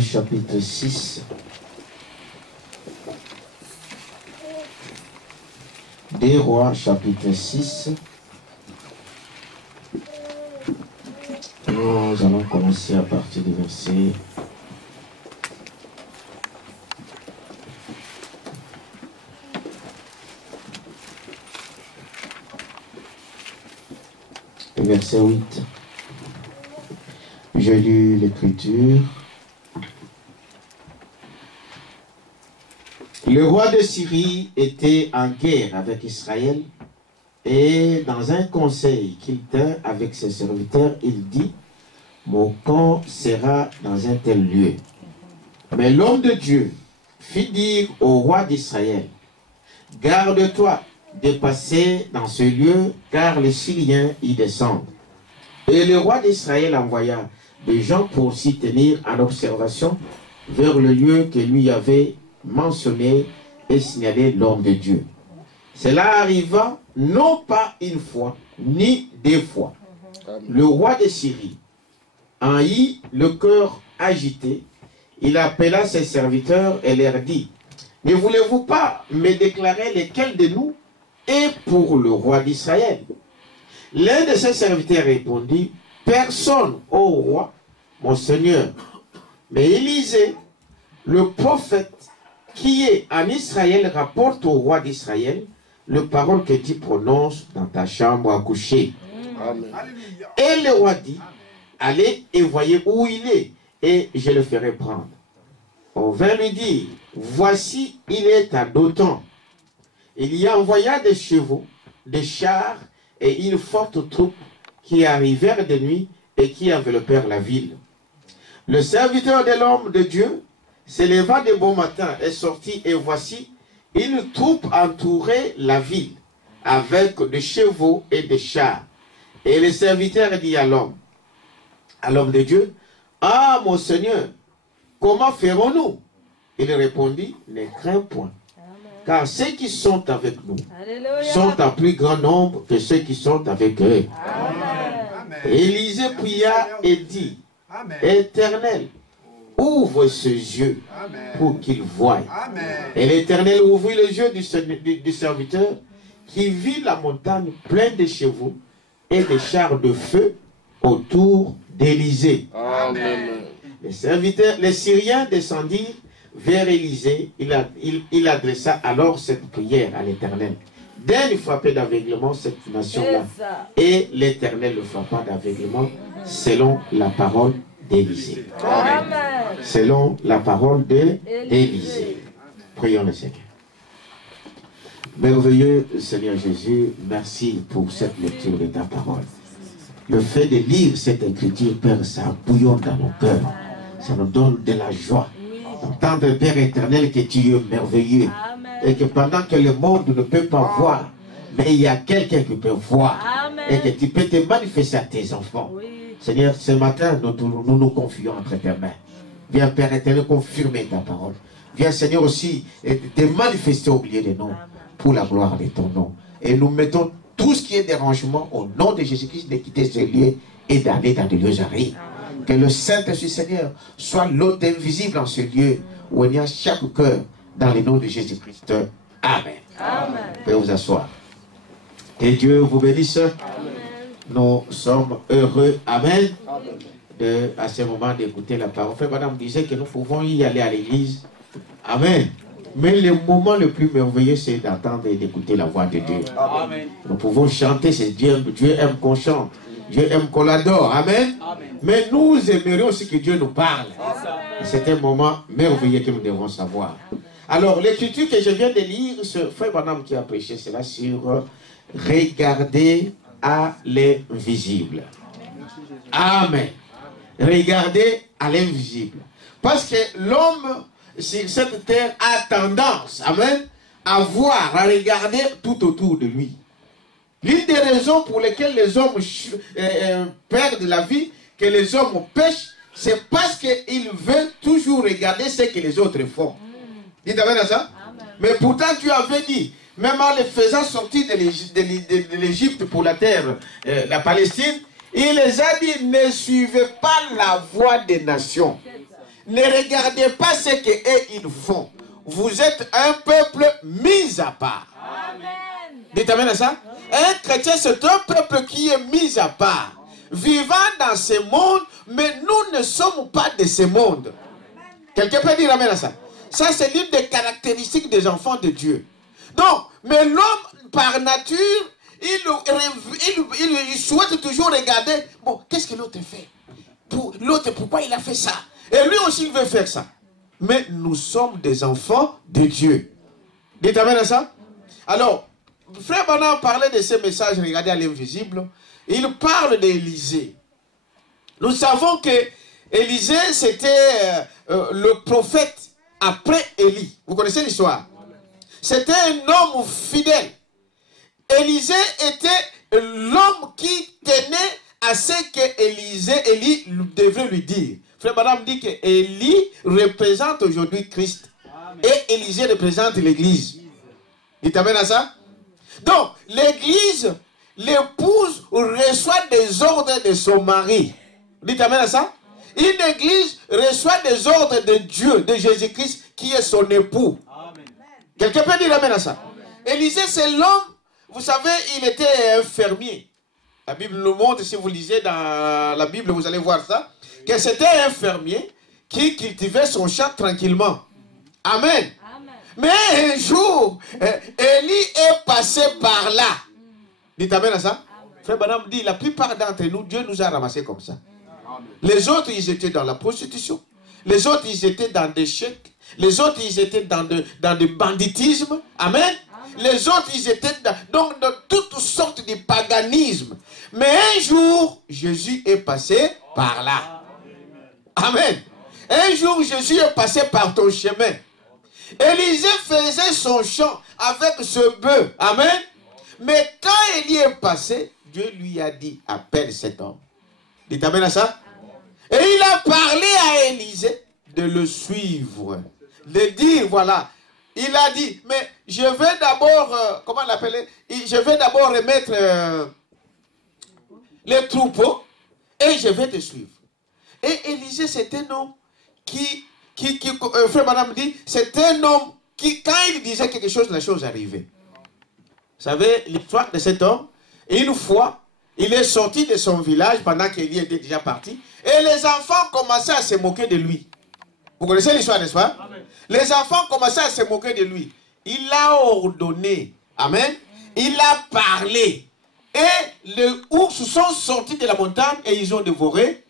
Chapitre 6. Des Rois, chapitre 6. Nous allons commencer à partir du verset verset 8. Je lis l'écriture. Le roi de Syrie était en guerre avec Israël et dans un conseil qu'il tint avec ses serviteurs, il dit: mon camp sera dans un tel lieu. Mais l'homme de Dieu fit dire au roi d'Israël: garde-toi de passer dans ce lieu, car les Syriens y descendent. Et le roi d'Israël envoya des gens pour s'y tenir en observation vers le lieu que lui avait mentionné et signalé l'homme de Dieu. Cela arriva non pas une fois, ni deux fois. Le roi de Syrie en eut le cœur agité. Il appela ses serviteurs et leur dit: ne voulez-vous pas me déclarer lequel de nous est pour le roi d'Israël? L'un de ses serviteurs répondit: personne, ô roi, mon seigneur. Mais Élisée, le prophète qui est en Israël, rapporte au roi d'Israël les paroles que tu prononces dans ta chambre à coucher. Amen. Et le roi dit: allez et voyez où il est, et je le ferai prendre. On vint lui dire: voici, il est à Dothan. Il y envoya des chevaux, des chars et une forte troupe qui arrivèrent de nuit et qui enveloppèrent la ville. Le serviteur de l'homme de Dieu se leva de bon matin et sortit, et voici, une troupe entourait la ville avec des chevaux et des chars. Et le serviteur dit à l'homme de Dieu: ah, mon Seigneur, comment ferons-nous? Il répondit: ne crains point, car ceux qui sont avec nous sont en plus grand nombre que ceux qui sont avec eux. Amen. Élisée pria et dit: Éternel, ouvre ses yeux pour qu'il voie. Et l'Éternel ouvrit les yeux du serviteur, qui vit la montagne pleine de chevaux et de chars de feu autour d'Élisée. Les Syriens descendirent vers Élisée. Il adressa alors cette prière à l'Éternel. Dès il frappait d'aveuglement cette nation-là, et l'Éternel le frappa d'aveuglement selon la parole d'Élisée. Selon la parole d'Élisée. Prions le Seigneur. Merveilleux Seigneur Jésus, merci pour cette lecture de ta parole. Le fait de lire cette écriture, Père, ça bouillonne dans nos cœurs. Ça nous donne de la joie. D'entendre, Père éternel, que tu es merveilleux. Et que pendant que le monde ne peut pas voir, mais il y a quelqu'un qui peut voir. Et que tu peux te manifester à tes enfants. Seigneur, ce matin, nous confions entre tes mains. Viens, Père éternel, confirmer ta parole. Viens, Seigneur, aussi te manifester au milieu de nous pour la gloire de ton nom. Et nous mettons tout ce qui est dérangement au nom de Jésus-Christ de quitter ce lieu et d'aller dans des lieux arides. Que le Saint-Esprit, Seigneur, soit l'hôte invisible en ce lieu oigner à chaque cœur dans le nom de Jésus-Christ. Amen. Amen. Vous pouvez vous asseoir. Que Dieu vous bénisse. Amen. Nous sommes heureux. Amen. À ce moment d'écouter la parole. Frère Madame disait que nous pouvons y aller à l'église. Amen. Mais le moment le plus merveilleux, c'est d'entendre et d'écouter la voix de Dieu. Amen. Nous pouvons chanter, c'est Dieu. Dieu aime qu'on chante. Dieu aime qu'on l'adore. Amen. Amen. Mais nous aimerions aussi que Dieu nous parle. Amen. C'est un moment merveilleux que nous devons savoir. Alors, l'écriture que je viens de lire, ce frère Madame qui a prêché, c'est là sur regarder à l'invisible. Amen. Regardez à l'invisible. Parce que l'homme sur cette terre a tendance, amen, à voir, à regarder tout autour de lui. L'une des raisons pour lesquelles les hommes perdent la vie, que les hommes pêchent, c'est parce qu'ils veulent toujours regarder ce que les autres font. Dites amen à ça? Amen. Mais pourtant tu avais dit, même en les faisant sortir de l'Égypte pour la terre, la Palestine, il les a dit, ne suivez pas la voie des nations. Ne regardez pas ce qu'eux ils font. Vous êtes un peuple mis à part. Amen. Dites amen à ça? Un chrétien, c'est un peuple qui est mis à part. Vivant dans ce monde, mais nous ne sommes pas de ce monde. Quelqu'un peut dire amen à ça? Ça, c'est l'une des caractéristiques des enfants de Dieu. Donc, mais l'homme, par nature, il souhaite toujours regarder, bon, qu'est-ce que l'autre fait? L'autre, pourquoi il a fait ça? Et lui aussi, il veut faire ça. Mais nous sommes des enfants de Dieu. Dites amen à ça? Alors, frère Branham parlait de ce message, regardez à l'invisible. Il parle d'Élisée. Nous savons que Élisée, c'était le prophète après Élie. Vous connaissez l'histoire? C'était un homme fidèle. Élisée était l'homme qui tenait à ce que Élie devait lui dire. Frère Madame dit que Élie représente aujourd'hui Christ. Amen. Et Élisée représente l'église. Dites amen à ça? Donc, l'église, l'épouse reçoit des ordres de son mari. Dites amen à ça? Une église reçoit des ordres de Dieu, de Jésus-Christ, qui est son époux. Amen. Quelqu'un peut dire amen à ça? Amen. Élisée, c'est l'homme, vous savez, il était un fermier. La Bible nous montre, si vous lisez dans la Bible, vous allez voir ça, que c'était un fermier qui cultivait son champ tranquillement. Amen. Amen. Mais un jour, Élie est passé par là. Dites amen à ça? Amen. Frère Branham dit, la plupart d'entre nous, Dieu nous a ramassés comme ça. Amen. Les autres, ils étaient dans la prostitution. Les autres, ils étaient dans des chèques. Les autres, ils étaient dans du banditisme. Amen. Les autres, ils étaient dans toutes sortes de paganisme. Mais un jour, Jésus est passé par là. Amen. Un jour, Jésus est passé par ton chemin. Élisée faisait son champ avec ce bœuf. Amen. Mais quand Élie est passé, Dieu lui a dit, appelle cet homme. Dites amen à ça. Et il a parlé à Élisée de le suivre. De dire, voilà. Il a dit, mais je vais d'abord, comment l'appeler? Je vais d'abord remettre les troupeaux et je vais te suivre. Et Élisée, c'est un homme qui frère Madame dit, c'est un homme qui, quand il disait quelque chose, la chose arrivait. Vous savez, l'histoire de cet homme, une fois, il est sorti de son village pendant qu'Élie était déjà parti, et les enfants commençaient à se moquer de lui. Vous connaissez l'histoire, n'est-ce pas? Amen. Les enfants commençaient à se moquer de lui. Il a ordonné. Amen. Il a parlé. Et les ours sont sortis de la montagne et ils ont dévoré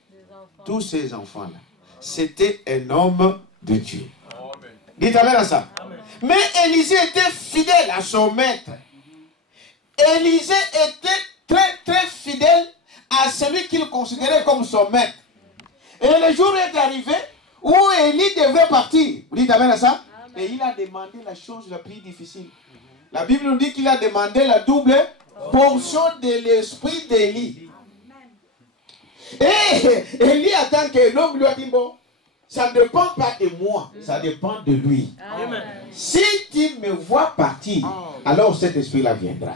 tous ces enfants-là. C'était un homme de Dieu. Amen. Dites amen à ça. Amen. Mais Élisée était fidèle à son maître. Élisée était très très fidèle à celui qu'il considérait comme son maître. Et le jour est arrivé où Élie devait partir. Vous dites amen à ça? Amen. Et il a demandé la chose la plus difficile. La Bible nous dit qu'il a demandé la double portion de l'esprit d'Élie. Et Élie attend que l'homme lui a dit, bon, ça ne dépend pas de moi, ça dépend de lui. Amen. Si tu me vois partir, alors cet esprit-là viendra.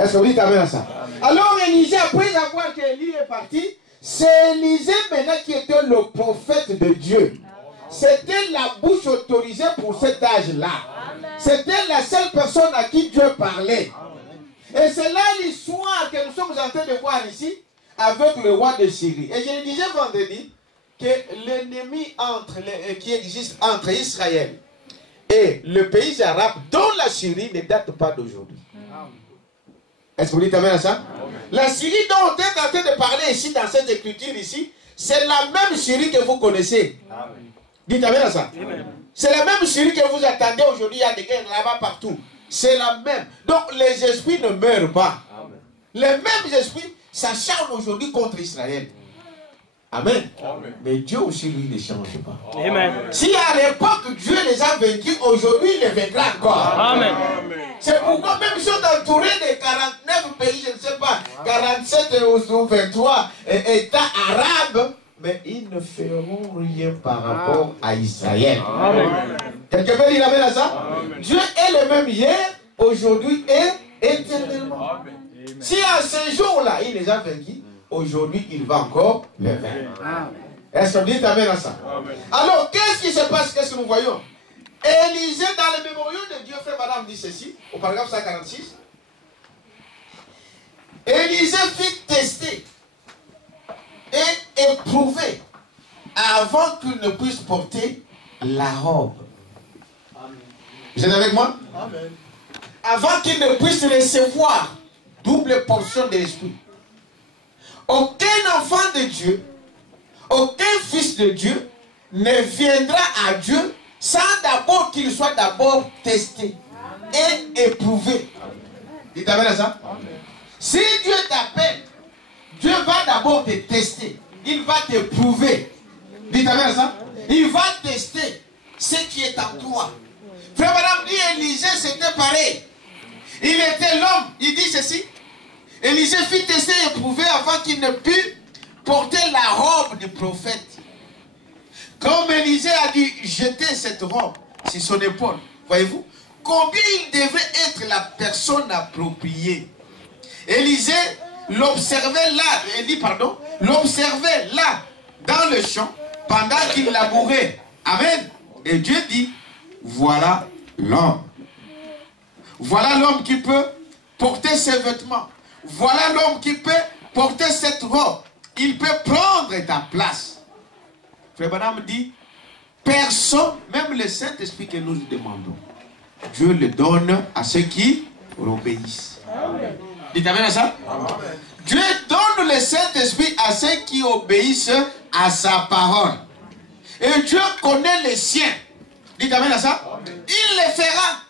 Est-ce que vous dites amen à ça? Amen. Alors Élisée, après avoir qu'Élie est parti, c'est Élisée maintenant qui était le prophète de Dieu. C'était la bouche autorisée pour cet âge-là. C'était la seule personne à qui Dieu parlait. Et c'est là l'histoire que nous sommes en train de voir ici avec le roi de Syrie. Et je le disais vendredi que l'ennemi qui existe entre Israël et le pays arabe, dont la Syrie, ne date pas d'aujourd'hui. Est-ce que vous dites amen à ça? La Syrie dont on est en train de parler ici, dans cette écriture ici, c'est la même Syrie que vous connaissez. Dites amen à ça. C'est la même Syrie que vous attendez aujourd'hui. Il y a des guerres là-bas partout. C'est la même. Donc les esprits ne meurent pas. Les mêmes esprits s'acharnent aujourd'hui contre Israël. Amen. Mais Dieu aussi, lui, ne change pas. Amen. Si à l'époque Dieu les a vaincus, aujourd'hui il les vaincra encore. Amen. C'est pourquoi même si on est entouré de 49 pays, je ne sais pas, 47 ou 23 États arabes, mais ils ne feront rien par rapport à Israël. Quelqu'un peut dire amen à ça? Amen. Dieu est le même hier, aujourd'hui et éternellement. Amen. Si à ce jour-là, il les a vaincus, aujourd'hui, il va encore les vaincre. Est-ce que vous dites amen à ça? Amen. Alors, qu'est-ce qui se passe? Qu'est-ce que nous voyons? Élisée, dans le mémorial de Dieu, frère madame, dit ceci, au paragraphe 146. Élisée fit tester et éprouver avant qu'il ne puisse porter la robe. Amen. Vous êtes avec moi? Amen. Avant qu'il ne puisse recevoir double portion de l'esprit. Aucun enfant de Dieu, aucun fils de Dieu ne viendra à Dieu sans d'abord qu'il soit d'abord testé et éprouvé. Dites amen à ça? Amen. Si Dieu t'appelle, Dieu va d'abord te tester. Il va t'éprouver. Dites amen à ça? Il va tester ce qui est en toi. Frère madame dit Élisée, c'était pareil. Il était l'homme. Il dit ceci. Élisée fit tester et éprouver avant qu'il ne pût porter la robe du prophète. Comme Élisée a dû jeter cette robe sur son épaule, voyez-vous, combien il devait être la personne appropriée. Élisée l'observait là, dans le champ, pendant qu'il labourait. Amen. Et Dieu dit, voilà l'homme. Voilà l'homme qui peut porter ses vêtements. Voilà l'homme qui peut porter cette robe. Il peut prendre ta place. Frère Branham dit, personne, même le Saint-Esprit que nous demandons, Dieu le donne à ceux qui obéissent. Amen. Dites amen à ça? Amen. Dieu donne le Saint-Esprit à ceux qui obéissent à sa parole. Et Dieu connaît les siens. Dites amen à ça? Amen. Il les fera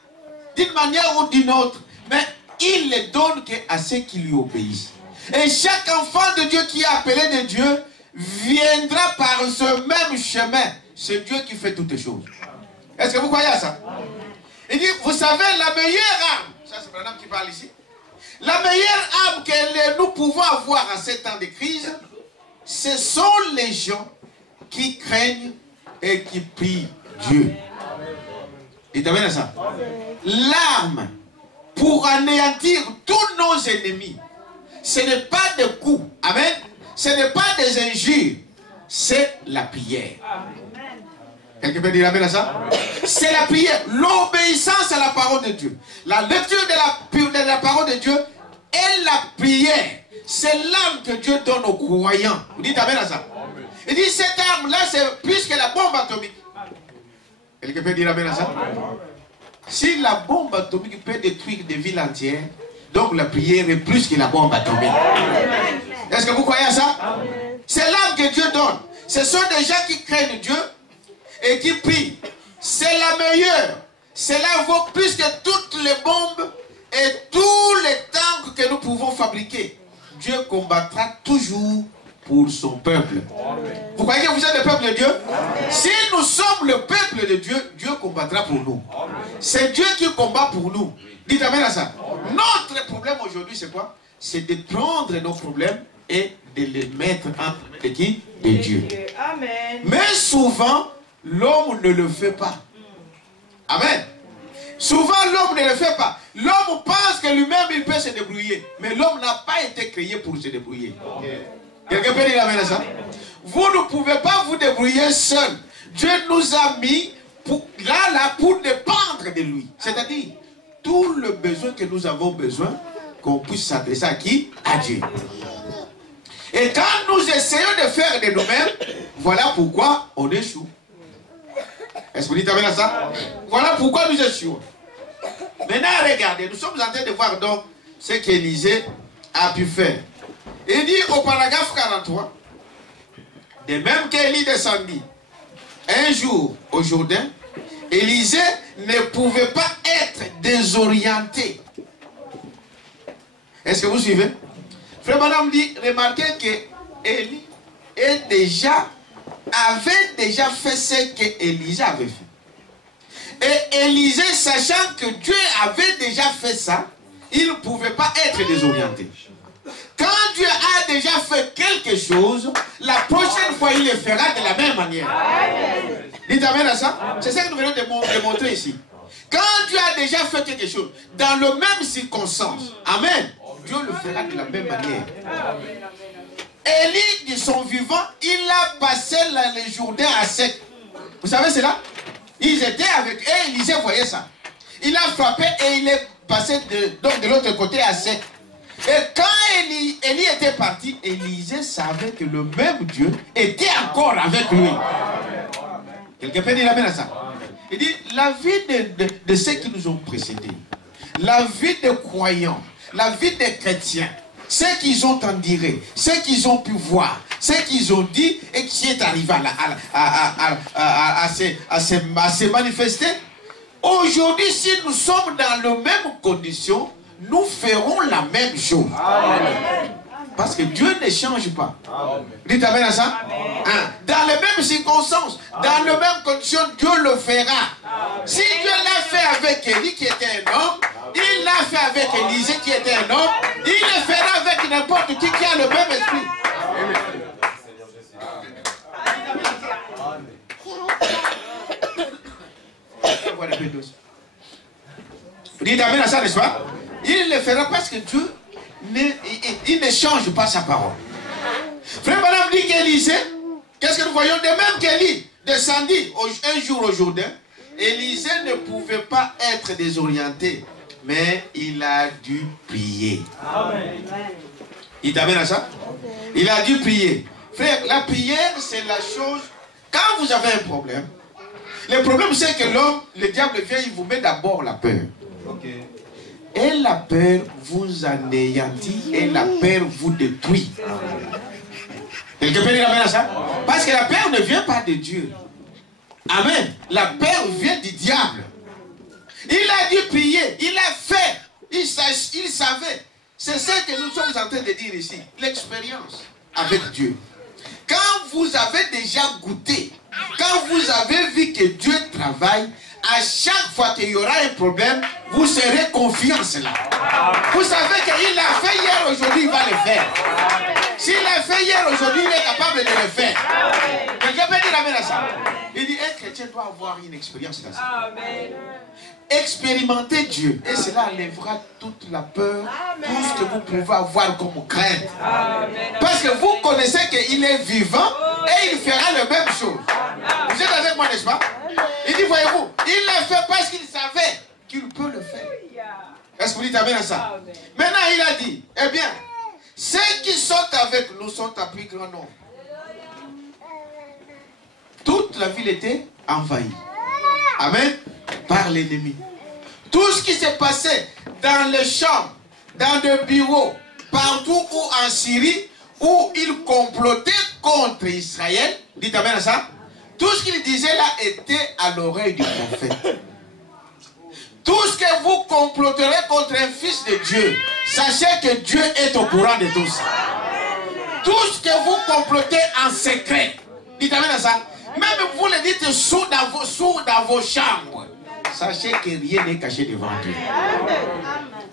d'une manière ou d'une autre. Mais il les donne qu'à ceux qui lui obéissent. Et chaque enfant de Dieu qui est appelé de Dieu viendra par ce même chemin. C'est Dieu qui fait toutes les choses. Est-ce que vous croyez à ça? Il dit, vous savez, la meilleure arme, ça c'est Branham qui parle ici, la meilleure arme que nous pouvons avoir à ces temps de crise, ce sont les gens qui craignent et qui prient Dieu. Dites amen à ça. L'arme pour anéantir tous nos ennemis, ce n'est pas des coups, amen, ce n'est pas des injures, c'est la prière. Quelqu'un peut dire amen à ça? C'est la prière, l'obéissance à la parole de Dieu. La lecture de la parole de Dieu et la prière. C'est l'arme que Dieu donne aux croyants. Vous dites amen à ça? Il dit cette arme-là, c'est plus que la bombe atomique. Quelqu'un peut dire amen à ça? Si la bombe atomique peut détruire des villes entières, donc la prière est plus que la bombe atomique. Est-ce que vous croyez à ça? C'est l'arme que Dieu donne. Ce sont des gens qui craignent Dieu et qui prient. C'est la meilleure. Cela vaut plus que toutes les bombes et tous les tanks que nous pouvons fabriquer. Dieu combattra toujours pour son peuple. Vous croyez que vous êtes le peuple de Dieu? Si nous sommes le peuple de Dieu, Dieu combattra pour nous. C'est Dieu qui combat pour nous. Dites amen à ça. Notre problème aujourd'hui, c'est quoi? C'est de prendre nos problèmes et de les mettre entre de qui? De Dieu. Amen. Mais souvent, l'homme ne le fait pas. Amen. Souvent, l'homme ne le fait pas. L'homme pense que lui-même, il peut se débrouiller. Mais l'homme n'a pas été créé pour se débrouiller. Quelqu'un peut dire amen à ça? Vous ne pouvez pas vous débrouiller seul. Dieu nous a mis là pour dépendre de lui. C'est-à-dire, tout le besoin que nous avons besoin, qu'on puisse s'adresser à qui? À Dieu. Et quand nous essayons de faire de nous-mêmes, voilà pourquoi on échoue. Est-ce que vous dites à ça? Voilà pourquoi nous échouons. Maintenant, regardez, nous sommes en train de voir donc ce qu'Élisée a pu faire. Il dit au paragraphe 43, de même qu'Élie descendit un jour au Jourdain, Élisée ne pouvait pas être désorienté. Est-ce que vous suivez? Frère Madame dit, remarquez que Élie avait déjà fait ce que Élisée avait fait. Et Élisée, sachant que Dieu avait déjà fait ça, il ne pouvait pas être désorienté. Quand Dieu a déjà fait quelque chose, la prochaine fois, il le fera de la même manière. Dites amen à ça. C'est ça que nous venons de démontrer ici. Quand Dieu a déjà fait quelque chose, dans le même circonstance, amen, Dieu le fera de la même manière. Élie, de son vivant, il a passé les Jourdains à sec. Vous savez cela? Ils étaient avec eux, Élisée voyait ça. Il a frappé et il est passé de l'autre côté à sec. Et quand Élie était parti, Élisée savait que le même Dieu était encore avec lui. Quelqu'un peut dire amen à ça? Il dit, la vie de ceux qui nous ont précédés, la vie des croyants, la vie des chrétiens, ce qu'ils ont enduré, ce qu'ils ont pu voir, ce qu'ils ont dit et qui est arrivé à se manifester. Aujourd'hui, si nous sommes dans les mêmes conditions, nous ferons la même chose. Amen. Parce que Dieu ne change pas. Amen. Dites amen à ça. Hein? Dans les mêmes circonstances, dans les mêmes conditions, Dieu le fera. Amen. Si Dieu l'a fait avec Élie qui était un homme, il l'a fait avec Élisée qui était un homme, il le fera avec n'importe qui a le même esprit. Dites amen à ça, n'est-ce pas? Il le fera parce que Dieu il ne change pas sa parole. Frère Madame dit qu'Élisée, qu'est-ce que nous voyons? De même qu'Élie descendit un jour au Jourdain, Élisée ne pouvait pas être désorienté, mais il a dû prier. Amen. Il t'amène à ça? Il a dû prier. Frère, la prière, c'est la chose. Quand vous avez un problème, le problème c'est que l'homme, le diable vient, il vous met d'abord la peur. Okay. Et la peur vous anéantit et la peur vous détruit. Quelqu'un peut dire amen à ça? Parce que la peur ne vient pas de Dieu. Amen. La peur vient du diable. Il a dû prier, il a fait, il savait. C'est ce que nous sommes en train de dire ici. L'expérience avec Dieu. Quand vous avez déjà goûté, quand vous avez vu que Dieu travaille, à chaque fois qu'il y aura un problème, vous serez confiants en cela. Vous savez qu'il l'a fait hier, aujourd'hui, il va le faire. S'il l'a fait hier, aujourd'hui, il est capable de le faire. Quelqu'un peut dire amen à ça? Il dit, un chrétien doit avoir une expérience dans ça. Expérimentez Dieu. Et cela enlèvera toute la peur, tout ce que vous pouvez avoir comme crainte. Parce que vous connaissez qu'il est vivant et il fera la même chose. Vous êtes avec moi, n'est-ce pas? Il dit, voyez-vous, il l'a fait parce qu'il savait qu'il peut le faire. Est-ce que vous dites amen à ça? Maintenant, il a dit, eh bien, ceux qui sont avec nous sont en plus grand nombre. Toute la ville était envahie. Amen. Par l'ennemi. Tout ce qui s'est passé dans les chambres, dans les bureaux, partout où en Syrie, où ils complotaient contre Israël, dites amen à ça, tout ce qu'il disait là était à l'oreille du prophète. Tout ce que vous comploterez contre un fils de Dieu, sachez que Dieu est au courant de tout ça. Tout ce que vous complotez en secret, dites amen à ça, même vous le dites sous dans vos chambres, sachez que rien n'est caché devant Dieu.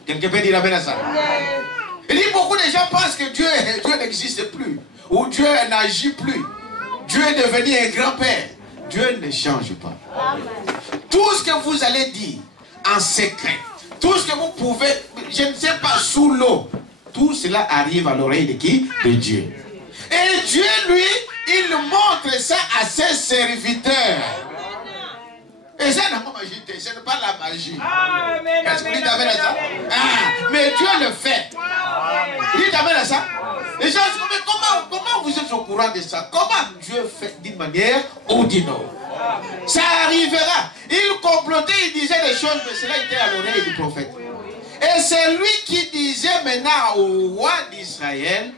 Quelqu'un peut dire amen à ça? Il dit, beaucoup de gens pensent que Dieu n'existe plus, ou Dieu n'agit plus. Dieu est devenu un grand-père. Dieu ne change pas. Tout ce que vous allez dire en secret, tout ce que vous pouvez, je ne sais pas, sous l'eau, tout cela arrive à l'oreille de qui? De Dieu. Et Dieu, lui, il montre ça à ses serviteurs. Et ça n'a pas magie, ce n'est pas la magie. Est-ce que vous dites amen à ça? Mais Dieu le fait. Dites amen à ça. Les gens se disent, mais comment vous êtes au courant de ça? Comment Dieu fait d'une manière ou d'une autre? Ça arrivera. Il complotait, il disait des choses, mais cela était à l'oreille du prophète. Et c'est lui qui disait maintenant au roi d'Israël,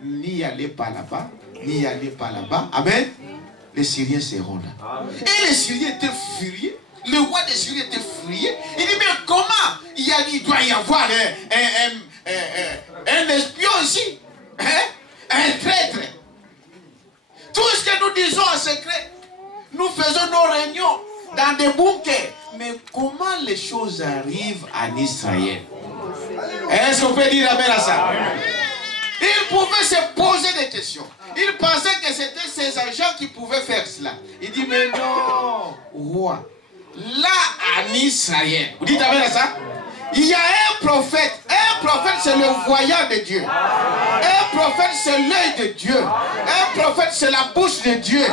n'y allez pas là-bas, n'y allez pas là-bas. Amen. Les Syriens seront là. Et les Syriens étaient furieux. Le roi des Syriens était furieux. Il dit, mais comment il doit y avoir un espion ici, un traître? Tout ce que nous disons en secret, nous faisons nos réunions dans des bunkers. Mais comment les choses arrivent en Israël? Est-ce qu'on peut dire amen à ça? Il pouvait se poser des questions. Il pensait que c'était ses agents qui pouvaient faire cela. Il dit, mais non, roi, là en Israël, vous dites amen à ça? Il y a un prophète. Un prophète, c'est le voyant de Dieu. Un prophète, c'est l'œil de Dieu. Un prophète, c'est la bouche de Dieu.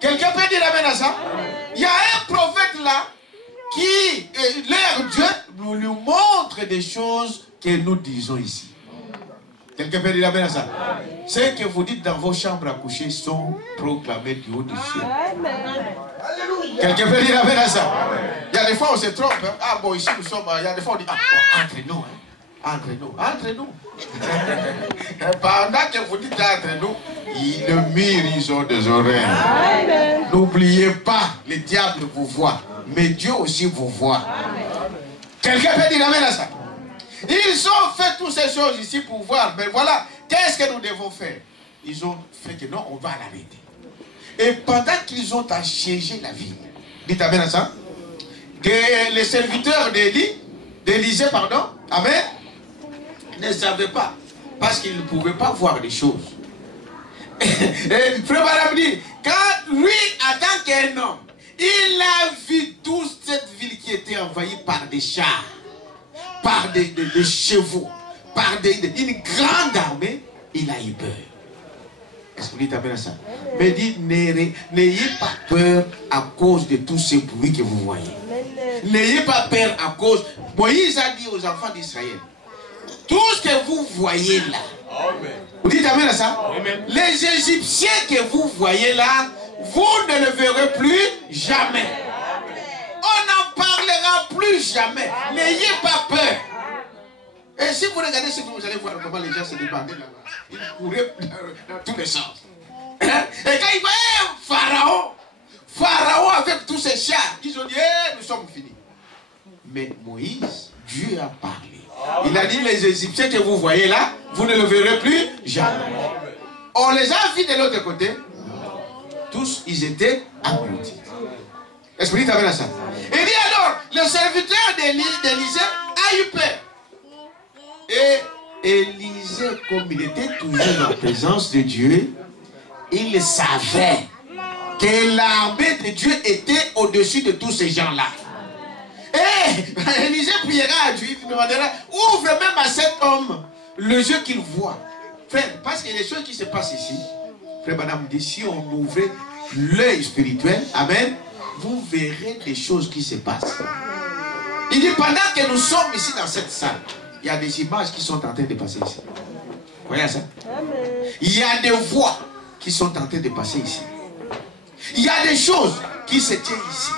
Quelqu'un peut dire amen à ça? Il y a un prophète là qui, leur Dieu, nous lui montre des choses que nous disons ici. Quelqu'un peut dire amen à ça? Ce que vous dites dans vos chambres à coucher sont proclamés du haut du ciel. Quelqu'un peut dire amen à ça? Il y a des fois on se trompe. Hein? Ah bon, ici nous sommes. Il y a des fois on dit, ah bon, entre nous. Hein? Entre nous. Pendant que vous dites entre nous, le mur, ils ont des oreilles. N'oubliez pas, le diable vous voit, mais Dieu aussi vous voit. Quelqu'un peut dire amen à ça? Ils ont fait toutes ces choses ici pour voir, mais voilà, qu'est-ce que nous devons faire? Ils ont fait que non, on va l'arrêter. Et pendant qu'ils ont assiégé la ville, dites amen à ça, que les serviteurs d'Élisée, amen, ne savaient pas, parce qu'ils ne pouvaient pas voir les choses. Et Frère Branham dit, quand lui, en tant qu'un homme, il a vu toute cette ville qui était envahie par des chars, par des chevaux, par une grande armée, il a eu peur. Est-ce que vous dites amen à ça? Mais dit, n'ayez pas peur à cause de tous ces bruits que vous voyez. N'ayez pas peur à cause... Moïse a dit aux enfants d'Israël, tout ce que vous voyez là, vous dites amen à ça? Les Égyptiens que vous voyez là, vous ne le verrez plus jamais. On n'en parlera plus jamais. N'ayez pas peur. Et si vous regardez ce film, vous allez voir comment les gens se débattent là-bas. Ils couraient dans tous les sens. Et quand ils voient Pharaon avec tous ses chars, ils ont dit, nous sommes finis. Mais Moïse, Dieu a parlé. Il a dit, les Égyptiens que vous voyez là, vous ne le verrez plus jamais. On les a vus de l'autre côté. Tous, ils étaient applaudis. Est-ce que vous dites amen à ça? Il dit alors, le serviteur d'Élisée a eu peur. Et Élisée, comme il était toujours en présence de Dieu, il savait que l'armée de Dieu était au-dessus de tous ces gens-là. Et Élisée priera à Dieu, il demandera, ouvre même à cet homme le jeu qu'il voit. Frère, parce qu'il y a des choses qui se passent ici. Frère Madame dit, si on ouvrait l'œil spirituel, amen, vous verrez des choses qui se passent. Il dit, pendant que nous sommes ici dans cette salle, il y a des images qui sont en train de passer ici. Vous voyez ça? Il y a des voix qui sont en train de passer ici. Il y a des choses qui se tiennent ici.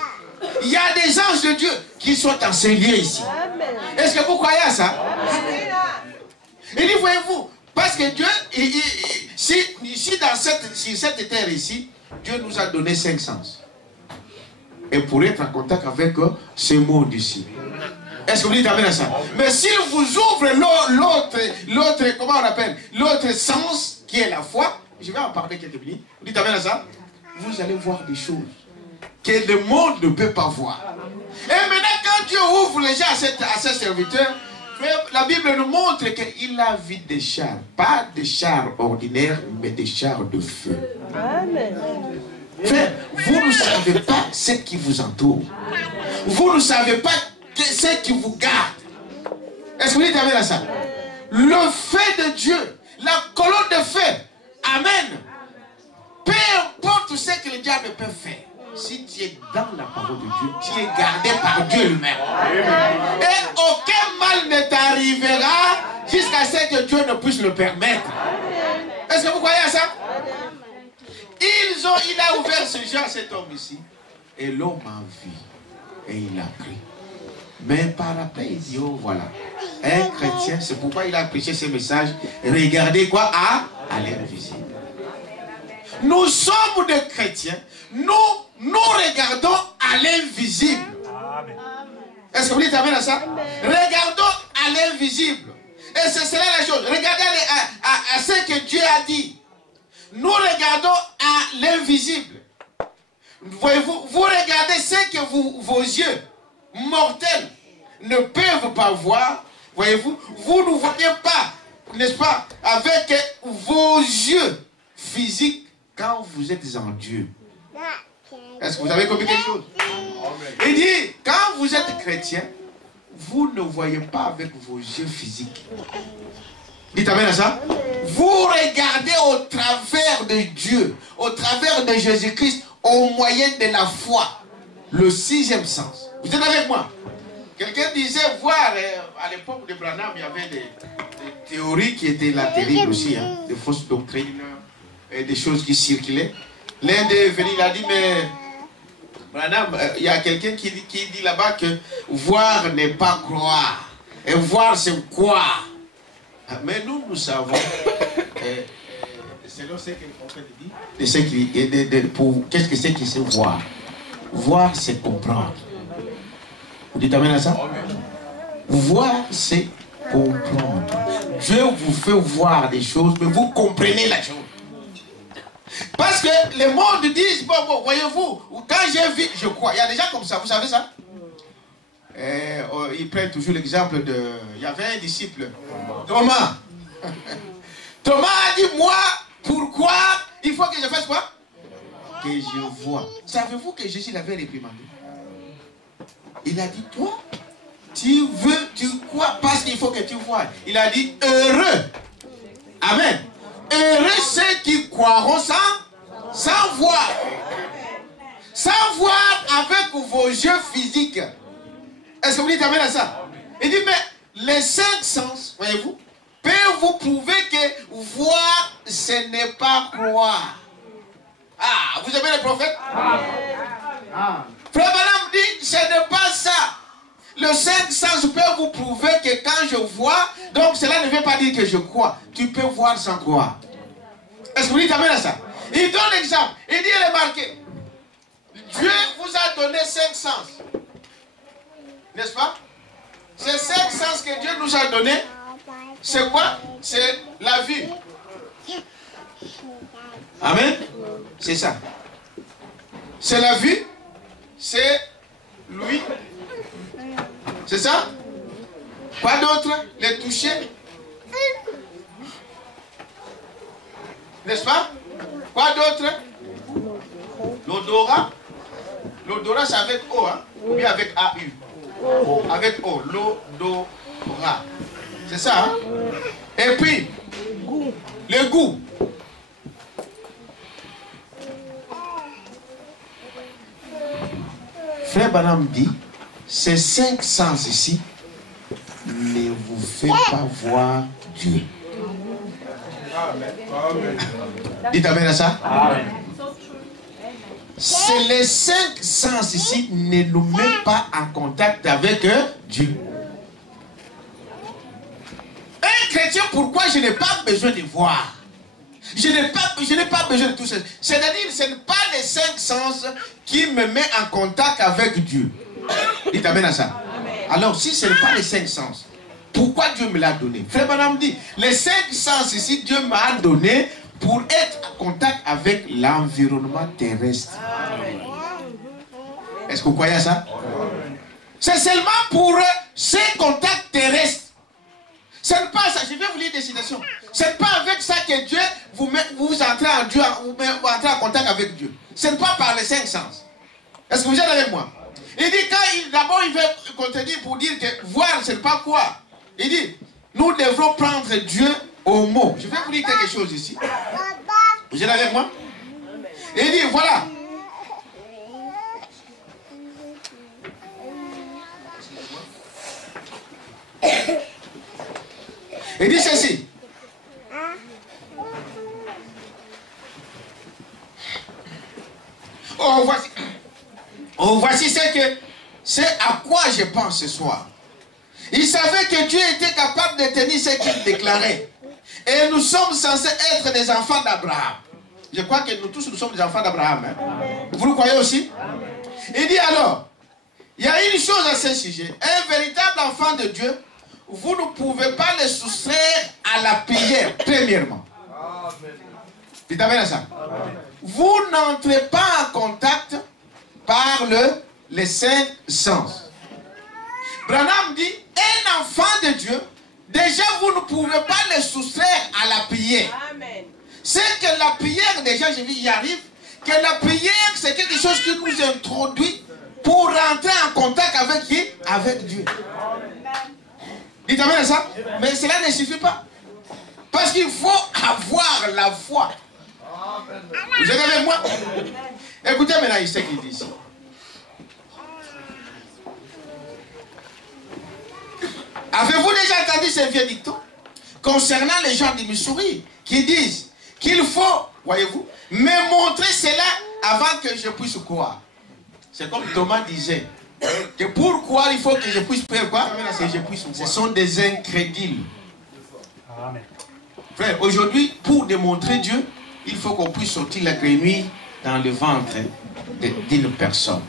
Il y a des anges de Dieu qui sont enseignés ici. Est-ce que vous croyez à ça? Il dit, voyez-vous, parce que Dieu, ici dans cette terre ici, Dieu nous a donné 5 sens. Et pour être en contact avec ce monde ici. Est-ce que vous dites amen à ça? Mais s'il vous ouvre l'autre, comment on appelle? L'autre sens qui est la foi, je vais en parler quelques minutes. Vous dites amen à ça? Vous allez voir des choses que le monde ne peut pas voir. Et maintenant, quand Dieu ouvre les gens à ses serviteurs, la Bible nous montre qu'il a vu des chars. Pas des chars ordinaires, mais des chars de feu. Amen. Frère, vous ne savez pas ce qui vous entoure. Vous ne savez pas ce qui vous garde. Est-ce que vous dites amen à ça? Le feu de Dieu, la colonne de feu, amen, peu importe ce que le diable peut faire, si tu es dans la parole de Dieu, tu es gardé par Dieu lui-même. Et aucun mal ne t'arrivera jusqu'à ce que Dieu ne puisse le permettre. Est-ce que vous croyez à ça? Il a ouvert ce jeu à cet homme ici. Et l'homme a vu. Et il a pris. Mais par après, il dit, oh voilà. Un chrétien, c'est pourquoi il a prêché ce message. Regardez quoi? À l'invisible. Nous sommes des chrétiens. Nous regardons à l'invisible. Est-ce que vous dites amen à ça? Regardons à l'invisible. Et c'est cela la chose. Regardez à ce que Dieu a dit. Nous regardons à l'invisible. Voyez-vous, vous regardez ce que vos yeux mortels ne peuvent pas voir. Voyez-vous, vous ne voyez pas, n'est-ce pas, avec vos yeux physiques quand vous êtes en Dieu. Est-ce que vous avez compris quelque chose? Il dit, quand vous êtes chrétien, vous ne voyez pas avec vos yeux physiques. Dites amen à ça. Vous regardez au travers de Dieu, au travers de Jésus-Christ, au moyen de la foi. Le sixième sens. Vous êtes avec moi? Quelqu'un disait voir, à l'époque de Branham, il y avait des théories qui étaient là terribles aussi, hein, des fausses doctrines, et des choses qui circulaient. L'un des venus, il a dit, mais Branham, il y a quelqu'un qui dit là-bas que voir n'est pas croire. Et voir, c'est quoi? Mais nous savons, selon ce que le prophète dit, qu'est-ce que c'est que c'est voir? Voir, c'est comprendre. Vous dites amen à ça? Voir, c'est comprendre. Dieu vous fait voir des choses, mais vous comprenez la chose. Parce que le monde dit, bon, voyez-vous, quand j'ai vu, je crois. Il y a des gens comme ça, vous savez ça? Ils prennent toujours l'exemple de... Il y avait un disciple, Thomas. Thomas a dit, moi, pourquoi il faut que je fasse quoi? Que je vois. Savez-vous que Jésus l'avait réprimandé? Il a dit, toi, tu crois parce qu'il faut que tu vois. Il a dit, heureux. Amen. Heureux ceux qui croiront sans voir. Sans voir avec vos yeux physiques. Est-ce que vous dites amen à ça? Il dit, mais les cinq sens, voyez-vous, peuvent vous prouver que voir, ce n'est pas croire. Ah, vous aimez les prophètes? Frère Branham dit, ce n'est pas ça. Le cinq sens peut vous prouver que quand je vois, donc cela ne veut pas dire que je crois. Tu peux voir sans croire. Est-ce que vous dites amen à ça? Il donne l'exemple. Il dit, remarquez, Dieu vous a donné cinq sens. N'est-ce pas? Ces cinq sens que Dieu nous a donnés, c'est quoi? C'est la vue. Amen. C'est ça. C'est la vue. C'est l'ouïe. C'est ça? Quoi d'autre? Les toucher. N'est-ce pas? Quoi d'autre? L'odorat. L'odorat, c'est avec O, hein? Ou bien avec AU. Avec O. L'odorat. C'est ça, hein? Et puis, le goût. Frère Branham dit, ces cinq sens ici ne vous fait pas voir Dieu. Dites amen à ça. C'est les cinq sens ici ne nous mettent pas en contact avec Dieu. Un chrétien, pourquoi je n'ai pas besoin de voir? Je n'ai pas besoin de tout ça. C'est-à-dire, ce n'est pas les cinq sens qui me mettent en contact avec Dieu. Dites amen à ça. Alors, si ce n'est pas les cinq sens, pourquoi Dieu me l'a donné? Frère Branham dit, les cinq sens ici, Dieu m'a donné pour être en contact avec l'environnement terrestre. Est-ce que vous croyez à ça? C'est seulement pour ces contacts terrestres. Ce n'est pas ça, je vais vous lire des citations. Ce n'est pas avec ça que Dieu vous entrez en Dieu, vous entrez en contact avec Dieu. Ce n'est pas par les cinq sens. Est-ce que vous êtes avec moi? Il dit, d'abord il veut contredire pour dire que voir, ce n'est pas quoi. Il dit, nous devrons prendre Dieu au mot. Je vais vous dire quelque chose ici. Vous êtes avec moi? Il dit, voilà. Il dit ceci. Voici c'est à quoi je pense ce soir. Il savait que Dieu était capable de tenir ce qu'il déclarait. Et nous sommes censés être des enfants d'Abraham. Je crois que nous tous, nous sommes des enfants d'Abraham. Hein? Vous le croyez aussi? Amen. Il dit alors, il y a une chose à ce sujet. Un véritable enfant de Dieu, vous ne pouvez pas le soustraire à la prière, premièrement. Dites amen à ça. Amen. Vous n'entrez pas en contact par les cinq sens. Branham dit, un enfant de Dieu, déjà vous ne pouvez pas le soustraire à la prière. Amen. C'est que la prière, déjà je dis, y arrive, que la prière c'est quelque chose qui nous introduit pour rentrer en contact avec qui? Avec Dieu. Dites amen à ça. Mais cela ne suffit pas. Parce qu'il faut avoir la foi. Vous êtes avec moi? Écoutez maintenant ce qu'il dit ici. Avez-vous déjà entendu ce vieux dicton concernant les gens du Missouri qui disent qu'il faut, voyez-vous, me montrer cela avant que je puisse croire? C'est comme Thomas disait que pour croire il faut que je puisse faire quoi? Que je puisse croire. Ce sont des incrédules. Amen. Frère, aujourd'hui, pour démontrer Dieu, il faut qu'on puisse sortir la grenouille dans le ventre d'une personne.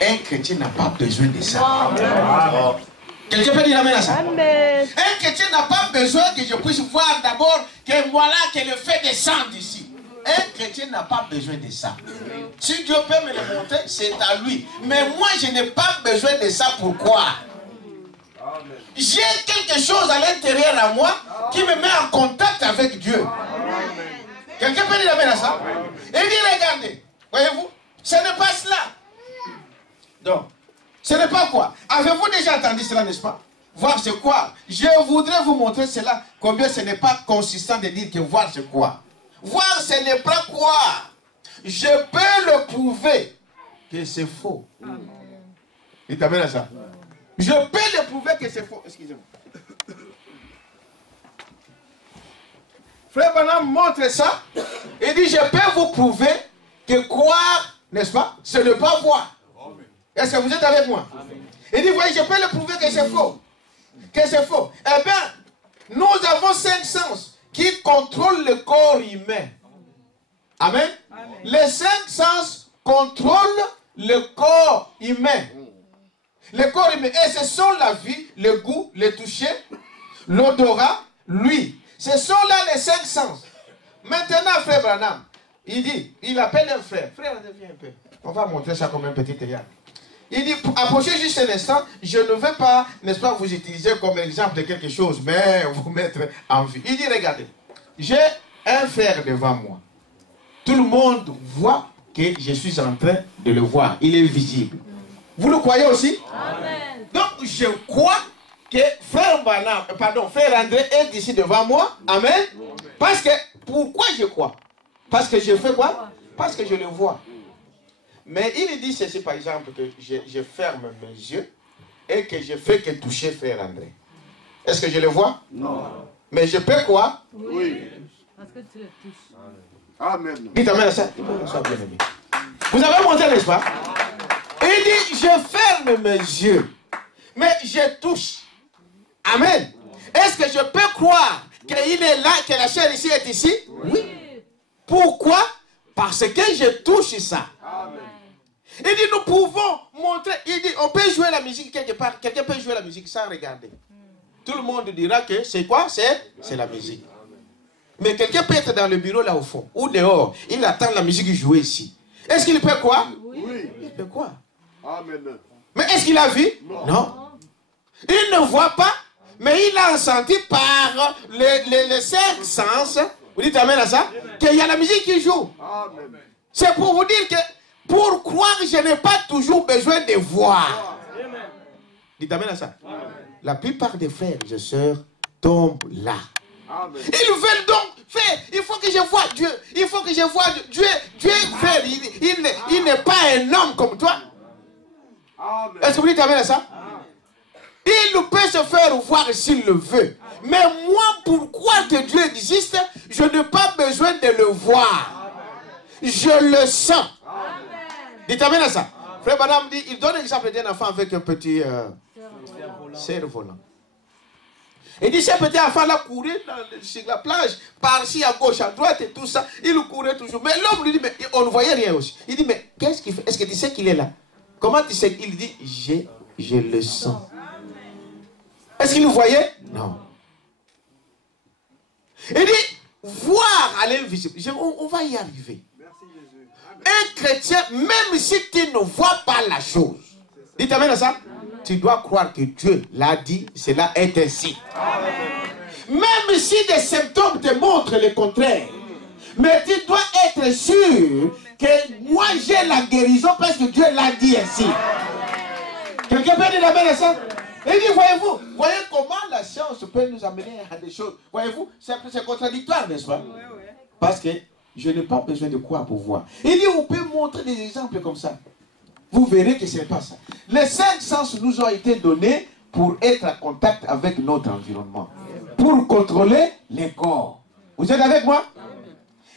Un chrétien n'a pas besoin de ça. Amen. Quelqu'un peut dire amen à ça? Amen. Un chrétien n'a pas besoin que je puisse voir d'abord que voilà que le fait descendre ici. Un chrétien n'a pas besoin de ça. Si Dieu peut me le montrer, c'est à lui. Mais moi, je n'ai pas besoin de ça. Pourquoi? J'ai quelque chose à l'intérieur de moi qui me met en contact avec Dieu. Quelqu'un peut dire amen à ça? Et il dit, regardez, voyez-vous, ce n'est pas cela. Donc, ce n'est pas quoi? Avez-vous déjà entendu cela, n'est-ce pas? Voir c'est quoi? Je voudrais vous montrer cela, combien ce n'est pas consistant de dire que voir c'est quoi. Voir ce n'est pas quoi. Je peux le prouver que c'est faux. Il t'amène à ça. Je peux le prouver que c'est faux. Excusez-moi. Frère Branham montre ça. Il dit, je peux vous prouver que croire, n'est-ce pas, ce n'est pas voir. Est-ce que vous êtes avec moi? Amen. Il dit, voyez, je peux le prouver que c'est faux. Que c'est faux. Eh bien, nous avons 5 sens qui contrôlent le corps humain. Amen. Amen. Les 5 sens contrôlent le corps humain. Le corps humain. Et ce sont la vue, le goût, le toucher, l'odorat, l'ouïe. Ce sont là les 5 sens. Maintenant, frère Branham, il dit, il appelle un frère. Frère, viens un peu. On va montrer ça comme un petit théâtre. Il dit, approchez juste un instant, je ne veux pas, n'est-ce pas, vous utiliser comme exemple de quelque chose, mais vous mettre en vue. Il dit, regardez, j'ai un frère devant moi. Tout le monde voit que je suis en train de le voir. Il est visible. Vous le croyez aussi? Amen. Donc, je crois que frère Branham, frère André est ici devant moi. Amen. Amen. Parce que, pourquoi je crois? Parce que je fais quoi? Parce que je le vois. Mais il dit ceci, par exemple, que je ferme mes yeux et que je fais que toucher frère André. Est-ce que je le vois? Non. Mais je peux quoi? Oui. Parce que tu le touches. Amen. Dites amen à ça. Vous avez monté, n'est-ce pas? Il dit, je ferme mes yeux, mais je touche. Amen. Est-ce que je peux croire qu'il est là, que la chair ici est ici? Oui. Pourquoi? Parce que je touche ça. Amen. Il dit, nous pouvons montrer. Il dit, on peut jouer la musique quelque part. Quelqu'un peut jouer la musique sans regarder. Tout le monde dira que c'est quoi? C'est la musique. Mais quelqu'un peut être dans le bureau là au fond, ou dehors. Il attend la musique jouer ici. Est-ce qu'il peut quoi? Oui. Il peut quoi? Amen. Mais est-ce qu'il a vu? Non. Il ne voit pas, mais il a senti par les 5 sens. Vous dites amen à ça? Qu'il y a la musique qui joue. C'est pour vous dire que pour croire, je n'ai pas toujours besoin de voir. Dites amen à ça. La plupart des frères et sœurs tombent là. Ils veulent donc il faut que je voie Dieu. Il faut que je voie Dieu. Dieu, frère, il n'est pas un homme comme toi. Est-ce que vous dites amen à ça? Il peut se faire voir s'il le veut. Mais moi, pourquoi que Dieu existe, je n'ai pas besoin de le voir. Je le sens. Dites amen à ça. Frère Madame dit, il donne l'exemple d'un enfant avec un petit cerf-volant. Il dit, ce petit enfant-là courait sur la plage, par-ci à gauche, à droite et tout ça. Il courait toujours. Mais l'homme lui dit, mais on ne voyait rien aussi. Il dit, mais qu'est-ce qu'il fait? Est-ce que tu sais qu'il est là? Comment tu sais? Il dit, je le sens. Est-ce qu'il nous voyait? Non. Il dit, voir à l'invisible. On va y arriver. Un chrétien, même si tu ne vois pas la chose, dites amen à ça, tu dois croire que Dieu l'a dit, cela est ainsi. Amen. Même si des symptômes te montrent le contraire, mais tu dois être sûr que moi j'ai la guérison parce que Dieu l'a dit ainsi. Quelqu'un peut dire amen à ça? Il dit, voyez comment la science peut nous amener à des choses. Voyez-vous, c'est contradictoire, n'est-ce pas? Parce que je n'ai pas besoin de croire pour voir. Il dit, on peut montrer des exemples comme ça. Vous verrez que ce n'est pas ça. Les 5 sens nous ont été donnés pour être en contact avec notre environnement. Pour contrôler les corps. Vous êtes avec moi?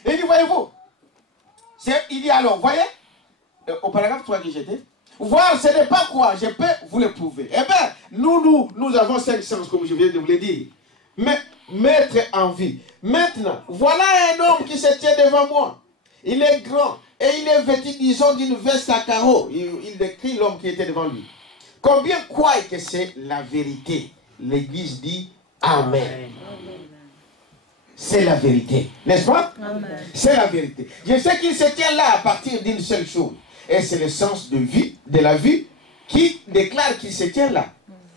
Il dit, voyez-vous, il dit alors, voyez, au paragraphe 3 que j'étais, voir, ce n'est pas quoi, je peux vous le prouver. Eh bien, nous avons 5 sens, comme je viens de vous le dire. Mais mettre en vie. Maintenant, voilà un homme qui se tient devant moi. Il est grand et il est vêtu, disons, d'une veste à carreaux. Il décrit l'homme qui était devant lui. Combien croient que c'est la vérité? L'Église dit Amen. C'est la vérité. N'est-ce pas? C'est la vérité. Je sais qu'il se tient là à partir d'une seule chose. Et c'est le sens de vie, de la vie, qui déclare qu'il se tient là.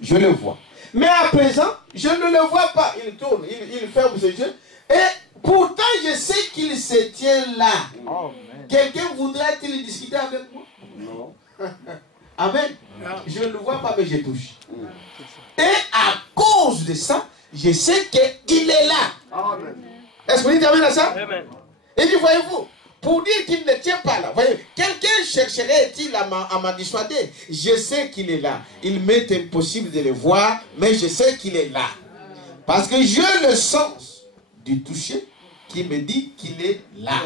Je le vois. Mais à présent, je ne le vois pas. Il tourne, il ferme ses yeux. Et pourtant, je sais qu'il se tient là. Quelqu'un voudrait-il discuter avec moi? Non. Amen. Je ne le vois pas, mais je touche. Et à cause de ça, je sais qu'il est là. Est-ce que vous dites amen à ça? Amen. Et puis, voyez-vous, pour dire qu'il ne tient pas là, voyez, quelqu'un chercherait-il à m'en dissuader? Je sais qu'il est là. Il m'est impossible de le voir, mais je sais qu'il est là. Parce que j'ai le sens du toucher qui me dit qu'il est là.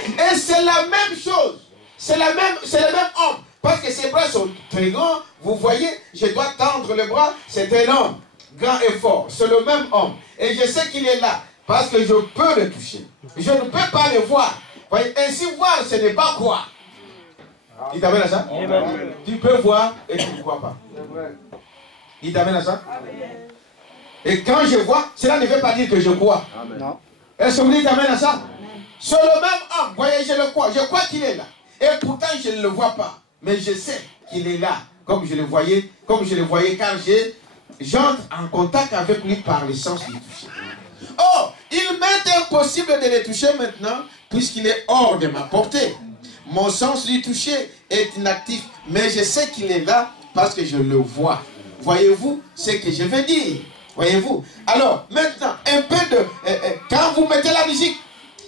Et c'est la même chose. C'est le même homme. Parce que ses bras sont très grands. Vous voyez, je dois tendre le bras. C'est un homme grand et fort. C'est le même homme. Et je sais qu'il est là. Parce que je peux le toucher. Je ne peux pas le voir. Voyez, ainsi voir, ce n'est pas croire. Il t'amène à ça? Amen. Tu peux voir et tu ne crois pas. Il t'amène à ça? Amen. Et quand je vois, cela ne veut pas dire que je crois. Est-ce que vous dites amen à ça? C'est le même homme. Voyez, je le crois. Je crois qu'il est là. Et pourtant, je ne le vois pas. Mais je sais qu'il est là. Comme je le voyais, car j'entre en contact avec lui par le sens du toucher. Oh, il m'est impossible de le toucher maintenant, puisqu'il est hors de ma portée. Mon sens du toucher est inactif, mais je sais qu'il est là parce que je le vois. Voyez-vous ce que je veux dire? Voyez-vous? Alors, maintenant, un peu de... quand vous mettez la musique,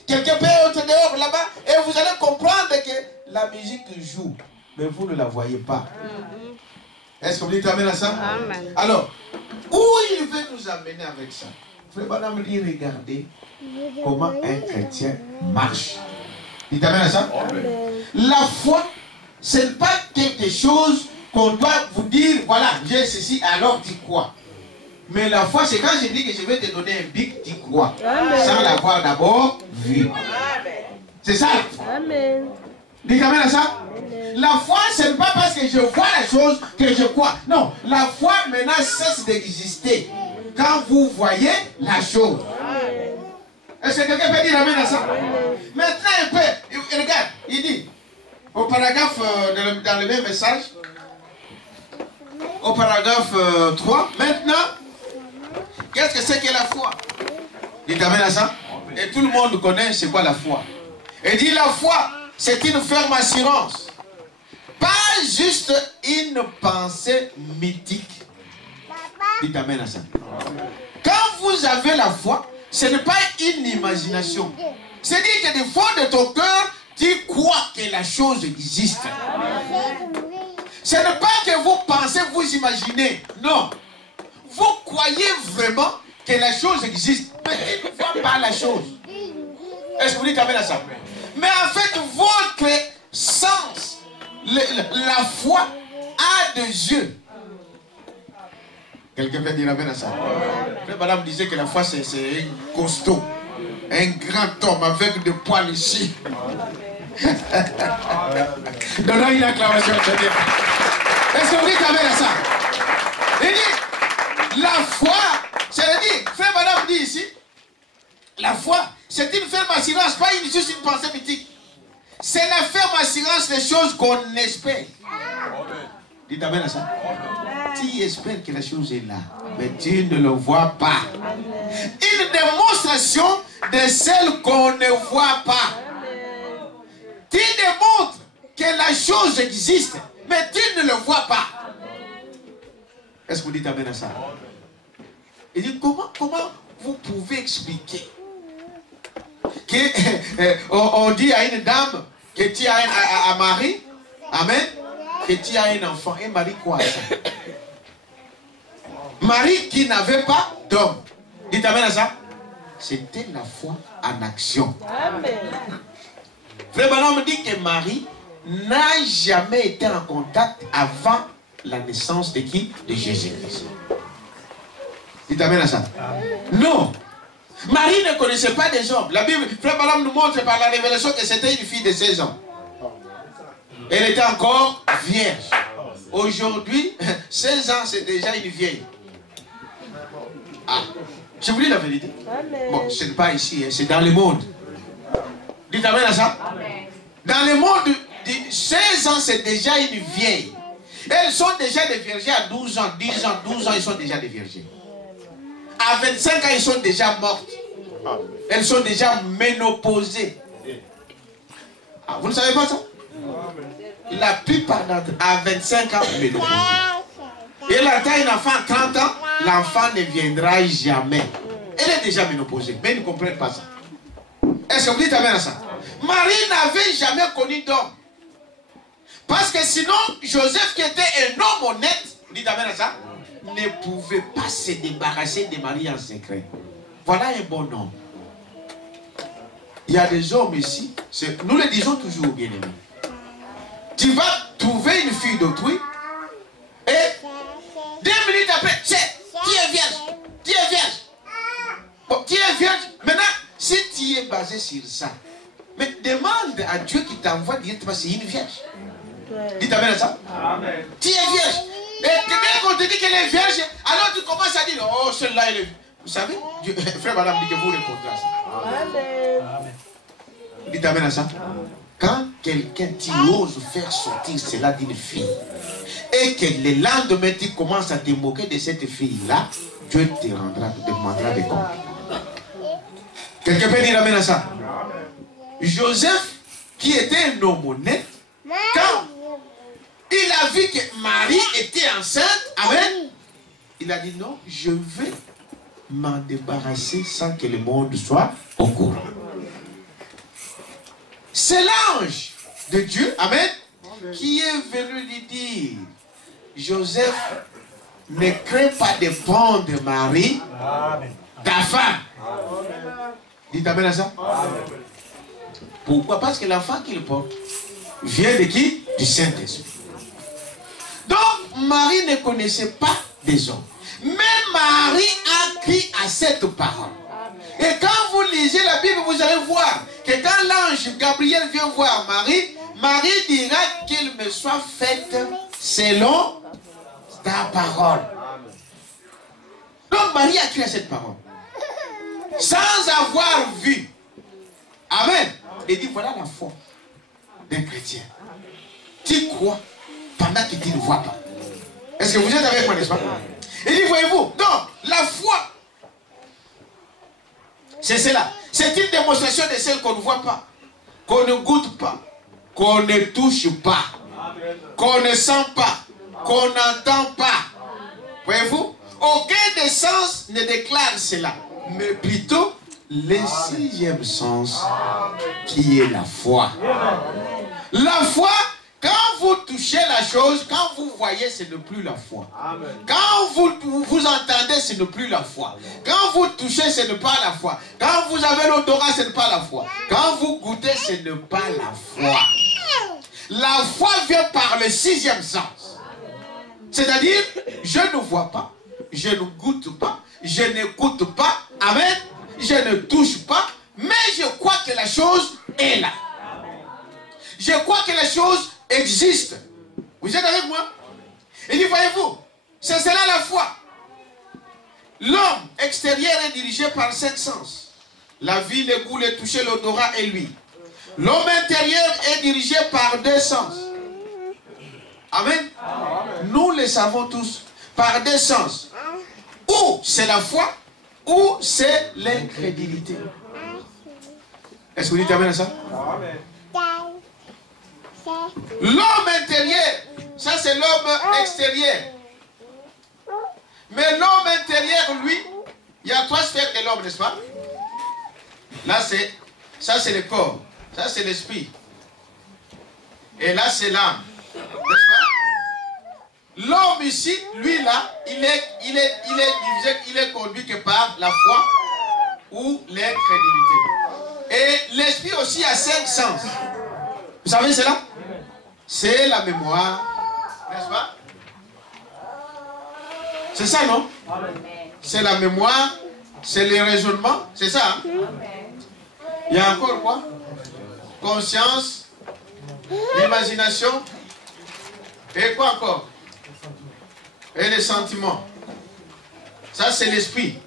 quelqu'un peut être dehors là-bas, et vous allez comprendre que la musique joue, mais vous ne la voyez pas. Est-ce que vous dites amen à ça? Amen. Alors, où il veut nous amener avec ça? Frère Madame dit, regardez comment un chrétien marche. Dites amen à ça? Amen. La foi, ce n'est pas quelque chose qu'on doit vous dire, voilà, j'ai ceci, alors tu crois. Mais la foi, c'est quand je dis que je vais te donner un bic, tu crois. Amen. Sans l'avoir d'abord vu. C'est ça. Amen. Dites amen à ça? Amen. La foi, ce n'est pas parce que je vois la chose que je crois. Non, la foi maintenant cesse d'exister quand vous voyez la chose. Est-ce que quelqu'un peut dire amen à ça? Amen. Maintenant un peu, regarde, il dit, au paragraphe, dans le même message, au paragraphe 3, maintenant, qu'est-ce que c'est que la foi? Dites amen à ça? Et tout le monde connaît c'est quoi la foi. Et dit la foi, c'est une ferme assurance. Pas juste une pensée mythique. Dites amen à ça. Quand vous avez la foi, ce n'est pas une imagination. C'est-à-dire que du fond de ton cœur, tu crois que la chose existe. Ce n'est pas que vous pensez, vous imaginez. Non. Vous croyez vraiment que la chose existe. Mais tu ne vois pas la chose. Est-ce que vous dites amen à ça? Mais en fait, votre sens, la foi, a des yeux. Quelqu'un peut dire amen à ça? Madame disait que la foi, c'est un costaud. Un grand homme avec des poils ici. Donnons une acclamation. Est-ce que vous dites amen à ça? Il dit, la foi, c'est-à-dire, frère madame dit ici, la foi, c'est une ferme assurance, pas juste une pensée mythique. C'est la ferme assurance des choses qu'on espère. Dites amen à ça. Tu espères que la chose est là, mais tu ne le vois pas. Une démonstration de celle qu'on ne voit pas. Tu démontres que la chose existe, mais tu ne le vois pas. Est-ce que vous dites amen à ça? Il dit, comment vous pouvez expliquer qu'on dit à une dame que tu as un mari, amen, que tu as un enfant, et Marie quoi ça? Marie qui n'avait pas d'homme. Dites amen à ça. C'était la foi en action. Amen. Frère Branham me dit que Marie n'a jamais été en contact avant la naissance de qui? De Jésus-Christ. Dites amen à ça. Non. Marie ne connaissait pas des hommes. La Bible, Frère Branham nous montre par la révélation que c'était une fille de 16 ans. Elle était encore vierge. Aujourd'hui, 16 ans, c'est déjà une vieille. Ah, je vous dis la vérité. Amen. Bon, ce n'est pas ici, c'est dans le monde. Dites amen à ça. Amen. Dans le monde, 16 ans, c'est déjà une vieille. Elles sont déjà des vierges à 12 ans, 10 ans, 12 ans, ils sont déjà des vierges. À 25 ans, ils sont déjà mortes. Elles sont déjà ménopausées. Ah, vous ne savez pas ça? La plupart d'entre eux, à 25 ans, ménopausées. Et là, tu as un enfant à 30 ans, l'enfant ne viendra jamais. Elle est déjà ménopausée, mais ils ne comprennent pas ça. Est-ce que vous dites amen à ça? Marie n'avait jamais connu d'homme. Parce que sinon, Joseph, qui était un homme honnête, vous dites amen à ça, ne pouvait pas se débarrasser de Marie en secret. Voilà un bon homme. Il y a des hommes ici, nous le disons toujours, bien aimé. Tu vas trouver une fille d'autrui, et 2 minutes après, tu es vierge. Tu es vierge. Bon, tu es vierge. Maintenant, si tu es basé sur ça, mais demande à Dieu qui t'envoie directement, c'est une vierge. Dites amen à ça. Amen. Tu es vierge. Et dès qu'on te dit qu'elle est vierge, alors tu commences à dire, oh, celle-là, elle est... Vous savez, Dieu, frère, madame, dit que vous répondrez à ça. Amen. Dites amen à ça. Amen. Quand quelqu'un ose faire sortir cela d'une fille, et que le lendemain tu commences à te moquer de cette fille-là, Dieu te demandera des comptes. Quelqu'un peut dire amen à ça? Joseph, qui était un homme honnête, quand il a vu que Marie était enceinte, amen, il a dit non, je vais m'en débarrasser sans que le monde soit au courant. C'est l'ange de Dieu, amen, qui est venu lui dire, Joseph, ne crains pas de prendre Marie, ta femme. Dites amen à ça. Amen. Pourquoi? Parce que l'enfant qu'il porte vient de qui? Du Saint-Esprit. Donc, Marie ne connaissait pas des hommes. Mais Marie a cru à cette parole. Et quand vous lisez la Bible, vous allez voir que quand l'ange Gabriel vient voir Marie, Marie dira qu'il me soit faite selon ta parole. Donc Marie a cru à cette parole. Sans avoir vu. Amen. Et dit voilà la foi d'un chrétien. Tu crois pendant que tu ne vois pas. Est-ce que vous êtes avec moi, n'est-ce pas? Et dit voyez-vous, donc la foi, c'est cela. C'est une démonstration de celle qu'on ne voit pas, qu'on ne goûte pas, qu'on ne touche pas, qu'on ne sent pas, qu'on n'entend pas. Voyez-vous? Aucun des sens ne déclare cela, mais plutôt le sixième sens qui est la foi. La foi, quand vous touchez la chose, quand vous voyez, ce n'est plus la foi. Quand vous entendez, ce n'est plus la foi. Quand vous touchez, ce n'est pas la foi. Quand vous avez l'odorat, ce n'est pas la foi. Quand vous goûtez, ce n'est pas la foi. La foi vient par le sixième sens. C'est-à-dire, je ne vois pas, je ne goûte pas, je n'écoute pas, amen, je ne touche pas, mais je crois que la chose est là. Je crois que la chose existe. Vous êtes avec moi? Il dit, voyez-vous, c'est cela la foi. L'homme extérieur est dirigé par 5 sens. La vue, le goût, le toucher, l'odorat et lui. L'homme intérieur est dirigé par 2 sens. Amen. Nous le savons tous, par 2 sens. Ou c'est la foi, ou c'est l'incrédulité. Est-ce que vous dites amen à ça? L'homme intérieur, ça c'est l'homme extérieur. Mais l'homme intérieur, lui, il y a 3 sphères de l'homme, n'est-ce pas? Là, ça c'est le corps, ça c'est l'esprit. Et là, c'est l'âme, n'est-ce pas? L'homme ici, lui là, il est conduit que par la foi ou l'incrédulité. Et l'esprit aussi a 5 sens. Vous savez cela? C'est la mémoire, n'est-ce pas? C'est ça, non? C'est la mémoire, c'est le raisonnement, c'est ça, hein? Il y a encore quoi? Conscience, l'imagination, et quoi encore? Et les sentiments. Ça, c'est l'esprit.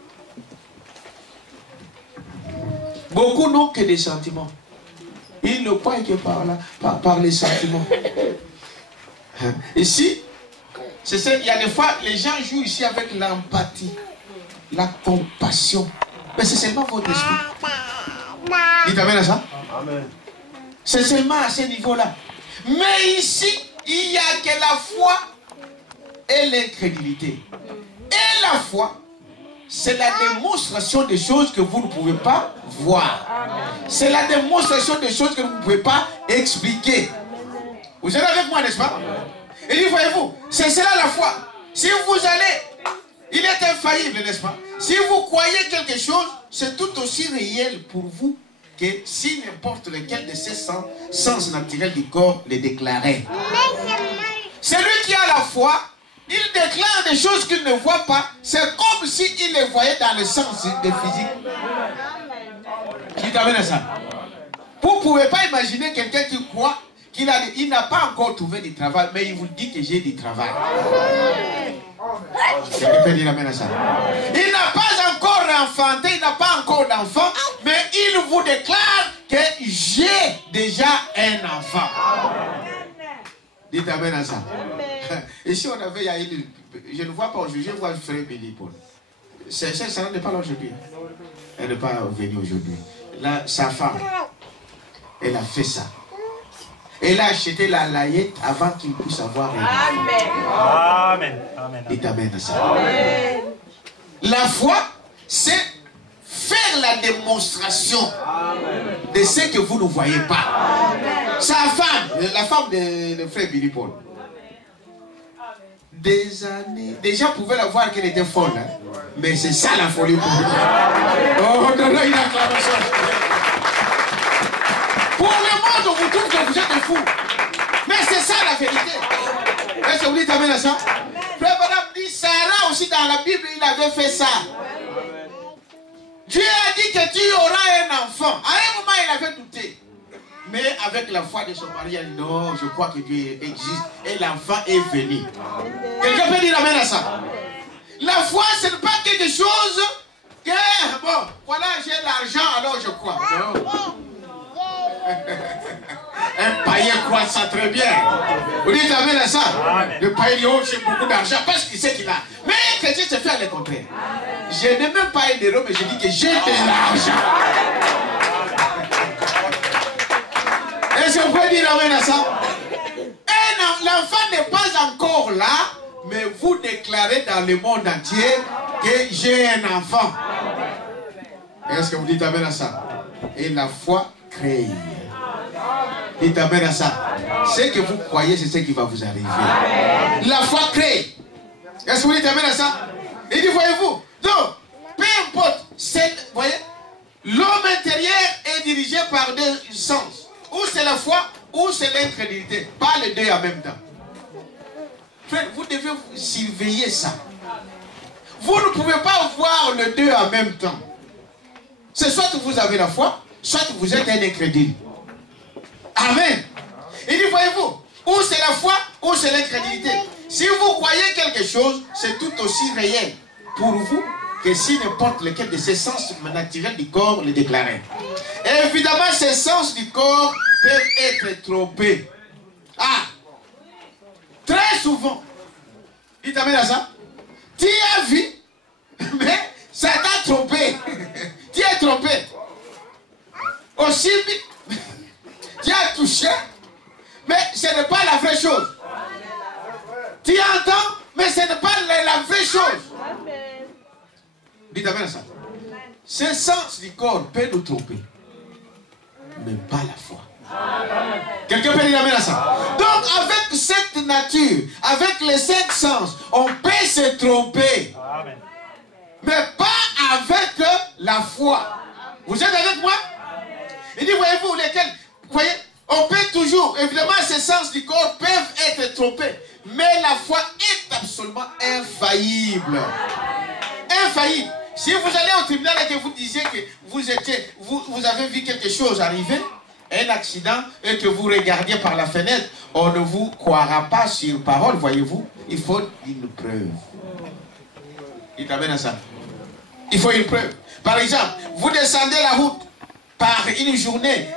Beaucoup n'ont que des sentiments. Ils ne croient que par les sentiments. Ici, il y a des fois, les gens jouent ici avec l'empathie, la compassion. Mais c'est seulement votre esprit. Dites amen à ça? Amen. C'est seulement à ce niveau-là. Mais ici, il n'y a que la foi et l'incrédulité. Et la foi, c'est la démonstration des choses que vous ne pouvez pas voir. C'est la démonstration des choses que vous ne pouvez pas expliquer. Vous êtes avec moi, n'est-ce pas? Et dit, voyez-vous, c'est cela la foi. Si vous allez, il est infaillible, n'est-ce pas? Si vous croyez quelque chose, c'est tout aussi réel pour vous que si n'importe lequel de ces sens naturels du corps les déclarait. Celui qui a la foi, il déclare des choses qu'il ne voit pas. C'est comme s'il les voyait dans le sens de physique. Qui t'amène à ça? Vous ne pouvez pas imaginer quelqu'un qui croit qu'il n'a pas encore trouvé du travail, mais il vous dit que j'ai du travail. Quelqu'un peut dire amen à ça? Il n'a pas encore enfanté, il n'a pas encore d'enfant, mais il vous déclare que j'ai déjà un enfant. Dites amen à ça. Et si on avait, je ne vois pas aujourd'hui, je vois Frère Billy Paul. Ça n'est pas là aujourd'hui. Elle n'est pas venue aujourd'hui. Là, sa femme, elle a fait ça. Elle a acheté la layette avant qu'il puisse avoir un enfant. Amen. Amen. Dites amen à ça. Amen. La foi, c'est faire la démonstration de ce que vous ne voyez pas. Sa femme, la femme de Frère Billy Paul, des années, déjà pouvait la voir qu'elle était folle, hein? Mais c'est ça la folie pour lui. Oh, non, non, il a acclamation. Pour le monde, on vous trouve que vous êtes des fous. Mais c'est ça la vérité. Est-ce que vous dites amen à ça? Frère Madame dit, Sarah aussi dans la Bible, il avait fait ça. Dieu a dit que tu auras un enfant. À un moment, il avait douté. Mais avec la foi de son mari, elle dit non, je crois que Dieu existe. Et l'enfant est venu. Quelqu'un peut dire amen à ça? La foi, ce n'est pas quelque chose que, bon, voilà, j'ai l'argent, alors je crois. Non. Un païen croit ça très bien. Vous dites amen à ça? Le païen dit, oh, j'ai beaucoup d'argent parce qu'il sait qu'il a. Mais un chrétien se fait le contraire. Je n'ai même pas un euro, mais je dis que j'ai de l'argent. Est-ce que vous pouvez dire amen à ça? L'enfant n'est pas encore là, mais vous déclarez dans le monde entier que j'ai un enfant. Est-ce que vous dites amen à ça? Et la foi crée. Dites amen à ça. Ce que vous croyez, c'est ce qui va vous arriver. Amen. La foi crée. Est-ce que vous dites amen à ça? Il dit, voyez-vous, donc, peu importe, voyez, l'homme intérieur est dirigé par deux sens. Ou c'est la foi, ou c'est l'incrédulité. Pas les deux en même temps. Frère, vous devez surveiller ça. Vous ne pouvez pas voir les deux en même temps. C'est soit vous avez la foi, soit vous êtes un incrédule. Amen. Il dit, voyez-vous, ou c'est la foi, ou c'est l'incrédulité. Si vous croyez quelque chose, c'est tout aussi réel pour vous que si n'importe lequel de ces sens naturels du corps le déclarait. Et évidemment, ces sens du corps peuvent être trompés. Ah! Très souvent. Il t'amène à ça? Tu as vu, mais ça t'a trompé. Tu es trompé. Aussi, tu as touché, mais ce n'est pas la vraie chose. Tu entends, mais ce n'est pas la vraie chose. Dites amen à ça. Ce sens du corps peut nous tromper, mais pas la foi. Quelqu'un peut dire amen à ça. Donc avec cette nature, avec les 5 sens, on peut se tromper. Mais pas avec la foi. Vous êtes avec moi? Il dit, voyez-vous, lesquels, voyez, on peut toujours, évidemment, ces sens du corps peuvent être trompés. Mais la foi est absolument infaillible. Infaillible. Si vous allez au tribunal et que vous disiez que vous avez vu quelque chose arriver, un accident, et que vous regardiez par la fenêtre, on ne vous croira pas sur parole, voyez-vous. Il faut une preuve. Il t'amène à ça. Il faut une preuve. Par exemple, vous descendez la route par une journée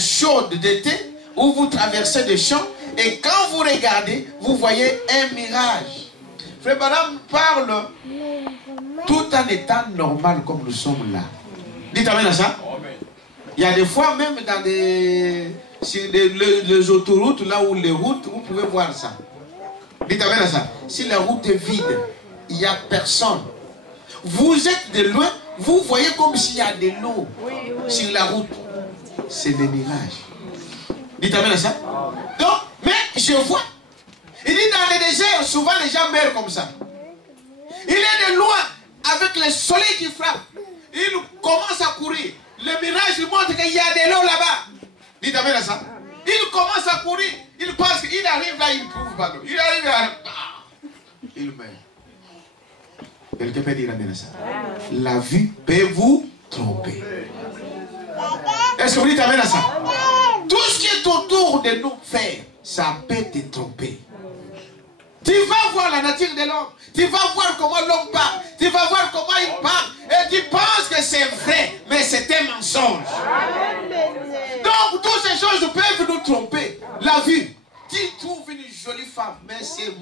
chaude d'été, où vous traversez des champs, et quand vous regardez, vous voyez un mirage. Frère Branham parle tout en étant normal comme nous sommes là. Dites amen à ça. Il y a des fois même dans sur les autoroutes, là où les routes, vous pouvez voir ça. Dites amen à ça. Si la route est vide, il n'y a personne. Vous êtes de loin, vous voyez comme s'il y a de l'eau sur la route. C'est des mirages. Dites amen à ça. Donc, mais je vois. Il dit dans les déserts, souvent les gens meurent comme ça. Il est de loin, avec le soleil qui frappe. Il commence à courir. Le mirage lui montre qu'il y a de l'eau là-bas. Dites amen à ça. Il commence à courir. Il pense qu'il arrive là, il ne trouve pas d'eau. Il arrive là, il meurt. Quelqu'un peut dire amen à ça. La vue peut vous tromper. Est-ce que vous dites amen à ça? Tout ce qui est autour de nous faire, ça peut te tromper. Tu vas voir la nature de l'homme. Tu vas voir comment l'homme parle. Tu vas voir comment il parle. Et tu penses que c'est vrai, mais c'est un mensonge. Donc, toutes ces choses peuvent nous tromper. La vue. Tu trouves une jolie femme, mais c'est...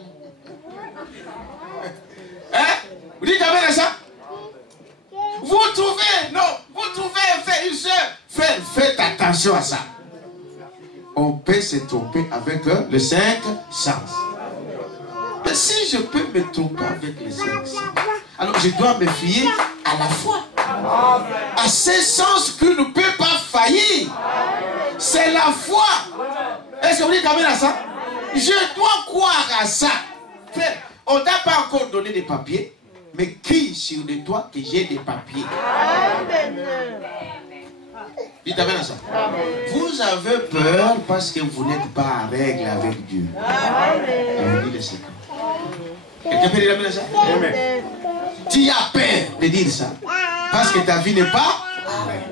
Hein? Vous dites amen à ça? Vous trouvez, non, vous trouvez un frère, une soeur. Faites attention à ça. On peut se tromper avec le 5 sens. Mais si je peux me tromper avec les 5 sens, alors je dois me fier à la foi. À ces sens qui ne peut pas faillir. C'est la foi. Est-ce que vous dites amen à ça? Je dois croire à ça. Frère, on n'a pas encore donné des papiers, mais crie sur le toit que j'ai des papiers. Dites amen à ça. Vous avez peur parce que vous n'êtes pas en règle avec Dieu. Je vous dis le secret. Quelqu'un peut dire amen à ça? Amen. Tu as peur de dire ça parce que ta vie n'est pas en règle.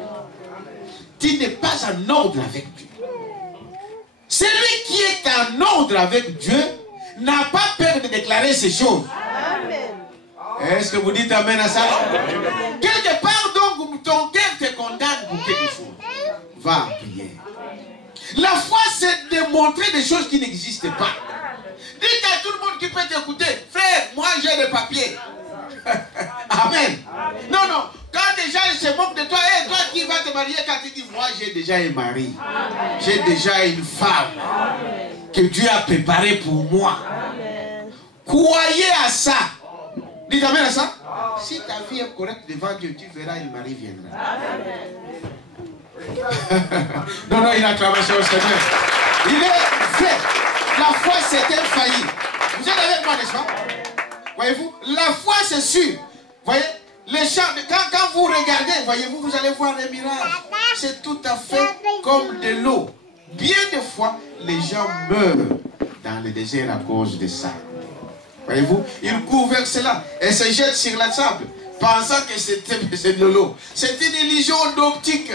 Tu n'es pas en ordre avec Dieu. Celui qui est en ordre avec Dieu n'a pas peur de déclarer ces choses. Est-ce que vous dites amen à ça? Quelque part donc, ton cœur te condamne pour quelque chose. Va prier. La foi, c'est de montrer des choses qui n'existent pas. Dites à tout le monde qui peut t'écouter, frère, moi j'ai des papiers. Amen. Non, non. Quand des gens se moquent de toi, hey, toi qui vas te marier, quand tu dis, moi j'ai déjà un mari. J'ai déjà une femme que Dieu a préparée pour moi. Croyez à ça. Dites amen à ça. Si ta vie est correcte devant Dieu, tu verras, le mari viendra. Non, non, il a acclamation au Seigneur. Il est fait. La foi, c'est infaillible. Vous êtes avec moi, n'est-ce pas? Voyez-vous, la foi, c'est sûr. Voyez, les champs, quand vous regardez, voyez-vous, vous allez voir les mirages. C'est tout à fait comme de l'eau. Bien des fois, les gens meurent dans le désert à cause de ça. Voyez-vous, ils courent vers cela et se jettent sur la sable, pensant que c'est de l'eau. C'est une illusion d'optique.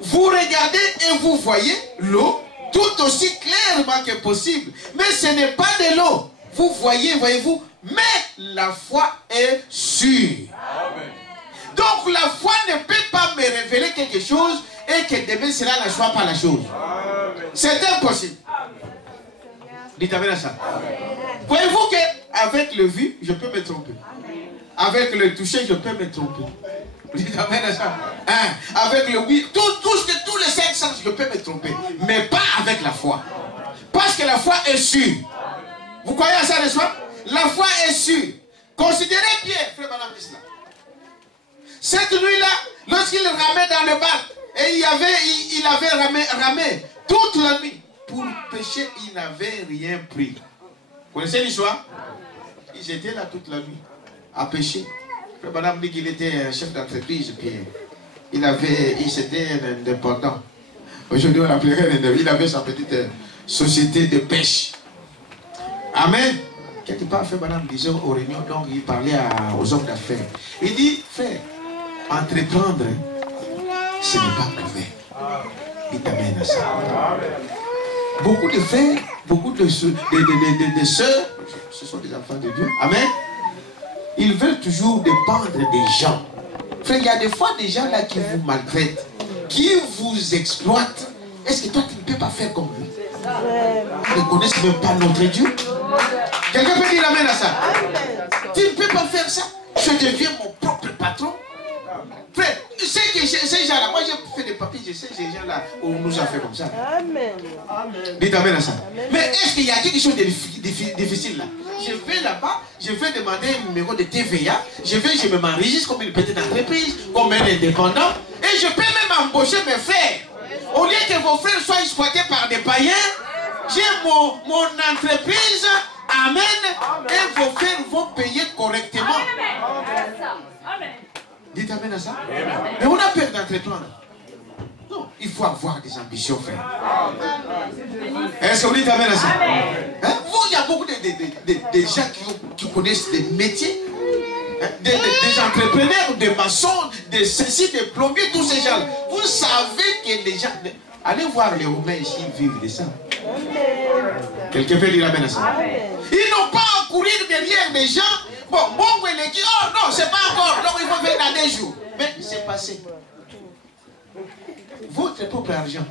Vous regardez et vous voyez l'eau tout aussi clairement que possible. Mais ce n'est pas de l'eau. Vous voyez, voyez-vous, mais la foi est sûre. Donc la foi ne peut pas me révéler quelque chose et que demain cela ne soit pas la chose. C'est impossible. Dites amen à ça. Voyez-vous qu'avec le vu, je peux me tromper. Avec le toucher, je peux me tromper. Dites amen à ça. Hein? Avec le oui, tous les 5 sens, je peux me tromper. Mais pas avec la foi. Parce que la foi est sûre. Vous croyez à ça, n'est-ce pas? La foi est sûre. Considérez Pierre, frère Madame Isla. Cette nuit-là, lorsqu'il ramait dans le bac, et il avait ramé toute la nuit. Pour pêcher, il n'avait rien pris. Vous connaissez l'histoire? Ils étaient là toute la nuit, à pêcher. Frère Madame dit qu'il était un chef d'entreprise, Pierre. Il c'était un indépendant. Aujourd'hui, on l'appellerait un indépendant. Il avait sa petite société de pêche. Amen. Quelque part, frère Madame disait aux réunions, donc il parlait aux hommes d'affaires. Il dit, frère, entreprendre, ce n'est pas mauvais. Il t'amène à ça. Beaucoup de frères, beaucoup de sœurs, ce sont des enfants de Dieu. Amen. Ils veulent toujours dépendre des gens. Frère, il y a des fois des gens là qui vous maltraitent, qui vous exploitent. Est-ce que toi tu ne peux pas faire comme lui? Ils ne connaissent même pas notre Dieu. Quelqu'un peut dire amen à ça? Tu ne peux pas faire ça. Je deviens mon propre patron. Frère, tu sais que ces gens-là, moi j'ai fait des papiers, je sais que ces gens-là, on nous a fait comme ça. Amen. Dites amen à ça. Amen. Mais est-ce qu'il y a quelque chose de difficile là? Je vais là-bas, je vais demander un numéro de TVA, je me m'enregistre comme une petite entreprise, comme un indépendant, et je peux même embaucher mes frères. Au lieu que vos frères soient exploités par des païens, j'ai mon entreprise, amen, et vos frères vont payer correctement. Amen. Dites amen à ça. Mais on a peur d'entreprendre. Non, il faut avoir des ambitions, frère. Est-ce que vous dites amen à ça? Hein? Vous, il y a beaucoup de gens qui connaissent des métiers, hein? des entrepreneurs, des maçons, des ceci, des plombiers, tous ces gens. Vous savez que les gens... Allez voir les Roumains ici, ils vivent de ça. Quelqu'un peut dire amen à ça? Ils n'ont pas à courir derrière des gens. Bon, qui oh non, c'est pas encore. Donc il faut faire dans 2 jours. Mais c'est passé. Votre propre argent.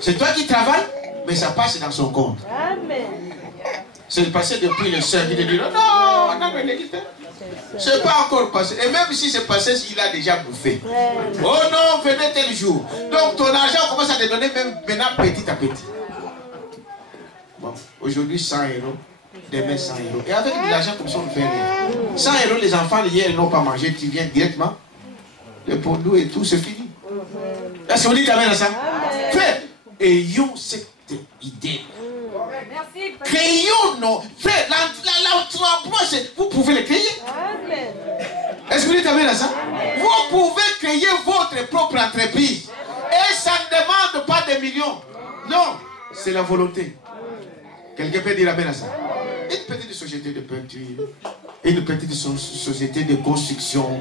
C'est toi qui travailles, mais ça passe dans son compte. C'est passé depuis le soeur qui te dit non, c'est pas encore passé. Et même si c'est passé, il a déjà bouffé. Oh non, venez tel jour. Donc ton argent commence à te donner même maintenant petit à petit. Bon, aujourd'hui 100 €. Demain 100 €. Et avec de l'argent comme ça, on ne fait rien. 100 €, les enfants hier n'ont pas mangé, tu viens directement. Le pondou et tout, c'est fini. Est-ce que vous dites amen à ça? Frère, ayons cette idée. Créons nos... Frère, l'emploi, vous pouvez le créer. Est-ce que vous dites amen à ça? Vous pouvez créer votre propre entreprise. Et ça ne demande pas des millions. Non, c'est la volonté. Quelqu'un peut dire amen à ça? Une petite société de peinture, une petite société de construction,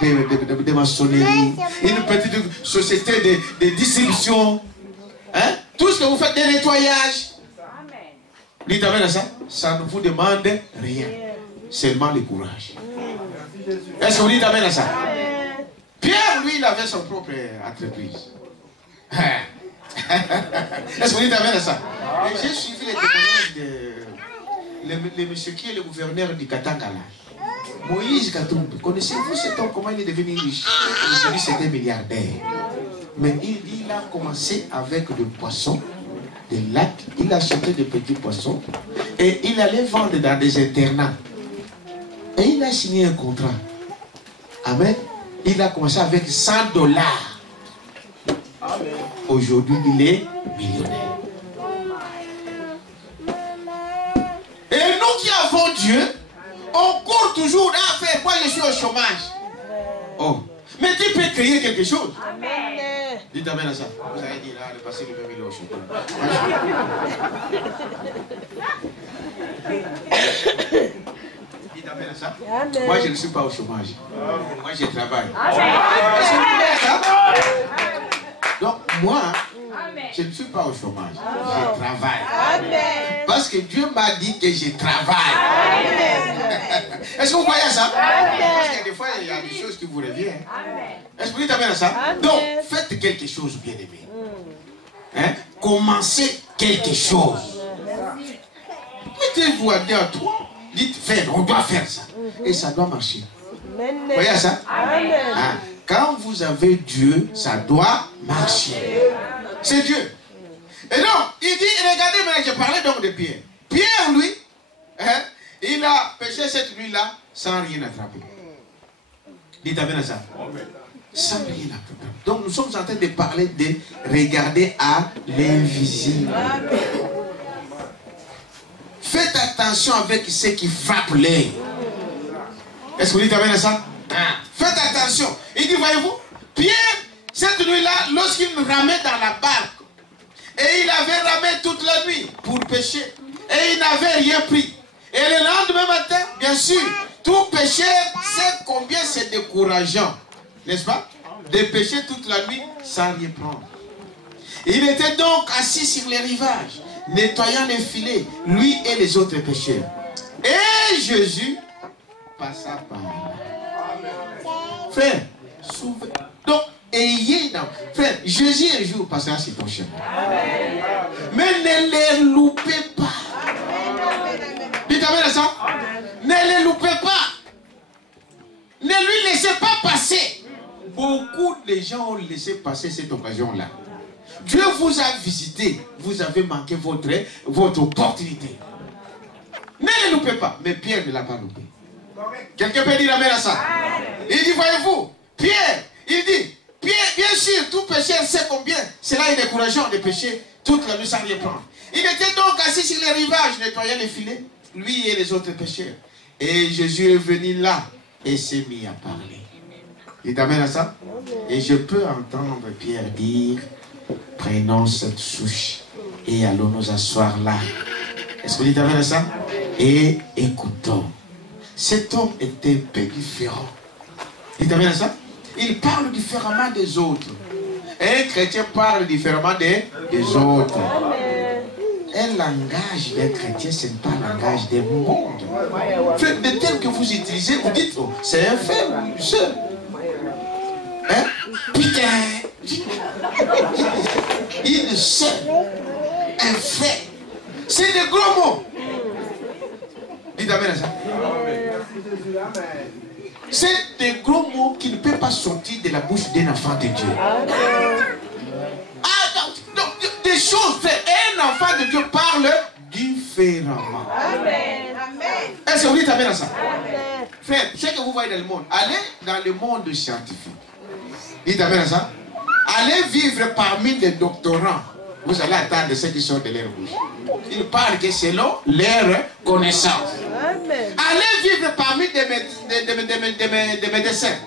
de maçonnerie, une petite société de distribution, hein? Tout ce que vous faites, des nettoyages. Dites amen à ça? Ça ne vous demande rien, seulement le courage. Est-ce que vous dites amen à ça? Pierre, lui, il avait son propre entreprise. Est-ce que vous dites amen à ça? Et j'ai suivi les témoignages de monsieur qui est le gouverneur du Katanga là. Moïse Katumbi. Connaissez-vous cet homme, comment il est devenu riche? Lui, c'était milliardaire. Mais il a commencé avec des poissons, des lacs. Il achetait des petits poissons et il allait vendre dans des internats. Et il a signé un contrat. Amen. Il a commencé avec $100. Aujourd'hui, il est millionnaire. Et nous qui avons Dieu, on court toujours à faire. Moi, je suis au chômage. Oh. Mais tu peux créer quelque chose. Amen. Dites amen à ça. Vous avez dit là, le passé, le même, il est au chômage. Dites amen à ça. Amen. Moi, je ne suis pas au chômage. Moi, je travaille. Amen. Donc, moi, je ne suis pas au chômage. Je travaille. Amen. Parce que Dieu m'a dit que je travaille. Est-ce que vous voyez ça? Amen. Parce que des fois, il y a des choses qui vous reviennent. Est-ce que vous dites amen à ça? Amen. Donc, faites quelque chose, bien aimé. Hein? Commencez quelque chose. Mettez-vous à dire à toi. Dites, faire, on doit faire ça. Et ça doit marcher. Vous voyez ça? Amen. Hein? Quand vous avez Dieu, ça doit marcher. C'est Dieu. Et donc, il dit, regardez maintenant, je parlais donc de Pierre. Pierre, lui, hein, il a pêché cette nuit-là sans rien attraper. Dites amen à ça. Sans rien attraper. Donc, nous sommes en train de parler de regarder à l'invisible. Faites attention avec ce qui frappe l'œil. Est-ce que vous dites amen à ça? Faites attention. Il dit, voyez-vous, Pierre, cette nuit-là, lorsqu'il ramait dans la barque, et il avait ramé toute la nuit pour pêcher, et il n'avait rien pris. Et le lendemain matin, bien sûr, tout pêcheur sait combien c'est décourageant, n'est-ce pas? De pêcher toute la nuit sans rien prendre. Il était donc assis sur les rivages, nettoyant les filets, lui et les autres pêcheurs. Et Jésus passa par là. Frère, donc, ayez dans... Frère, Jésus un jour passera sur ton chemin. Mais ne les loupez pas. Dites amen à ça. Ne les loupez pas. Ne lui laissez pas passer. Beaucoup de gens ont laissé passer cette occasion-là. Dieu vous a visité. Vous avez manqué votre opportunité. Ne les loupez pas. Mais Pierre ne l'a pas loupé. Quelqu'un peut dire amen à ça. Il dit, voyez-vous, Pierre, il dit, Pierre, bien sûr, tout pécheur sait combien cela est décourageant de pécher toute la nuit sans rien prendre. Il était donc assis sur les rivages, nettoyant les filets, lui et les autres pécheurs. Et Jésus est venu là et s'est mis à parler. Il t'amène à ça? Et je peux entendre Pierre dire, prenons cette souche et allons nous asseoir là. Est-ce que vous dites amen à ça? Et écoutons. Cet homme était un peu différent. Dites amen à ça? Il parle différemment des autres. Un chrétien parle différemment des autres. Un langage d'un chrétien, ce n'est pas un langage du monde. Le terme que vous utilisez, vous dites, oh, c'est un fait, seul. Hein? Putain. Une seule. Un fait. C'est des gros mots. Dites amen à ça. C'est des gros mots qui ne peuvent pas sortir de la bouche d'un enfant de Dieu. Donc, des choses, un enfant de Dieu parle différemment. Amen. Est-ce que vous dites amen à ça? Amen. Frère, ce que vous voyez dans le monde, allez dans le monde scientifique. Dites amen à ça. Allez vivre parmi les doctorants. Vous allez attendre ceux qui sortent de leur bouche. Ils parlent que selon leur connaissance. Amen. Allez vivre parmi des médecins.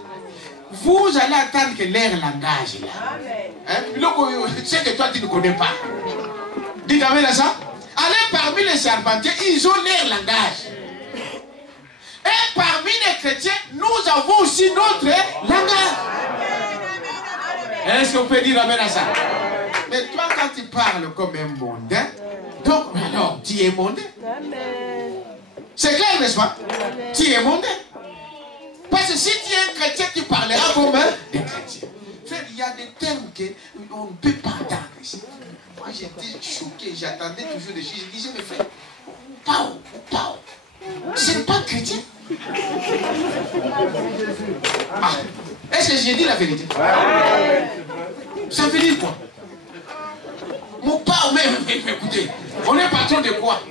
Vous allez attendre que leur langage là. Hein? C'est que toi tu ne connais pas. Dites amen à ça. Allez parmi les charpentiers, ils ont leur langage. Et parmi les chrétiens, nous avons aussi notre langage. Est-ce qu'on peut dire amen à ça? Mais toi, quand tu parles comme un mondain, donc alors tu es mondain. C'est clair, n'est-ce pas? Tu es mondain. Parce que si tu es un chrétien, tu parleras comme un chrétien. Il y a des termes qu'on ne peut pas entendre ici. Moi, j'étais choqué, j'attendais toujours des choses. Je disais, mes frères, pao, ce n'est pas chrétien. Ah, est-ce que j'ai dit la vérité? Ça veut dire quoi? Mon pao, mais écoutez, on est patron de quoi?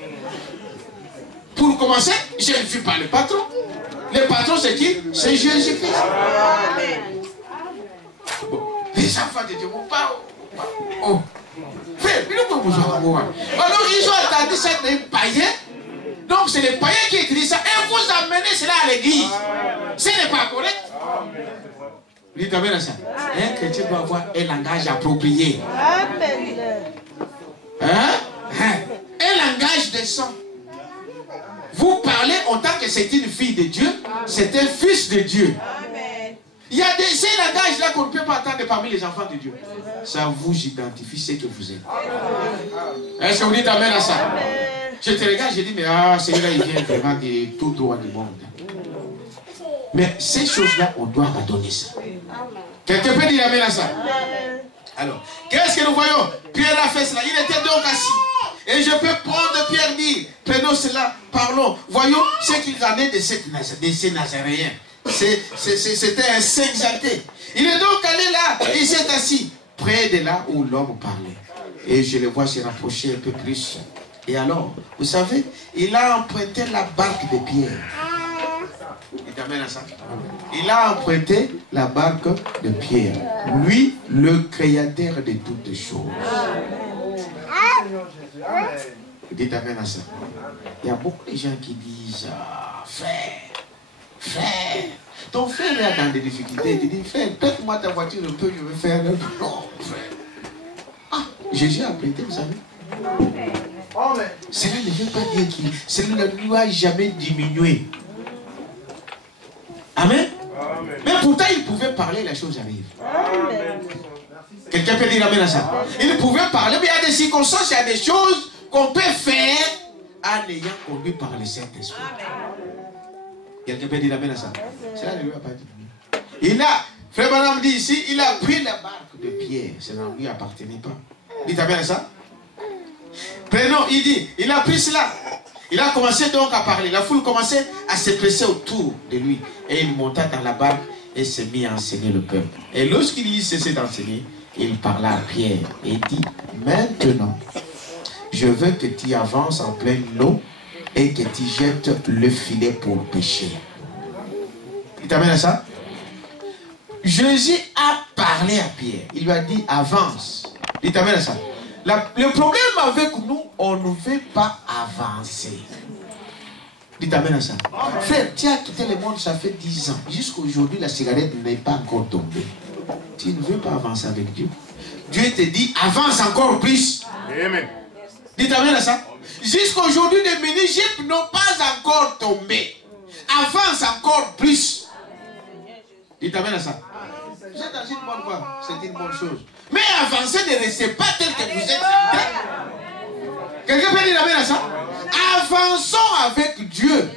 Pour commencer, je ne suis pas le patron. Le patron, c'est qui? C'est Jésus-Christ. Bon. Les enfants de Dieu, oh. Alors, ils ont attendu ça des païens. Donc, c'est les païens qui écrivent ça. Et vous amenez cela à l'église. Ce n'est pas correct. Dites amen à ça. Un chrétien doit avoir un langage approprié. Hein? Un langage décent. Vous parlez en tant que c'est une fille de Dieu, c'est un fils de Dieu. Il y a ces langages-là qu'on ne peut pas entendre parmi les enfants de Dieu. Ça vous identifie ce que vous êtes. Est-ce que vous dites amen à ça? Je te regarde, je dis, mais celui-là, il vient vraiment de tout droit du monde. Mais ces choses-là, on doit adonner ça. Quelqu'un peut dire amen à ça? Alors, qu'est-ce que nous voyons? Pierre a fait cela. Il était donc assis. Et je peux prendre Pierre dire, prenons cela, parlons. Voyons ce qu'il en est de ces Nazaréens. C'était un saint exalté. Il est donc allé là, il s'est assis près de là où l'homme parlait. Et je le vois se rapprocher un peu plus. Et alors, vous savez, il a emprunté la barque de Pierre. Il a emprunté la barque de Pierre. Lui, le créateur de toutes choses. Dites amen à ça. Il y a beaucoup de gens qui disent, frère, ton frère est dans des difficultés. Il dit, frère, prête-moi ta voiture un peu, je vais faire. Non, frère. Jésus a prêté, vous savez. Cela ne veut pas dire cela ne doit jamais diminuer. Amen. Mais pourtant, il pouvait parler, la chose arrive. Quelqu'un peut dire amen à ça. Il pouvait parler, mais il y a des circonstances, il y a des choses qu'on peut faire en ayant conduit par le Saint-Esprit. Quelqu'un peut dire amen à ça. Cela ne lui a pas dit. Frère Branham dit ici, il a pris la barque de Pierre. Cela ne lui appartenait pas. Dites amen à ça. Prenons, il dit, il a pris cela. Il a commencé donc à parler. La foule commençait à se presser autour de lui. Et il monta dans la barque et s'est mis à enseigner le peuple. Et lorsqu'il y cessait d'enseigner, il parla à Pierre et dit, maintenant, je veux que tu avances en pleine eau et que tu jettes le filet pour pêcher. Il t'amène à ça? Jésus a parlé à Pierre. Il lui a dit, avance. Il t'amène à ça. Le problème avec nous, on ne veut pas avancer. Dites amen à ça. Frère, tu as quitté le monde, ça fait 10 ans. Jusqu'à aujourd'hui, la cigarette n'est pas encore tombée. Tu ne veux pas avancer avec Dieu. Dieu te dit, avance encore plus. Amen. Dites amen à ça. Jusqu'à aujourd'hui, les mini-jipes n'ont pas encore tombé. Avance encore plus. Dites amen à ça. Vous êtes dans une bonne voie, c'est une bonne chose. Mais avancez, ne restez pas tel que vous êtes. Quelqu'un peut dire amen à ça? Avançons avec Dieu.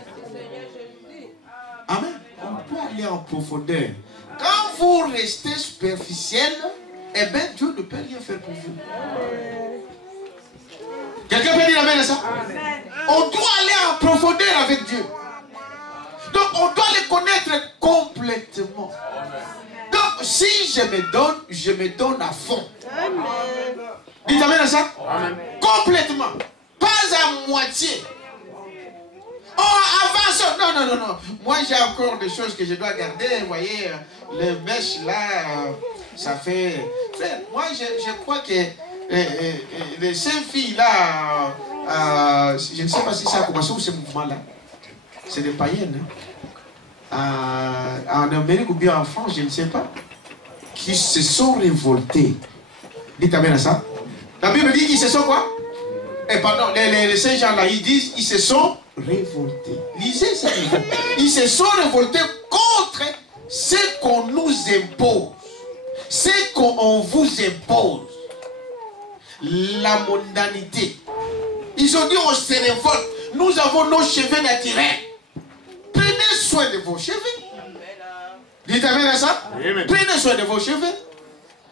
Amen. On peut aller en profondeur. Quand vous restez superficiel, eh bien Dieu ne peut rien faire pour vous. Quelqu'un peut dire amen à ça? On doit aller en profondeur avec Dieu. Donc on doit le connaître complètement. Donc si je me donne à fond. Dites amen à ça? Amen. Complètement. Pas à moitié. Oh, avance. Non. Moi, j'ai encore des choses que je dois garder. Vous voyez, les mèches là, ça fait... Moi, je crois que les 5 filles là, je ne sais pas si ça a commencé ou ce mouvement-là. C'est des païennes. En Amérique ou bien en France, je ne sais pas, qui se sont révoltés. Dites amen à ça. La Bible dit qu'ils se sont quoi? Pardon, les saints gens là, ils disent ils se sont révoltés. Lisez ça. Ils se sont révoltés contre ce qu'on nous impose. Ce qu'on vous impose. La mondanité. Ils ont dit on se révolte. Nous avons nos cheveux naturels. Prenez soin de vos cheveux. Dites amen à ça. Amen. Prenez soin de vos cheveux.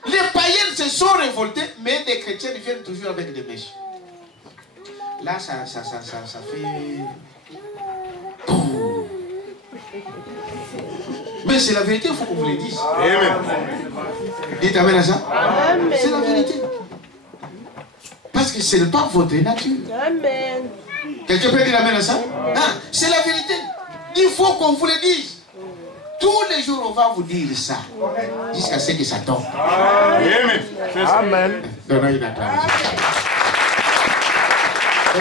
Les païens se sont révoltés, mais les chrétiens viennent toujours avec des mèches. Là, ça fait... Boum. Mais c'est la vérité, il faut qu'on vous le dise. Amen. Dites amen à ça. C'est la vérité. Parce que ce n'est pas votre nature. Amen. Quelqu'un peut dire amen à ça? C'est la vérité. Il faut qu'on vous le dise. Tous les jours, on va vous dire ça. Jusqu'à ce que ça tombe. Amen. Amen. Donnons une acclamation. Et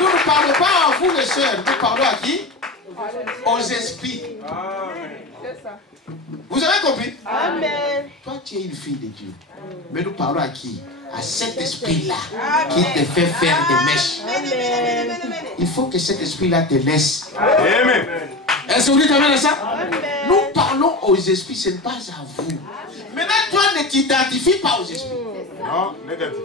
nous ne parlons pas à vous les sœurs. Nous parlons à qui? Aux esprits. Vous avez compris? Amen. Toi, tu es une fille de Dieu. Mais nous parlons à qui? À cet esprit-là qui te fait faire des mèches. Amen. Il faut que cet esprit-là te laisse. Amen. Est-ce que vous dites amen à ça? Amen. Nous parlons aux esprits, ce n'est pas à vous. Maintenant, toi, ne t'identifies pas aux esprits. Non, négatif.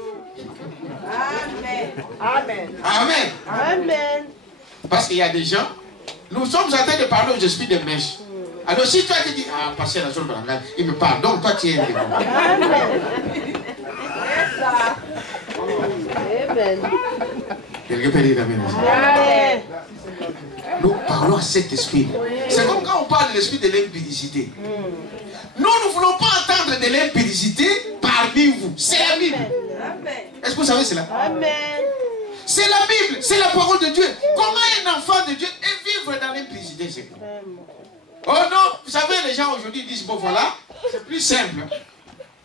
Amen. Amen. Amen. Amen. Parce qu'il y a des gens, nous sommes en train de parler aux esprits de mèches. Alors si toi tu dis, ah, passer la zone balangane, il me parle, donc toi tu es un démon. Amen. Amen. Quelqu'un peut dire amen à ça? Amen. Nous parlons à cet esprit. C'est comme quand on parle de l'esprit de l'impudicité. Nous ne voulons pas entendre de l'impudicité parmi vous. C'est la Bible. Est-ce que vous savez cela? Amen. C'est la Bible, c'est la parole de Dieu. Comment un enfant de Dieu est vivre dans l'impudicité? C'est quoi? Oh non, vous savez, les gens aujourd'hui disent, bon voilà, c'est plus simple.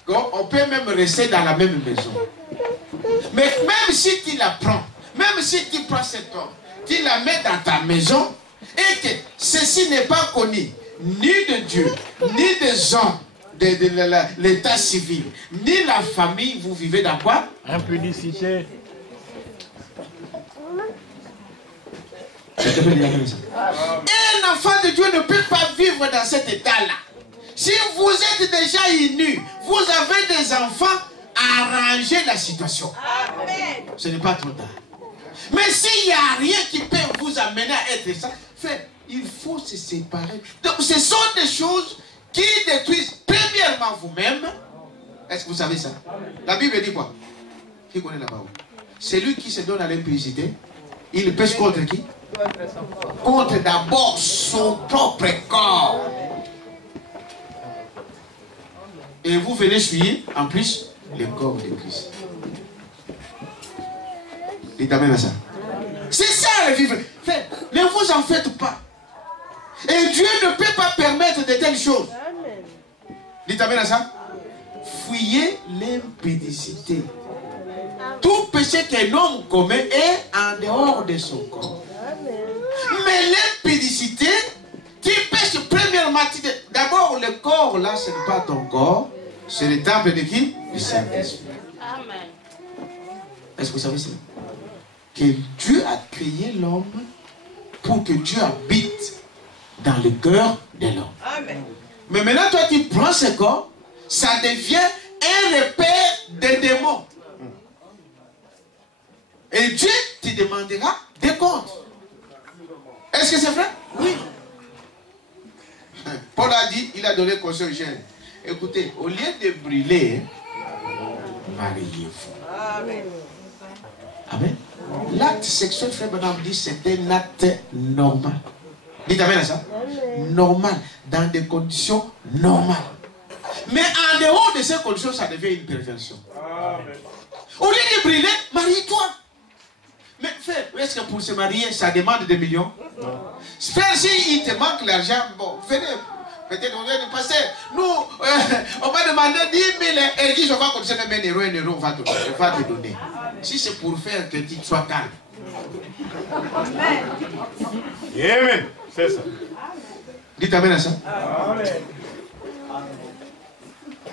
On peut même rester dans la même maison. Mais même si tu la prends, même si tu prends cet homme, tu la mets dans ta maison, et que ceci n'est pas connu, ni de Dieu, ni des gens, de l'état civil, ni la famille, vous vivez dans quoi? Impudicité. Un enfant de Dieu ne peut pas vivre dans cet état-là. Si vous êtes déjà nus, vous avez des enfants, arrangez la situation. Amen. Ce n'est pas trop tard. Mais s'il n'y a rien qui peut vous amener à être ça, il faut se séparer. Donc ce sont des choses qui détruisent premièrement vous-même. Est-ce que vous savez ça? La Bible dit quoi? Qui connaît la parole? Celui qui se donne à l'impudicité, il pêche contre qui? Contre d'abord son propre corps. Et vous venez suivre en plus le corps de Christ. Dites amen à ça. C'est ça le vivre. Ne vous en faites pas. Et Dieu ne peut pas permettre de telles choses. Dites amen à ça. Fuyez l'impudicité. Tout péché qu'un homme commet est en dehors de son corps. Mais l'impudicité, tu pêches premièrement. D'abord, le corps là, ce n'est pas ton corps. C'est le temple de qui? Du Saint-Esprit. Amen. Est-ce que vous savez ça? Que Dieu a créé l'homme pour que Dieu habite dans le cœur de l'homme. Amen. Mais maintenant, toi, tu prends ce corps, ça devient un repère des démons. Et Dieu te demandera des comptes. Est-ce que c'est vrai? Oui. Paul a dit, il a donné conseil aux jeunes. Écoutez, au lieu de brûler, mariez-vous. Amen. Amen. L'acte sexuel, frère Branham dit, c'est un acte normal. Dites amen à ça. Normal, dans des conditions normales. Mais en dehors de ces conditions, ça devient une perversion. Amen. Au lieu de brûler, marie-toi. Mais frère, est-ce que pour se marier, ça demande des millions? Frère, s'il te manque l'argent, bon, venez. Peut-être on vient de passer. Nous, on va demander 10 000 églises, on va comme ça, même un euro, on va te donner. Si c'est pour faire que tu sois calme. Amen. C'est ça. Dites amen à ça. Amen.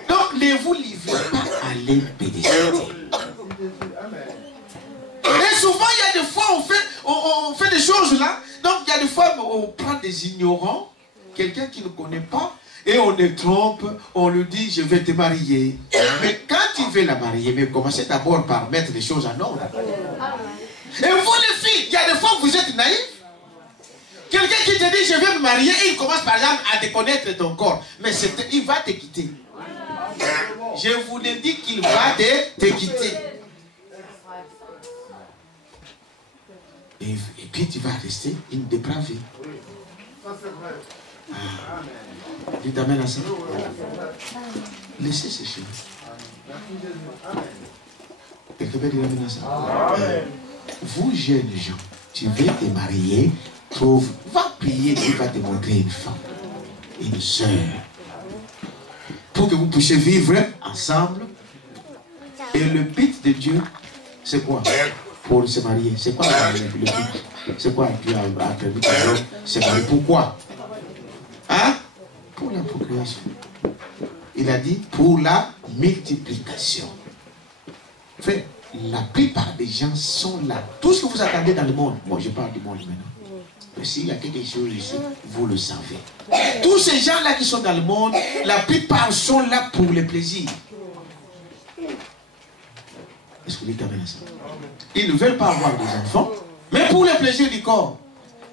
Donc, ne vous livrez pas à l'impudicité. Et souvent, il y a des fois, on fait des choses là. Donc, il y a des fois, on prend des ignorants, quelqu'un qui ne connaît pas, et on le trompe, on lui dit, je vais te marier. Mais quand tu veux la marier, mais commencez d'abord par mettre les choses en ordre. Et vous les filles, il y a des fois, vous êtes naïfs. Quelqu'un qui te dit, je vais me marier, et il commence par exemple à te connaître ton corps. Mais il va te quitter. Je vous le dis qu'il va te quitter. Et puis tu vas rester une dépravée. Dites amen à ça. Laissez ces choses. Quelqu'un peut dire amen à ça. Vous jeunes gens, tu veux te marier, trouve, va prier, Dieu va te montrer une femme, une sœur. Pour que vous puissiez vivre ensemble. Et le but de Dieu, c'est quoi? Pour se marier. C'est quoi le but? C'est quoi Dieu a permis que l'homme se marie? Pourquoi? Hein? Pour la procréation. Il a dit pour la multiplication. Frère, la plupart des gens sont là. Tout ce que vous attendez dans le monde, moi je parle du monde maintenant. Mais s'il y a quelque chose ici, vous le savez. Tous ces gens-là qui sont dans le monde, la plupart sont là pour le plaisir. Est-ce que vous dites amen à ça? Ils ne veulent pas avoir des enfants, mais pour le plaisir du corps.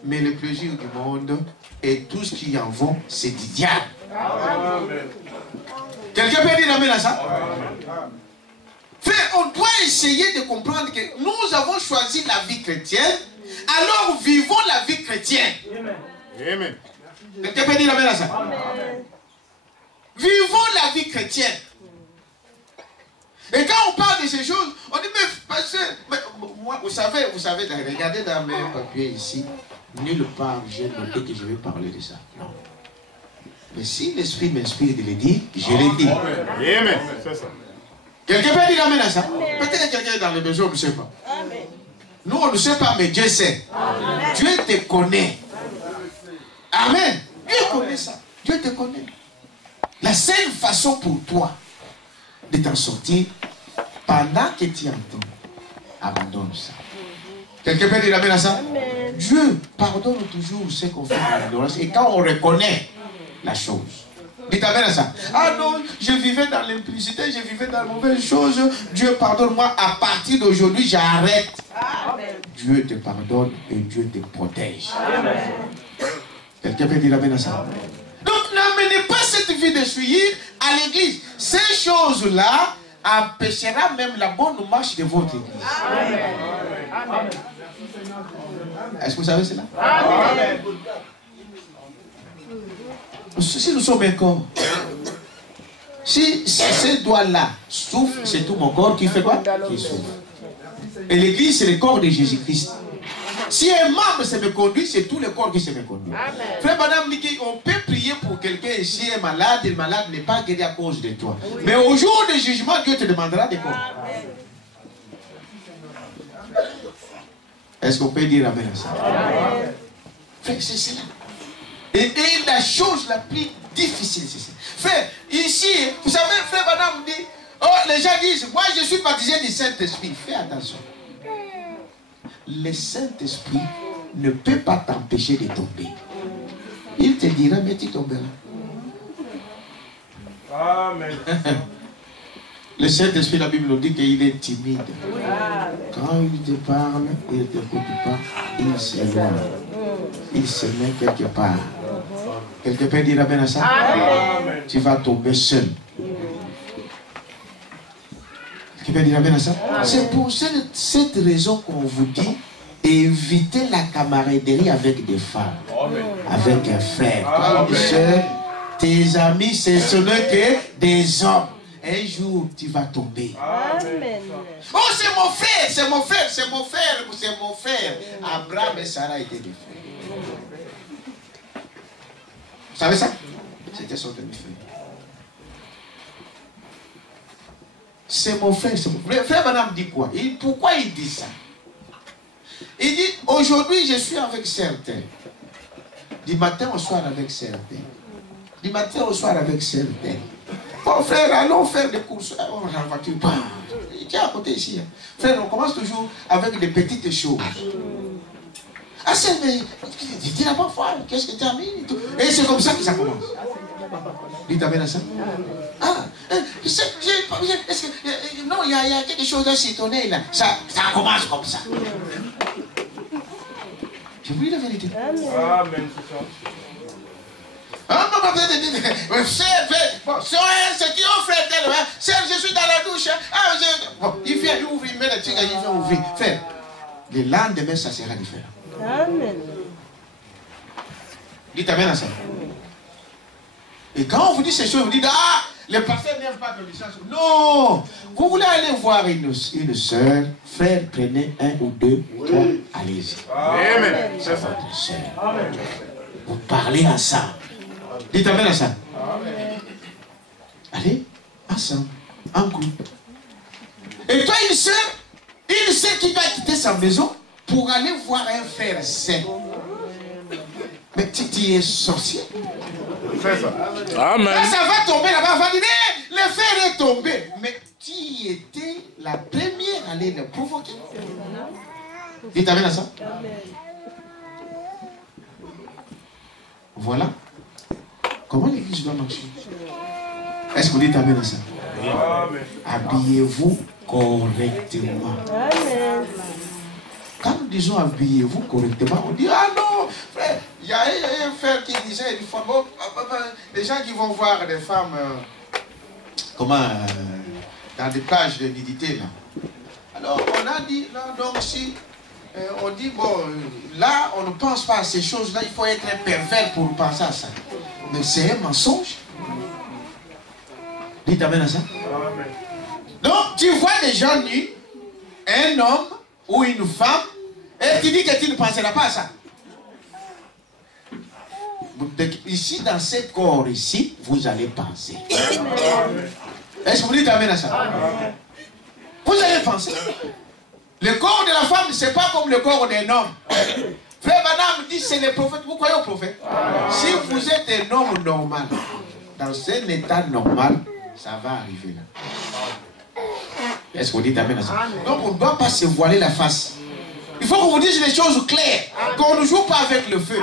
Mais le plaisir du monde et tout ce qui en vont, c'est du diable. Quelqu'un peut dire amen à ça? Frère, on doit essayer de comprendre que nous avons choisi la vie chrétienne, alors vivons la vie chrétienne. Amen. Quelqu'un peut dire amen à ça? Vivons la vie chrétienne. Et quand on parle de ces choses, on dit, mais pasteur, moi, vous savez, regardez dans mes papiers ici, nulle part j'ai noté que je vais parler de ça. Non. Mais si l'Esprit m'inspire de le dire, je le dis. Amen. C'est ça. Quelqu'un peut dire amen à ça? Peut-être que quelqu'un est dans le besoin, on ne sait pas. Amen. Nous, on ne sait pas, mais Dieu sait. Amen. Dieu te connaît. Amen. Dieu connaît ça. Dieu te connaît. La seule façon pour toi de t'en sortir, pendant que tu entends, abandonne ça. Quelqu'un peut dire amen à ça? Amen. Dieu pardonne toujours ce qu'on fait dans l'ignorance. Et quand on reconnaît la chose, dites amen à ça. Ah non, je vivais dans l'implicité, je vivais dans la mauvaise chose. Dieu pardonne-moi. À partir d'aujourd'hui, j'arrête. Amen. Dieu te pardonne et Dieu te protège. Amen. Quelqu'un peut dire amen à ça? Amen. Donc n'amenez pas cette vie de suivre à l'église. Ces choses-là empêchera même la bonne marche de votre église. Amen. Amen. Est-ce que vous savez cela? Amen. Si nous sommes un corps, si ces doigts-là souffrent, c'est tout mon corps qui fait quoi? Qui souffre. Et l'église, c'est le corps de Jésus-Christ. Si un membre se me conduit, c'est tout le corps qui se me conduit. Amen. Frère Madame dit qu'on peut prier pour quelqu'un ici est malade, et le malade n'est pas guéri à cause de toi. Oui. Mais au jour du jugement, Dieu te demandera de quoi? Est-ce qu'on peut dire amen à ça? Amen. Frère, c'est cela. Et la chose la plus difficile, c'est ça. Frère, ici, vous savez, frère Madame dit, oh, les gens disent, moi je suis baptisé du Saint-Esprit. Fais attention. Le Saint-Esprit ne peut pas t'empêcher de tomber. Il te dira, mais tu tomberas. Amen. Le Saint-Esprit, la Bible nous dit qu'il est timide. Quand il te parle, il ne t'écoute pas, il s'éloigne. Il se met quelque part. Quelqu'un peut dire amen à ça? Amen. Tu vas tomber seul. Qui peut dire amen à ça? C'est pour cette raison qu'on vous dit, évitez la camaraderie avec des femmes, avec un frère. Toi, une soeur, tes amis, ce n'est que des hommes. Un jour, tu vas tomber. Amen. Oh, c'est mon frère, c'est mon frère, c'est mon frère, c'est mon frère. Abraham et Sarah étaient des frères. Vous savez ça? C'était son demi-frère. C'est mon frère, c'est mon frère. Frère Madame dit quoi? Pourquoi il dit ça? Il dit, aujourd'hui je suis avec certains. Du matin au soir avec certains. Du matin au soir avec certains. Bon frère, allons faire des courses. On va en voiture. Tiens à côté ici. Frère, on commence toujours avec des petites choses. Ah c'est, mais dis la parfois, qu'est-ce que tu as mis? Et c'est comme ça que ça commence. Dites amen à ça. Ah, est-ce que, non, il y a quelque chose de citonné là. Ça commence comme ça. Je vous dis la vérité. Amen. Ah, c'est qui on frère tel, je suis dans la douche. Ah, bon, il vient ouvrir, il met le tigre, il vient ouvrir. Frère, le lendemain, ça sera différent. Amen. Dites amen à ça. Et quand on vous dit ces choses, vous dites, ah, Les pasteurs n'aiment pas que les gens... Non! Vous voulez aller voir une soeur, frère, prenez un ou deux, trois, allez-y. Amen. C'est votre soeur. Vous parlez ensemble. Dites amen à ça. Allez, ensemble, en groupe. Et toi, une soeur qui va quitter sa maison pour aller voir un frère saint. Mais tu es sorcier. C'est ça. Amen. Là, ça va tomber là-bas, va dire, le fer est tombé. Mais tu étais la première à aller le provoquer. Dites amen à ça. Voilà. Comment l'église doit marcher? Est-ce que vous dites amen à ça? Habillez-vous correctement. Amen. Quand nous disons habillez-vous correctement, on dit ah non, frère, il y a un frère qui disait une fois, bon, les gens qui vont voir des femmes, dans des plages de nudité là. Alors on a dit, là, donc si on dit bon, là on ne pense pas à ces choses-là, il faut être un pervers pour penser à ça. Mais c'est un mensonge. Dites amen à ça. Donc tu vois des gens nus, un homme ou une femme, et tu dis que tu ne penseras pas à ça. Ici, dans ce corps ici, vous allez penser. Est-ce que vous dites amen à ça? Vous allez penser. Le corps de la femme, ce n'est pas comme le corps d'un homme. Frère Madame dit c'est les prophètes. Vous croyez aux prophètes? Si vous êtes un homme normal, dans un état normal, ça va arriver là. Est-ce que vous dites amen à ça? Donc on ne doit pas se voiler la face. Il faut qu'on vous dise les choses claires. Qu'on ne joue pas avec le feu.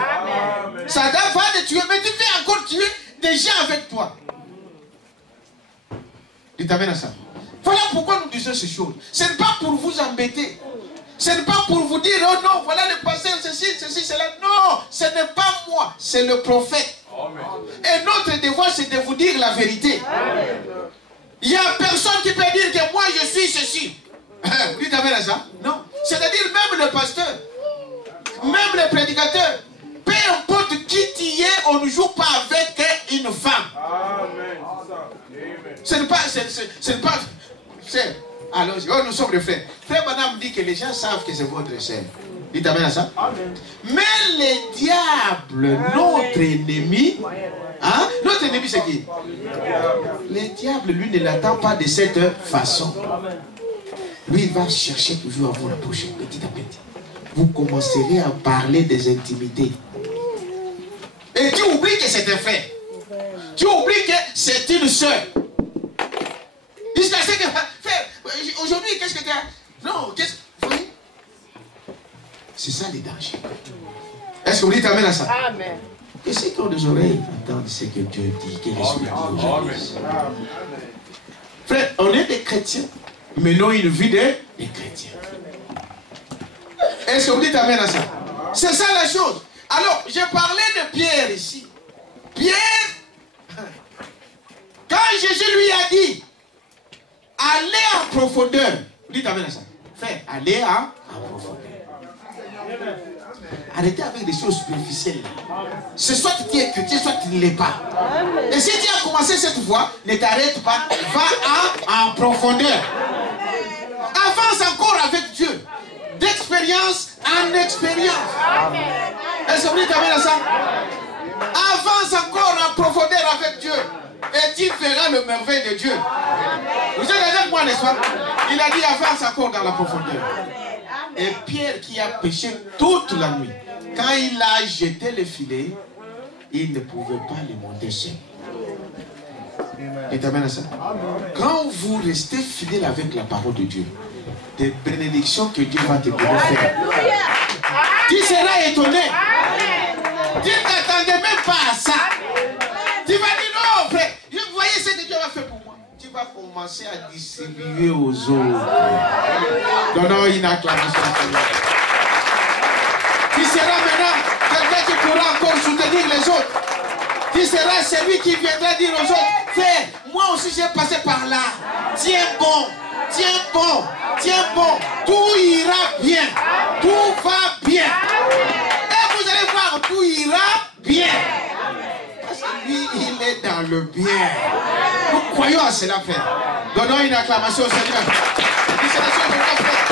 Ça va te tuer, mais tu fais encore tuer des gens avec toi. Dites amen à ça. Voilà pourquoi nous disons ces choses. Ce n'est pas pour vous embêter. Ce n'est pas pour vous dire, oh non, voilà le pasteur, ceci, cela. Non, ce n'est pas moi, c'est le prophète. Et notre devoir, c'est de vous dire la vérité. Il n'y a personne qui peut dire que moi, je suis ceci. Vous dites amen à ça? Non. C'est-à-dire même le pasteur, même le prédicateur, peu importe qui tu es, on ne joue pas avec une femme. Ce n'est pas... Alors, oh, nous sommes des frères. Frère Madame dit que les gens savent que c'est votre sœur. Dites amen à ça. Mais les diables, notre ennemi, hein? Notre ennemi c'est qui? Le diable, lui, ne l'attend pas de cette façon. Lui, il va chercher toujours à vous approcher petit à petit. Vous commencerez à parler des intimités. Et tu oublies que c'est un frère. Tu oublies que c'est une soeur. Jusqu'à ce que... Frère, aujourd'hui, qu'est-ce que tu as... Non, qu'est-ce que... Vous voyez? C'est ça les dangers. Est-ce que vous dites amen à ça? Amen. Et ceux qui ont des oreilles entendent ce que Dieu dit, que l'Esprit dit aujourd'hui. Frère, on est des chrétiens. Menons une vie des chrétiens. Est-ce que vous dites amen à ça? C'est ça la chose. Alors, j'ai parlé de Pierre ici. Pierre, quand Jésus lui a dit, allez en profondeur. Vous dites amen à ça. Frère, allez en profondeur. Arrêtez avec des choses superficielles. C'est soit tu es chrétien, soit tu ne l'es pas. Et si tu as commencé cette voie, ne t'arrête pas. Va en profondeur. Avance encore avec Dieu. D'expérience en expérience. Est-ce que vous dites amen à ça? Avance encore en profondeur avec Dieu. Et tu verras le merveille de Dieu. Vous êtes avec moi, n'est-ce pas? Il a dit avance encore dans la profondeur. Et Pierre qui a péché toute la nuit, quand il a jeté le filet, il ne pouvait pas le monter seul. Et amen à ça. Quand vous restez fidèle avec la parole de Dieu, des bénédictions que Dieu va te donner faire, tu seras étonné. Tu ne t'attendais même pas à ça. Tu vas dire non, frère, vous voyez ce que Dieu va faire pour moi. Tu vas commencer à distribuer aux autres. Donnons une acclamation. Tu seras maintenant quelqu'un qui pourra encore soutenir les autres. Tu seras celui qui viendra dire aux autres, frère, moi aussi j'ai passé par là. Tiens bon, tiens bon, tiens bon. Tout ira bien. Tout va bien. Et vous allez voir, tout ira bien. Parce que lui, il est dans le bien. Nous croyons à cela, frère. Donnons une acclamation au Seigneur. Félicitations, mon frère.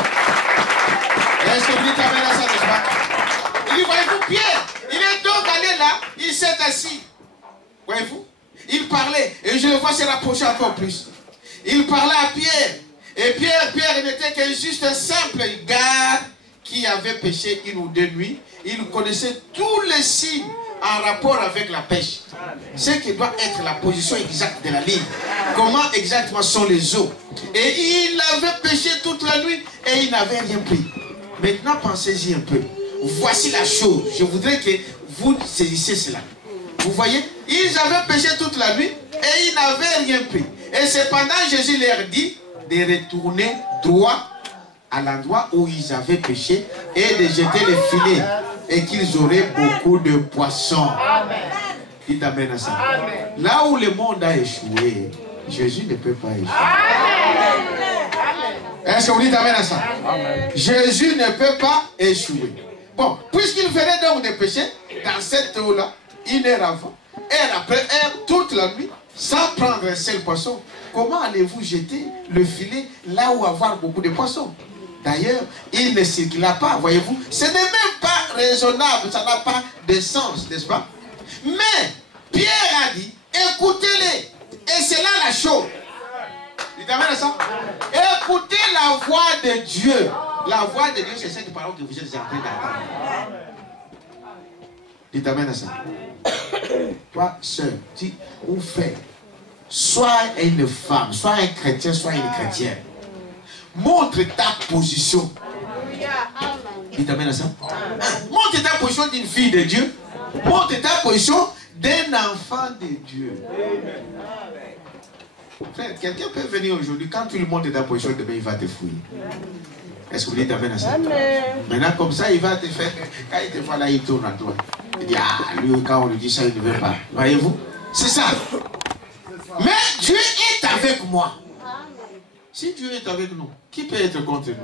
Est-ce que vous dites amen à ça, n'est-ce pas? Il dit, voyez-vous, Pierre, il est donc allé là, il s'est assis. Voyez-vous? Il parlait, et je le vois se rapprocher encore plus. Il parlait à Pierre. Et Pierre n'était qu'un juste un simple gars qui avait pêché une ou 2 nuits. Il connaissait tous les signes en rapport avec la pêche. Ce qui doit être la position exacte de la ligne. Comment exactement sont les eaux. Et il avait pêché toute la nuit et il n'avait rien pris. Maintenant, pensez-y un peu. Voici la chose. Je voudrais que vous saisissiez cela. Vous voyez, ils avaient pêché toute la nuit et ils n'avaient rien pris. Et cependant, Jésus leur dit de retourner droit à l'endroit où ils avaient pêché et de jeter les filets et qu'ils auraient beaucoup de poissons. Dites amen à ça. Là où le monde a échoué, Jésus ne peut pas échouer. Est-ce que vous dites amen à ça? Jésus ne peut pas échouer. Bon, puisqu'il venait donc de pêcher dans cette eau-là, 1 heure avant, heure après heure, toute la nuit, sans prendre un seul poisson, comment allez-vous jeter le filet là où avoir beaucoup de poissons? D'ailleurs, il ne circula pas, voyez-vous. Ce n'est même pas raisonnable, ça n'a pas de sens, n'est-ce pas? Mais Pierre a dit, écoutez-les. Et c'est là la chose. Dites amen à ça. Écoutez la voix de Dieu. La voix de Dieu, c'est cette parole que vous êtes en train d'entendre. Dites amen à ça. Toi, seul, dis ou frère, sois une femme, sois un chrétien, sois une chrétienne. Montre ta position. Dites amen à ça. Montre ta position d'une fille de Dieu. Montre ta position d'un enfant de Dieu. Frère, quelqu'un peut venir aujourd'hui, quand tu lui montres ta position, demain il va te fouiller. Est-ce que vous dites amen à ça? Amen. Maintenant, comme ça, il va te faire. Quand il te voit là, il tourne à toi. Il dit, ah, lui, quand on lui dit ça, il ne veut pas. Voyez-vous? C'est ça. Mais Dieu est avec moi. Si Dieu est avec nous, qui peut être contre nous?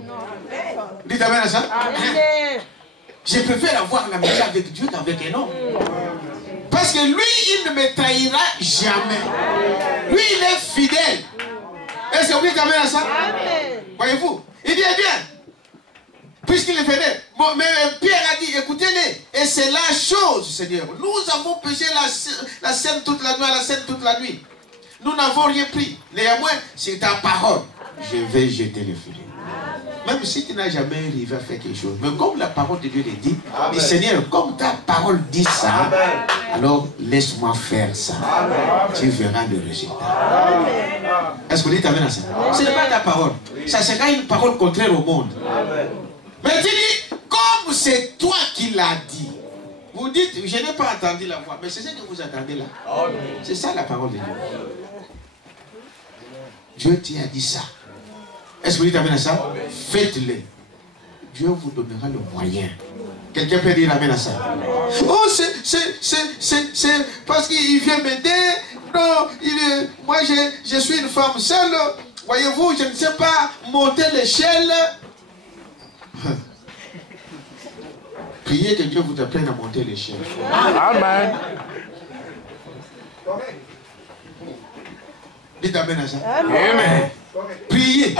Dites amen à ça? Amen. Je préfère avoir l'amitié avec Dieu qu'avec un homme. Parce que lui, il ne me trahira jamais. Lui, il est fidèle. Est-ce que vous dites amen à ça? Amen. Voyez-vous? Il dit, eh bien, puisqu'il est fidèle. Bon, mais Pierre a dit, écoutez-les. Et c'est la chose, Seigneur. Nous avons pêché la scène toute la nuit, la scène toute la nuit. Nous n'avons rien pris. Néanmoins, c'est ta parole. Je vais jeter le filet. Même si tu n'as jamais arrivé à faire quelque chose. Mais comme la parole de Dieu le dit, dit Seigneur, comme ta parole dit ça, alors laisse-moi faire ça. Tu verras le résultat. Est-ce que vous dites amen à ça? Ce n'est pas ta parole. Ça sera une parole contraire au monde. Mais tu dis, comme c'est toi qui l'as dit. Vous dites, je n'ai pas entendu la voix. Mais c'est ce que vous entendez là. C'est ça la parole de Dieu. Dieu t'y a dit ça. Est-ce que vous dites amen à ça? Faites-le. Dieu vous donnera le moyen. Quelqu'un peut dire amen à ça? Oh, c'est parce qu'il vient m'aider. Non, moi je suis une femme seule. Voyez-vous, je ne sais pas monter l'échelle. Priez que Dieu vous apprenne à monter l'échelle. Amen. Dites amen à ça. Amen. Priez.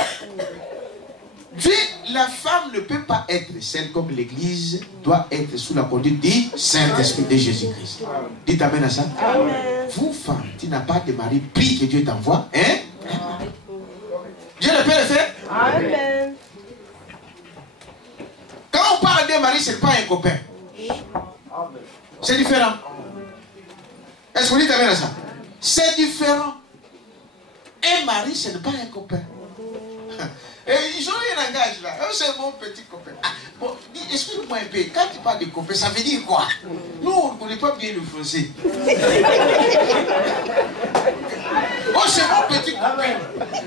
Dieu, la femme ne peut pas être celle comme l'Église doit être sous la conduite du Saint-Esprit de Jésus-Christ. Dites amen à ça. Amen. Vous, femme, tu n'as pas de mari, prie que Dieu t'envoie. Hein? Dieu ne peut le faire. Amen. Quand on parle d'un mari, ce n'est pas un copain. C'est différent. Est-ce que vous dites amen à ça? C'est différent. Un mari, ce n'est pas un copain. Et ils ont un langage là. C'est mon petit copain. Ah, bon, explique-moi un peu. Quand tu parles de copain, ça veut dire quoi? Nous, on ne connaît pas bien le français. Oh, c'est mon petit copain.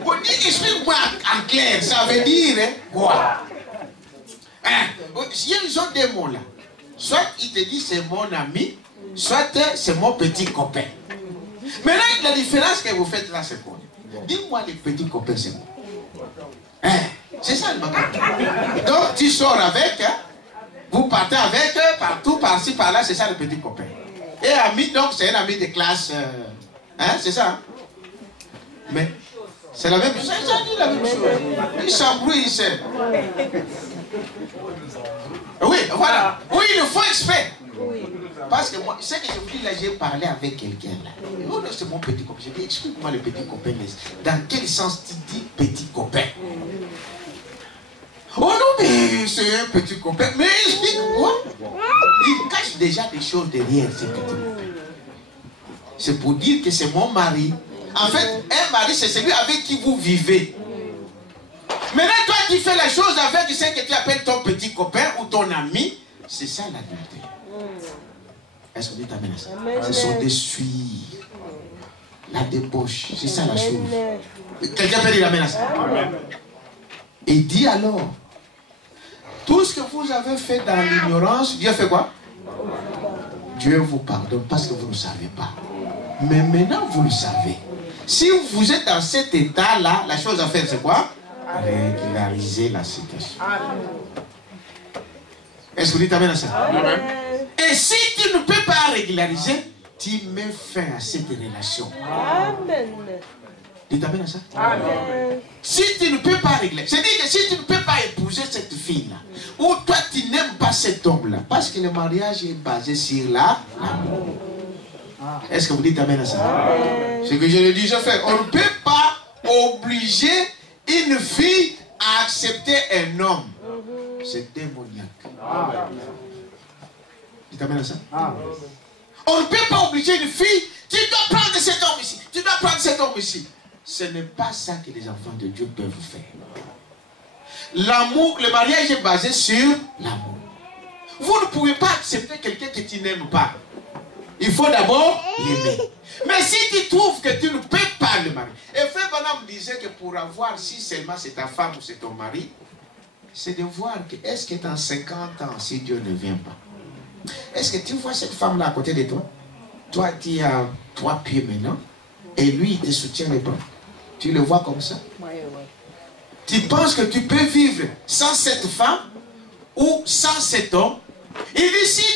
Bon, explique-moi en clair. Ça veut dire quoi? Ils ont des mots là. Soit il te dit c'est mon ami, soit c'est mon petit copain. Maintenant, la différence que vous faites là, c'est quoi? Dis-moi les petits copains, c'est quoi? C'est ça le bagage. Donc tu sors avec, vous partez avec, partout, par-ci, par-là, c'est ça le petit copain. Et ami, donc c'est un ami de classe. C'est ça. Mais c'est la même chose. Ça dit la même chose. Il s'embrouille, il sait. Oui, voilà. Oui, il le faut exprès. Parce que moi, c'est que je vous dis là, j'ai parlé avec quelqu'un là. Oh non, c'est mon petit copain. Je dis, explique-moi le petit copain. Dans quel sens tu dis petit copain? Oh non, mais c'est un petit copain. Mais explique-moi. Il cache déjà des choses derrière ce petit copain. C'est pour dire que c'est mon mari. En fait, un mari, c'est celui avec qui vous vivez. Maintenant, toi qui fais la chose avec ce que tu appelles ton petit copain ou ton ami, c'est ça l'adultère. Est-ce que tu t'amènes à ça? Ce sont des suies. La débauche, c'est ça la chose. Quelqu'un peut dire amène à ça? Et dit alors, tout ce que vous avez fait dans l'ignorance, Dieu fait quoi? Dieu vous pardonne parce que vous ne savez pas. Mais maintenant, vous le savez. Si vous êtes dans cet état-là, la chose à faire, c'est quoi? Régulariser la situation. Est-ce que vous dites amen à ça? Amen. Et si tu ne peux pas régulariser, tu mets fin à cette relation. Amen. Dites amen à ça? Amen. Si tu ne peux pas régler, c'est-à-dire que si tu ne peux pas épouser cette fille-là, ou toi tu n'aimes pas cet homme-là, parce que le mariage est basé sur l'amour. Est-ce que vous dites amen à ça? Amen. Ce que je le dis, je fais. On ne peut pas obliger une fille à accepter un homme. C'est démoniaque. Amen. Dites amen à ça? Amen. On ne peut pas obliger une fille. Tu dois prendre cet homme ici. Tu dois prendre cet homme ici. Ce n'est pas ça que les enfants de Dieu peuvent faire. L'amour, le mariage est basé sur l'amour. Vous ne pouvez pas accepter quelqu'un que tu n'aimes pas. Il faut d'abord l'aimer. Mais si tu trouves que tu ne peux pas le marier. Et Frère Branham disait que pour avoir, si seulement c'est ta femme ou c'est ton mari, c'est de voir que est-ce que dans 50 ans, si Dieu ne vient pas, est-ce que tu vois cette femme-là à côté de toi? Toi, tu as 3 pieds maintenant, et lui, il te soutient les bras. Tu le vois comme ça? Tu penses que tu peux vivre sans cette femme ou sans cet homme? Il dit, si,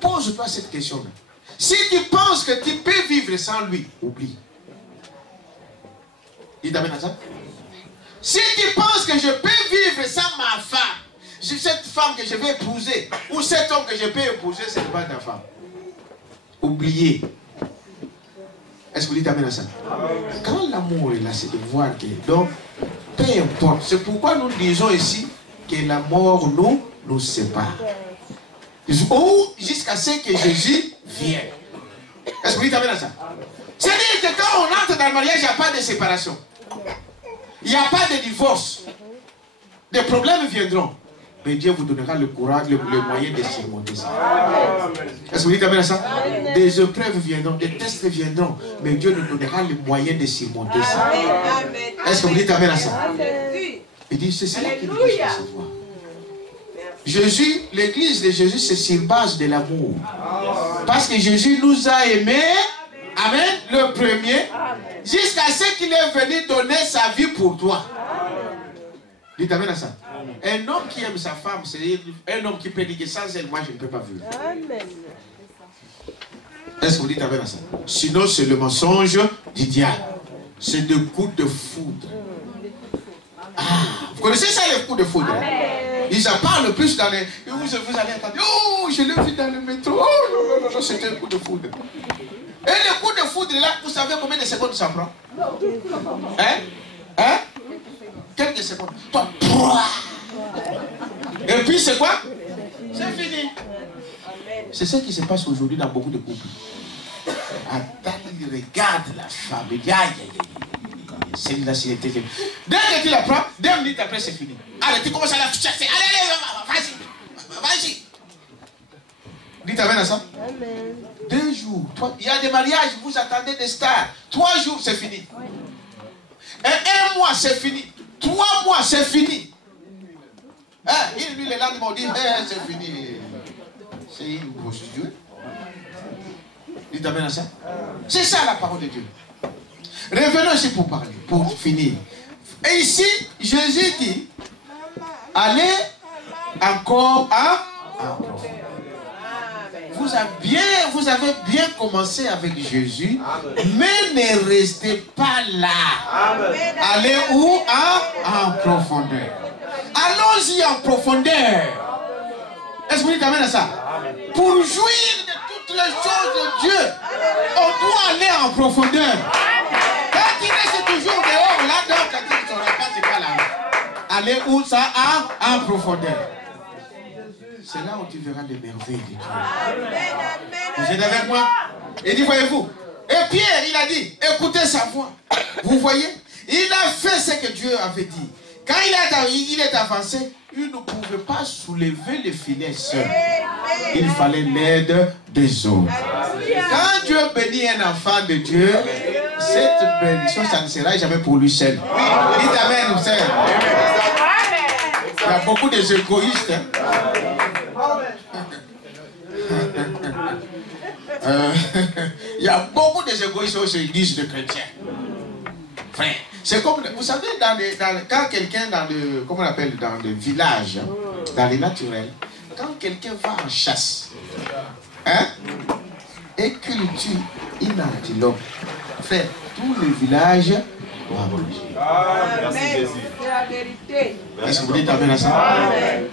pose-toi cette question-là. Si tu penses que tu peux vivre sans lui, oublie. Il t'amène à ça? Si tu penses que je peux vivre sans ma femme, cette femme que je vais épouser, ou cet homme que je peux épouser, ce n'est pas ta femme. Oubliez. Est-ce que vous dites amen à ça? Quand l'amour est là, c'est de voir que, donc, peu importe. C'est pourquoi nous disons ici que la mort nous sépare. Ou jusqu'à ce que Jésus vienne. Est-ce que vous dites amen à ça? C'est-à-dire que quand on entre dans le mariage, il n'y a pas de séparation. Il n'y a pas de divorce. Des problèmes viendront. Mais Dieu vous donnera le courage, le moyen de surmonter ça. Est-ce que vous dites amen à ça? Des épreuves viendront, des tests viendront. Mais Dieu nous donnera le moyen de surmonter ça. Est-ce que vous dites amen à ça? Il dit, c'est cela qu'il doit savoir. Jésus, l'église de Jésus, c'est sur base de l'amour. Parce que Jésus nous a aimés, amen, le premier, jusqu'à ce qu'il est venu donner sa vie pour toi. Dites amen à ça. Un homme qui aime sa femme, c'est un homme qui peut dire que sans elle, moi je ne peux pas vivre. Est-ce que vous dites amen à ça? Sinon, c'est le mensonge du diable. C'est des coups de foudre. Ah, vous connaissez ça, les coups de foudre? Ils en parlent plus dans les... Vous allez entendre, oh, je l'ai vu dans le métro. Oh, non, c'était un coup de foudre. Et le coup de foudre, là, vous savez combien de secondes ça prend? Hein? Hein? Quelques secondes. Toi, et puis c'est quoi? C'est fini. C'est ce qui se passe aujourd'hui dans beaucoup de couples. Attends, il regarde la femme. Il dit, aïe, aïe, aïe. Celle-là, s'il était... Dès que tu la prends, 2 minutes après, c'est fini. Allez, tu commences à la chercher. Allez, vas-y. Dites amen à ça. Amen. 2 jours. Il y a des mariages, vous attendez des stars. 3 jours, c'est fini. Et 1 mois, c'est fini. 3 mois, c'est fini. Lui, le lendemain, on dit, c'est fini. C'est une prostituée. Dites amen à ça. C'est ça la parole de Dieu. Revenons ici pour parler, pour finir. Et ici, Jésus dit, allez encore à profondeur. Vous vous avez bien commencé avec Jésus, mais ne restez pas là. Allez où? En profondeur. Allons-y en profondeur. Est-ce que vous dites amen à ça? Pour jouir de toutes les choses de Dieu, on doit aller en profondeur. Quand il reste toujours dehors, là, donc, quand il ne sera pas, c'est pas là. Allez où ça? En profondeur. C'est là où tu verras les merveilles de Dieu. Vous êtes avec moi? Il dit, voyez-vous. Et Pierre, il a dit, écoutez sa voix. Vous voyez? Il a fait ce que Dieu avait dit. Quand il est avancé, il ne pouvait pas soulever le filet seul. Il fallait l'aide des autres. Quand Dieu bénit un enfant de Dieu, cette bénédiction, ça ne sera jamais pour lui seul. Dites amen, vous savez. Il y a beaucoup d'égoïstes. Il y a beaucoup d'égoïstes aux églises de chrétiens. Frère, c'est comme, vous savez, quand quelqu'un comment on appelle, dans le village, dans les naturels, quand quelqu'un va en chasse, et qu'il tue une antilope, frère, tout le village doit manger. Merci Jésus. C'est la vérité. Est-ce que vous dites amen à ça? Amen.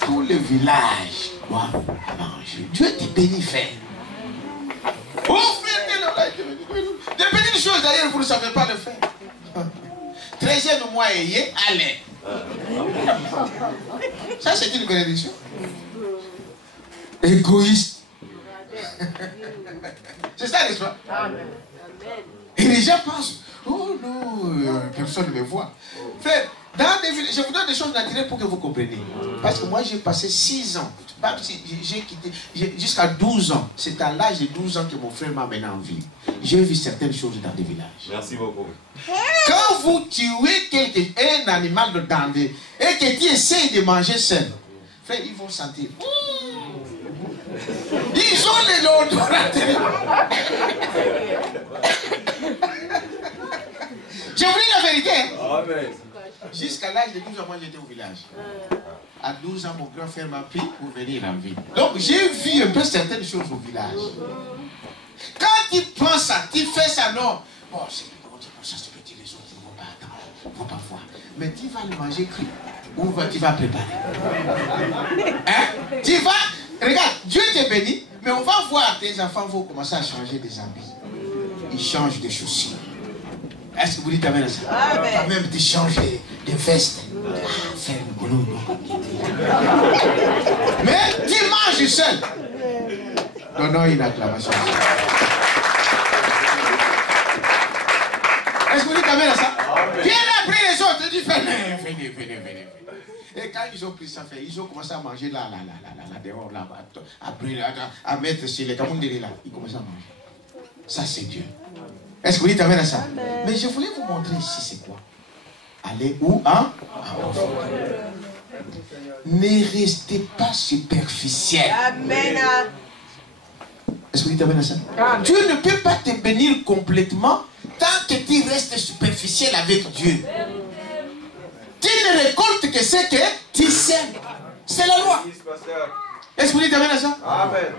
Tout le village doit manger. Dieu te bénit, frère. Oh, frère, des petites choses d'ailleurs, vous ne savez pas le faire. 13e mois ayé, allez. Ça, c'est une bénédiction. Égoïste. C'est ça l'histoire. Et les gens pensent, oh non, personne ne me voit. Frère, je vous donne des choses naturelles pour que vous compreniez. Parce que moi, j'ai passé 6 ans. J'ai quitté jusqu'à 12 ans. C'est à l'âge de 12 ans que mon frère m'a mené en ville. J'ai vu certaines choses dans des villages. Merci beaucoup. Quand vous tuez un animal dans des... et que tu essayes de manger seul, frère, ils vont sentir. Ils ont les l'odorat. Je vous dis la vérité. Amen. Jusqu'à l'âge de 12 ans, moi j'étais au village. À 12 ans, mon grand frère m'a pris pour venir en ville. Donc j'ai vu un peu certaines choses au village. Quand tu prends ça, tu fais ça, non. Bon, c'est bon, ça se peut dire les autres ne vont pas attendre, ne vont pas voir. Mais tu vas le manger cru. Ou tu vas préparer. Hein? Tu vas, regarde, Dieu te bénit, mais on va voir tes enfants vont commencer à changer des habits. Ils changent de chaussures. Est-ce que vous dites amen à ça? Amen. Même de changer de veste. Faire le boulot. Mais tu manges seul. Donnons une acclamation. Est-ce que vous dites amen à ça? Viens après les autres. Tu fais, venez. Et quand ils ont pris ça, ils ont commencé à manger là, dehors, là, après, à mettre sur les camondélés là. Ils commencent à manger. Ça, c'est Dieu. Est-ce que vous dites amen à ça? Amen. Mais je voulais vous montrer ici c'est quoi. Allez où? Ne restez pas superficiel. Amen. Est-ce que vous dites amen à ça? Amen. Dieu ne peut pas te bénir complètement tant que tu restes superficiel avec Dieu. Tu ne récoltes que ce que tu sèmes. C'est la loi. Est-ce que vous dites amen à ça? Amen.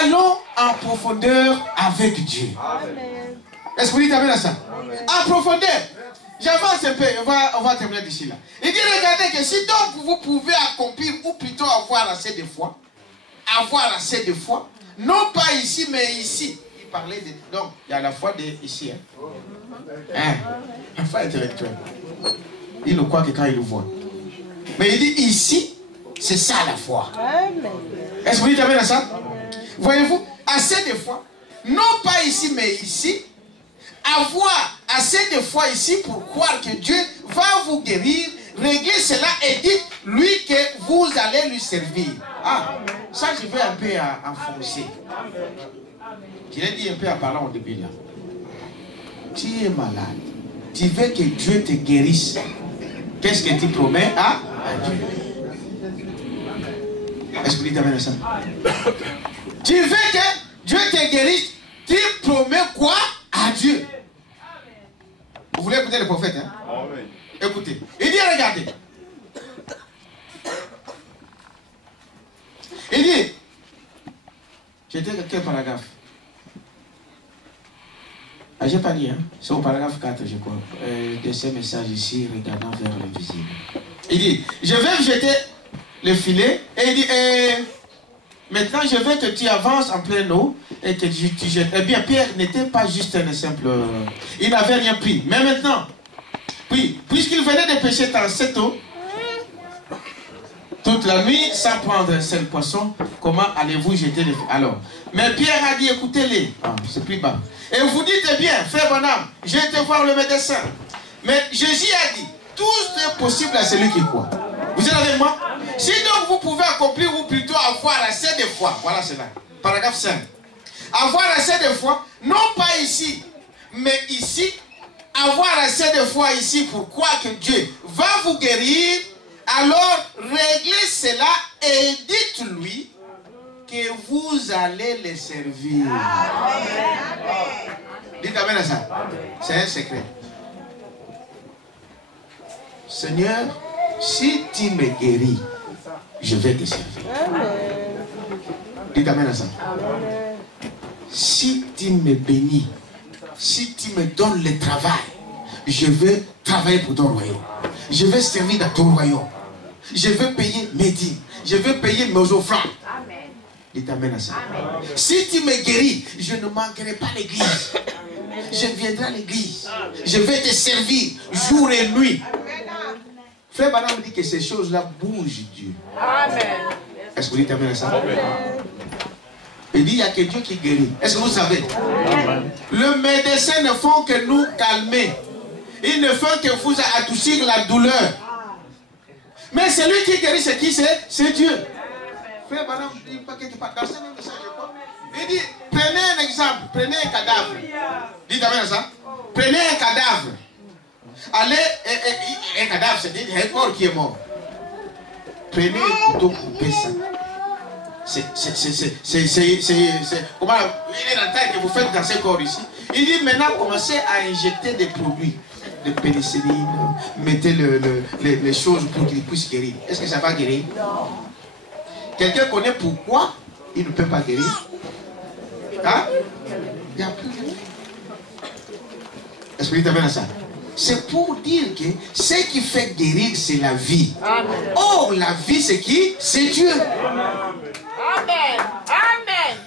Allons en profondeur avec Dieu. Est-ce que vous dites amen à ça? Amen. En profondeur. J'avance un peu, on va terminer d'ici là. Il dit, regardez que si donc vous pouvez accomplir, ou plutôt avoir assez de foi, non pas ici, mais ici. Il parlait de... Donc, il y a la foi de ici. La foi intellectuelle. Il le croit que quand il le voit. Mais il dit, ici, c'est ça la foi. Est-ce que vous dites amen à ça? Voyez-vous, assez de foi, non pas ici, mais ici, avoir assez de foi ici pour croire que Dieu va vous guérir, régler cela et dites lui que vous allez lui servir. Ah, ça je vais un peu enfoncer. Je l'ai dit un peu en parlant au début là. Tu es malade, tu veux que Dieu te guérisse. Qu'est-ce que tu promets à Dieu? Est-ce que vous dites amen à ça? Tu veux que Dieu te guérisse, tu promets quoi à Dieu? Vous voulez écouter le prophète, hein? Amen. Écoutez. Il dit, regardez. Il dit, J'étais à quel paragraphe? Ah, j'ai pas dit, hein. C'est au paragraphe 4, je crois. De ce message ici, regardant vers l'invisible. Il dit, je vais me jeter le filet. Et il dit, maintenant je vais que tu avances en pleine eau et que tu jettes. Eh bien, Pierre n'était pas juste un simple... il n'avait rien pris. Mais maintenant, oui, puisqu'il venait de pêcher dans cette eau, toute la nuit, sans prendre un seul poisson, comment allez-vous jeter les filets? Alors, mais Pierre a dit, écoutez-les. Ah, c'est plus bas. Et vous dites bien, frère bonhomme, j'ai été voir le médecin. Mais Jésus a dit, tout est possible à celui qui croit. Vous êtes avec moi? Si donc vous pouvez accomplir ou plutôt avoir assez de foi, voilà cela, paragraphe 5. Avoir assez de foi, non pas ici, mais ici, avoir assez de foi ici pour croire que Dieu va vous guérir, alors réglez cela et dites-lui que vous allez les servir. Amen. Dites amen à ça. C'est un secret. Seigneur, si tu me guéris, je vais te servir. Amen. Dites amen à ça. Amen. Si tu me bénis, si tu me donnes le travail, je vais travailler pour ton royaume. Je vais servir dans ton royaume. Je vais payer mes dîmes. Je vais payer mes offrandes. Amen. Dites amen à ça. Amen. Si tu me guéris, je ne manquerai pas l'église. Je viendrai à l'église. Je vais te servir jour et nuit. Frère Branham dit que ces choses-là bougent Dieu. Amen. Est-ce que vous dites amen à ça? Amen. Il dit il n'y a que Dieu qui guérit. Est-ce que vous savez? Amen. Le médecin ne font que nous calmer. Il ne fait que vous adoucir la douleur. Mais celui qui guérit, c'est qui? C'est Dieu. Frère Branham dit pas quelque part. Dans ce même message, il dit, prenez un exemple, prenez un cadavre. Dites amen à ça. Prenez un cadavre. Allez, un cadavre, c'est un corps qui est mort. Prenez un couteau, coupez ça. Comment il est dans la tête que vous faites dans ce corps ici. Il dit maintenant, commencez à injecter des produits. De pénicilline, mettez les choses pour qu'il puisse guérir. Est-ce que ça va guérir? Non. Quelqu'un connaît pourquoi il ne peut pas guérir? Hein? Il n'y a plus de... Est-ce que vous dites à ça? C'est pour dire que ce qui fait guérir, c'est la vie. Amen. Or, la vie, c'est qui? C'est Dieu. Amen.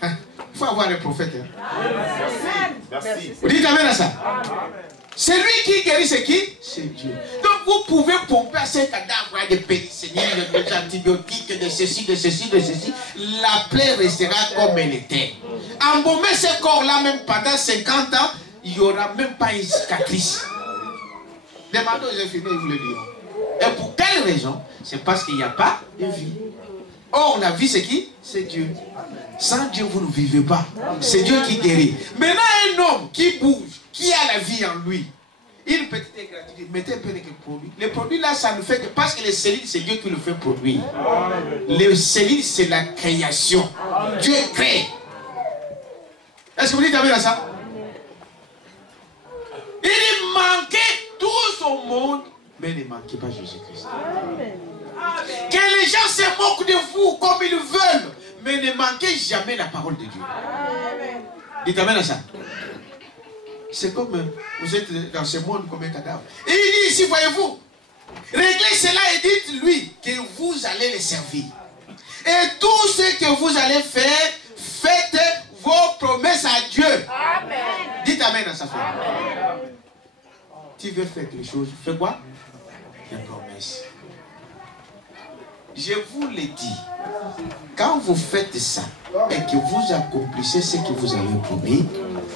Amen. Il faut avoir un prophète. Hein? Amen. Merci. Vous dites amen à ça? Amen. Celui qui guérit, c'est qui? C'est Dieu. Donc vous pouvez pomper à ces cadavres de pénicilline, des antibiotiques, de ceci, de ceci, de ceci. La plaie restera comme elle était. Embaumer ce corps-là, même pendant 50 ans, il n'y aura même pas une cicatrice. Demandez aux infirmiers, ils vous le diront. Et pour quelle raison? C'est parce qu'il n'y a pas de vie. Or, la vie, c'est qui? C'est Dieu. Sans Dieu, vous ne vivez pas. C'est Dieu qui guérit. Maintenant, un homme qui bouge, qui a la vie en lui, une petite ingratitude, mettez un peu de produits. Les produits là, ça ne fait que parce que les cellules, c'est Dieu qui le fait produire. Les cellules, c'est la création. Dieu crée. Est-ce que vous dites amen à ça? Il manquait tout au monde, mais ne manquez pas Jésus-Christ. Que les gens se moquent de vous comme ils veulent, mais ne manquez jamais la parole de Dieu. Dites amen à ça. C'est comme vous êtes dans ce monde comme un cadavre. Et il dit ici, voyez-vous, réglez cela et dites-lui que vous allez les servir. Et tout ce que vous allez faire, faites vos promesses à Dieu. Amen. Dites amen à sa femme. Tu veux faire quelque chose, fais quoi? Des promesses. Je vous l'ai dit, quand vous faites ça et que vous accomplissez ce que vous avez promis,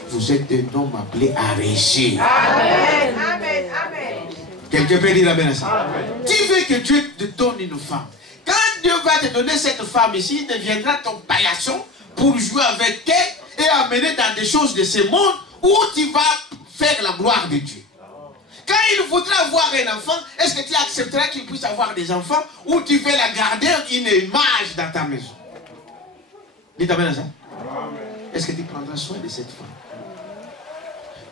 vous êtes un homme appelé à réussir. Amen. Amen. Amen. Quelqu'un peut dire amen à ça? Amen. Tu veux que Dieu te donne une femme. Quand Dieu va te donner cette femme ici, il deviendra ton paillasson pour jouer avec elle et amener dans des choses de ce monde où tu vas faire la gloire de Dieu. Quand il voudra avoir un enfant, est-ce que tu accepteras qu'il puisse avoir des enfants ou tu veux la garder une image dans ta maison? Dites amen à ça. Est-ce que tu prendras soin de cette femme?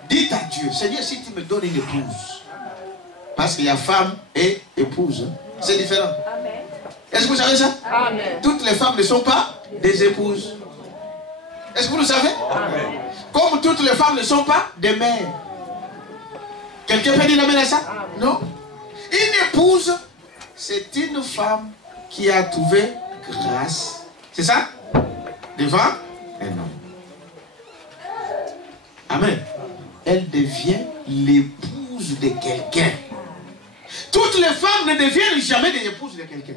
Dites à Dieu, Seigneur, si tu me donnes une épouse, parce qu'il y a femme et épouse, c'est différent. Est-ce que vous savez ça? Amen. Toutes les femmes ne sont pas des épouses. Est-ce que vous le savez? Comme toutes les femmes ne sont pas des mères. Quelqu'un peut dire amen à ça? Non. Une épouse, c'est une femme qui a trouvé grâce. C'est ça? Devant un homme. Amen. Elle devient l'épouse de quelqu'un. Toutes les femmes ne deviennent jamais des épouses de quelqu'un.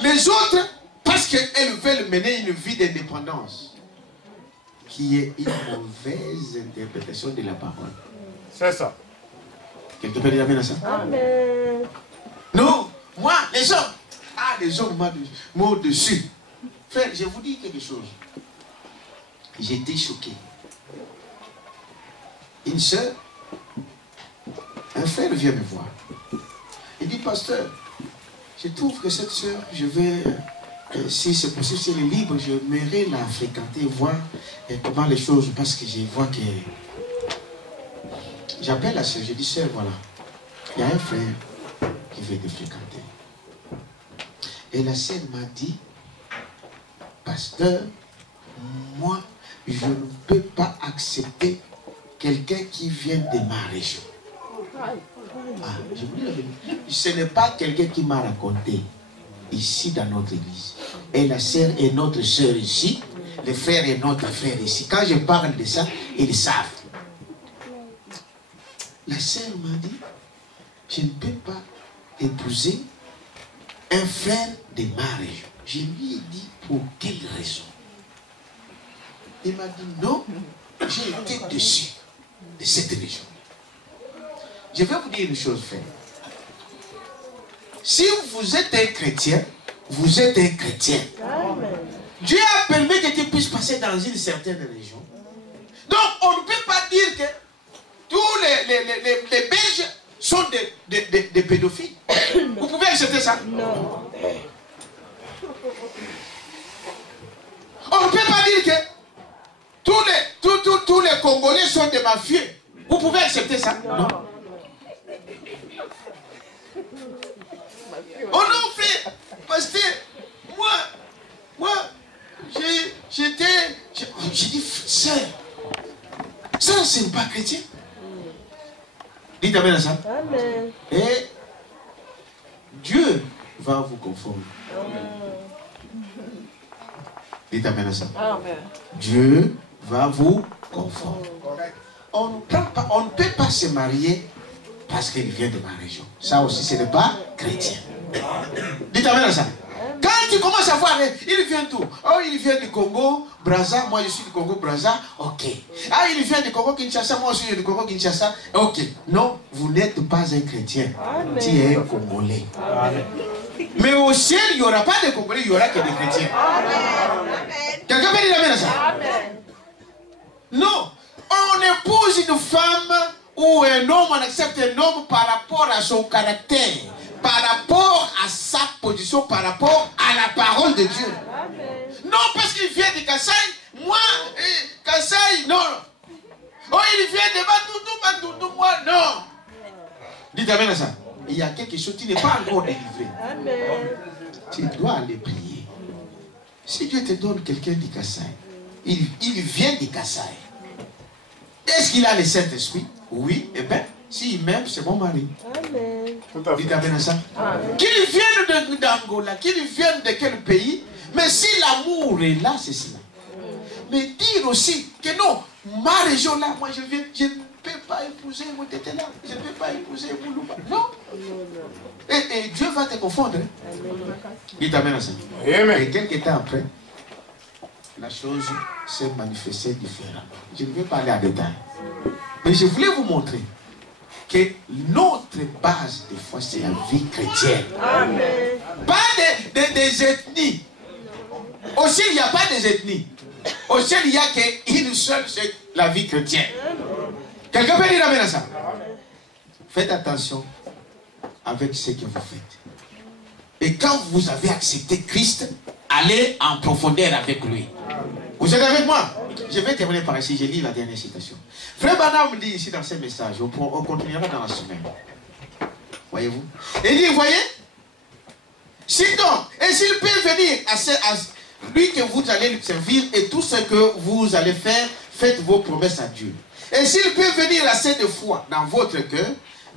Les autres, parce qu'elles veulent mener une vie d'indépendance, qui est une mauvaise interprétation de la parole. C'est ça. Quelqu'un peut dire amen à ça? Amen. Non, moi, les hommes. Ah, les hommes m'ont dessus. Frère, je vous dis quelque chose. J'étais choqué. Une soeur, un frère vient me voir. Il dit, pasteur, je trouve que cette soeur, je vais, si c'est possible, si elle est libre, je m'aimerais la fréquenter, voir comment les choses, parce que je vois que... J'appelle la soeur, je dis, soeur, voilà, il y a un frère qui veut te fréquenter. Et la soeur m'a dit, pasteur, moi, je ne peux pas accepter quelqu'un qui vient de ma région. Ah, je vous dis la vérité. Ce n'est pas quelqu'un qui m'a raconté ici dans notre église. Et la sœur est notre sœur ici. Le frère est notre frère ici. Quand je parle de ça, ils savent. La sœur m'a dit, je ne peux pas épouser un frère de ma région. Je lui ai dit, pour quelle raison? Il m'a dit, non, j'ai été déçu de cette région. Je vais vous dire une chose, frère. Si vous êtes un chrétien, vous êtes un chrétien. Amen. Dieu a permis que tu puisses passer dans une certaine région. Donc, on ne peut pas dire que tous les Belges sont des pédophiles. Vous pouvez accepter ça? Non. On ne peut pas dire que tous les Congolais sont des mafieux. Vous pouvez accepter ça? Non. Oh non, frère, parce que moi, j'ai dit, sœur, ça c'est pas chrétien. Dites amen à ça. Amen. Et Dieu va vous confondre. Dites amen à ça. Amen. Dieu va vous confondre. On ne peut pas se marier parce qu'il vient de ma région. Ça aussi, ce n'est pas chrétien. Dites amen à ça. Quand tu commences à voir, il vient d'où? Oh, il vient du Congo, Brazza, moi je suis du Congo, Brazza, ok. Ah, il vient du Congo, Kinshasa, moi je suis du Congo, Kinshasa, ok. Non, vous n'êtes pas un chrétien. Amen. Tu es un Congolais. Amen. Mais au ciel, il n'y aura pas de Congolais, il n'y aura que des chrétiens. Quelqu'un peut dire amen à ça? Amen. Non, on épouse une femme ou un homme, on accepte un homme par rapport à son caractère, par rapport à sa position, par rapport à la parole de Dieu. Amen. Non, parce qu'il vient de Kassai, moi, Kassai, non. Oh, il vient de Bandoutou, moi, non. Dites amen à ça. Il y a quelque chose qui n'est pas encore délivré. Amen. Tu dois aller prier. Si Dieu te donne quelqu'un de Kassai, il vient de Kassai. Est-ce qu'il a le Saint-Esprit? Oui, eh bien, s'il m'aime, c'est mon mari. Amen. Tout à fait. Dites amen à ça. Amen. Qu'il vienne d'Angola, qu'il vienne de quel pays, mais si l'amour est là, c'est cela. Mais dire aussi que non, ma région là, moi je viens, je ne peux pas épouser Moutete là, je ne peux pas épouser Moulouba. Non. Et Dieu va te confondre. Hein? Dites amen à ça. Amen. Et quelques temps après, la chose s'est manifestée différemment. Je ne vais pas aller en détail. Mais je voulais vous montrer que notre base de foi, c'est la vie chrétienne. Amen. Pas des ethnies. Au ciel, il n'y a pas des ethnies. Au ciel, il n'y a qu'une seule, c'est la vie chrétienne. Quelqu'un peut dire amen à ça? Faites attention avec ce que vous faites. Et quand vous avez accepté Christ, allez en profondeur avec lui. Vous êtes avec moi? Je vais terminer par ici. Je lis la dernière citation. Frère Branham dit ici dans ses messages, on continuera dans la semaine. Voyez-vous? Et il dit, voyez? Sinon, et s'il peut venir lui que vous allez lui servir et tout ce que vous allez faire, faites vos promesses à Dieu. Et s'il peut venir assez de foi dans votre cœur,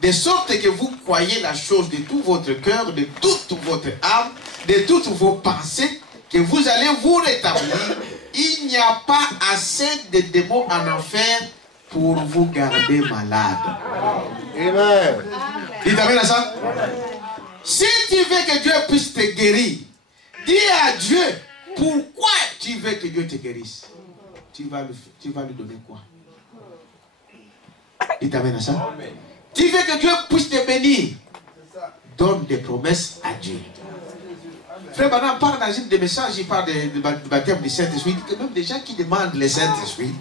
de sorte que vous croyez la chose de tout votre cœur, de toute votre âme, de toutes vos pensées, que vous allez vous rétablir, il n'y a pas assez de démons en enfer pour vous garder malade. Amen. Dites amen à ça. Si tu veux que Dieu puisse te guérir, dis à Dieu pourquoi tu veux que Dieu te guérisse. Tu vas lui donner quoi? Dites amen à ça. Tu veux que Dieu puisse te bénir, donne des promesses à Dieu. Frère Branham parle dans une des messages, il parle du baptême du Saint-Esprit, que même des gens qui demandent le Saint-Esprit,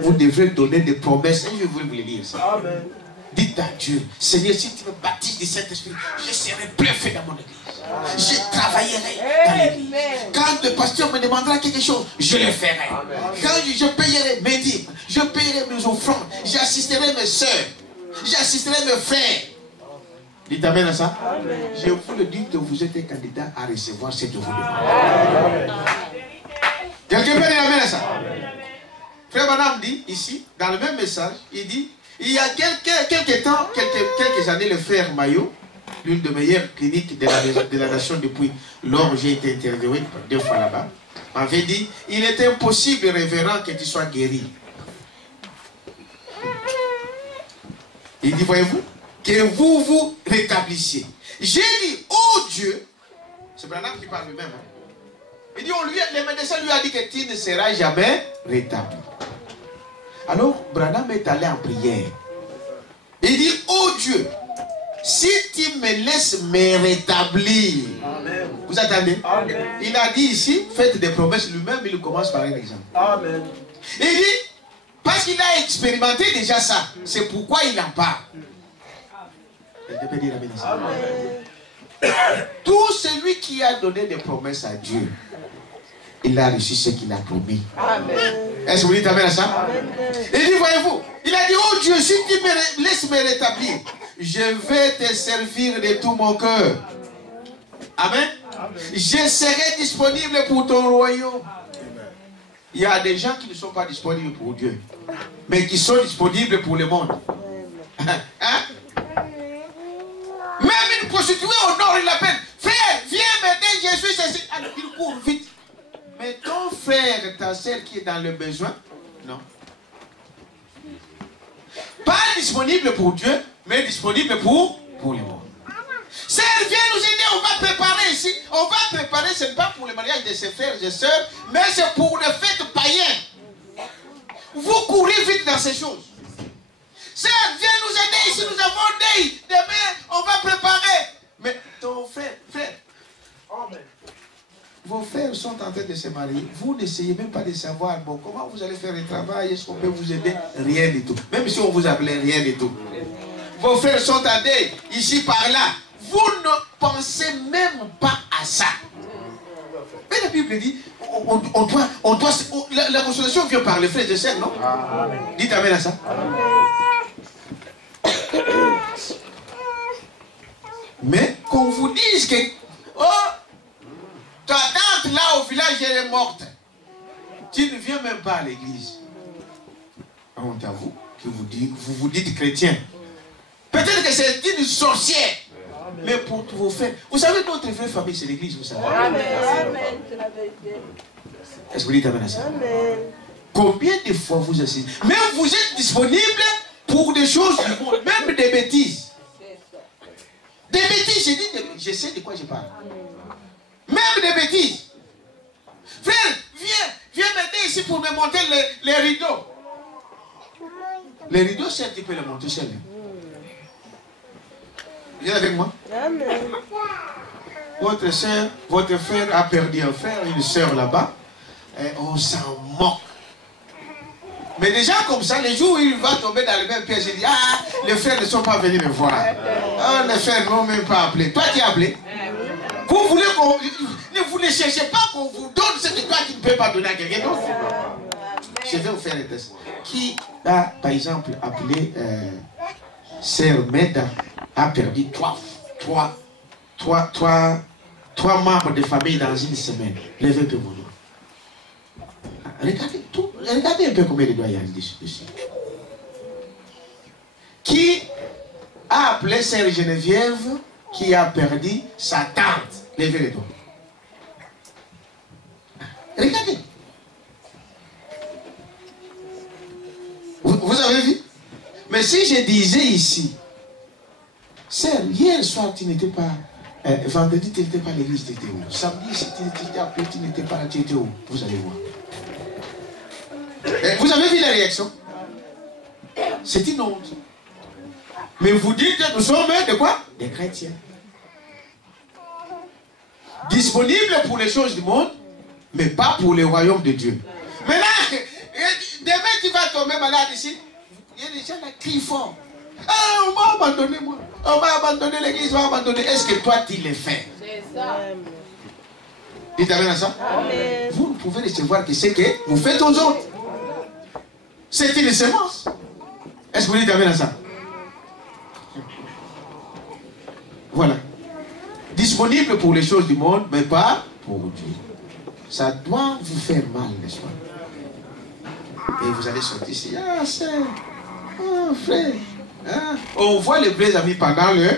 vous devrez donner des promesses. Et je voulais vous le lire ça. Amen. Dites à Dieu, Seigneur, si tu me baptises du Saint-Esprit, je serai bluffé dans mon église. Je travaillerai dans l'église. Quand le pasteur me demandera quelque chose, je le ferai. Quand je payerai mes dîmes, je payerai mes offrandes, j'assisterai mes soeurs, j'assisterai mes frères. Dites amen à ça. Amen. Je vous le dis que vous êtes un candidat à recevoir ce que vous demandez. Quelqu'un peut dire amen à ça? Amen. Frère Branham dit ici, dans le même message, il dit, il y a quelques années, le frère Maillot, l'une des meilleures cliniques de la nation depuis lors où j'ai été interviewé 2 fois là-bas, m'avait dit, il est impossible, révérend, que tu sois guéri. Il dit, voyez-vous, que vous vous rétablissiez. J'ai dit, oh Dieu, c'est Branham qui parle lui-même. Il dit, les médecins lui a dit que tu ne seras jamais rétabli. Alors, Branham est allé en prière. Il dit, oh Dieu, si tu me laisses me rétablir. Amen. Vous attendez? Amen. Il a dit ici, faites des promesses lui-même, il commence par un exemple. Amen. Il dit, parce qu'il a expérimenté déjà ça, c'est pourquoi il en parle. Amen. Tout celui qui a donné des promesses à Dieu, il a reçu ce qu'il a promis. Est-ce que vous dites amen à ça? Amen. Il dit, voyez-vous, il a dit, oh Dieu, si tu me laisses me rétablir, je vais te servir de tout mon cœur. Amen. Amen. Je serai disponible pour ton royaume. Amen. Il y a des gens qui ne sont pas disponibles pour Dieu, mais qui sont disponibles pour le monde. Hein? Même une prostituée au nord, il l'appelle, frère, viens m'aider, je suis ceci. Alors, il court vite. Mais ton frère, ta soeur qui est dans le besoin, non. Pas disponible pour Dieu, mais disponible pour le monde. Sœur, viens nous aider, on va préparer ici. On va préparer, ce n'est pas pour le mariage de ses frères et sœurs, mais c'est pour les fêtes païennes. Vous courez vite dans ces choses. Sœur, viens nous aider ici, nous avons des demain, on va préparer. Mais ton frère, vos frères sont en train de se marier. Vous n'essayez même pas de savoir, bon, comment vous allez faire le travail, est-ce qu'on peut vous aider? Rien du tout. Même si on vous appelait, rien du tout. Vos frères sont en deuil, ici, par là. Vous ne pensez même pas à ça. Mais la Bible dit, la consolation vient par les frères et sœurs, non? Dites amen à ça. Mais qu'on vous dise que, oh, ta tante là au village, elle est morte. Tu ne viens même pas à l'église. Honte à vous, que vous dites chrétien. Peut-être que c'est une sorcière. Amen. Mais pour vos frères, vous savez, notre vraie famille, c'est l'église, vous savez. Amen. Est-ce que vous dites amen à ça? Amen. Combien de fois vous assistez? Même vous êtes disponible pour des choses du monde, même des bêtises. Des bêtises, je sais de quoi je parle. Même des bêtises. Frère, viens m'aider ici pour me monter les rideaux. Les rideaux, c'est tu peux les monter seul. Viens avec moi. Amen. Votre soeur, votre frère a perdu un frère, une soeur là-bas. Et on s'en moque. Mais des gens comme ça, les jours où il va tomber dans le même piège, il dit, ah, les frères ne sont pas venus me voir. Ah, les frères n'ont même pas appelé. Toi qui as appelé. Vous voulez qu'on... Vous ne cherchez pas qu'on vous donne ce que toi qui ne peux pas donner à quelqu'un d'autre. Je vais vous faire un test. Qui a, par exemple, appelé Sœur Meda, a perdu trois membres de famille dans une semaine. Levez que vous. Regardez un peu combien de doigts il y a dessus. Qui a appelé Sœur Geneviève qui a perdu sa tante? Levez les doigts. Regardez. Vous avez vu? Mais si je disais ici, Sœur, hier soir tu n'étais pas, vendredi tu n'étais pas à l'église, tu étais où? Samedi si tu t'es appelé, tu n'étais pas là, tu étais où? Vous allez voir. Vous avez vu la réaction? C'est une honte. Mais vous dites que nous sommes de quoi? Des chrétiens. Disponibles pour les choses du monde, mais pas pour le royaume de Dieu. Mais là, demain tu vas tomber malade ici. Il y a des gens qui crient fort. Ah, on m'a abandonné moi. On m'a abandonné l'église, on m'a abandonné. Est-ce que toi tu le fais? C'est ça. Dites amen à ça. Amen. Vous ne pouvez recevoir que ce que vous faites aux autres. C'est une semence. Est-ce que vous dites amen à ça? Voilà. Disponible pour les choses du monde, mais pas pour Dieu. Ça doit vous faire mal, n'est-ce pas? Et vous allez sortir ici. Ah, c'est... Ah, frère. Ah. On voit les vrais amis pendant le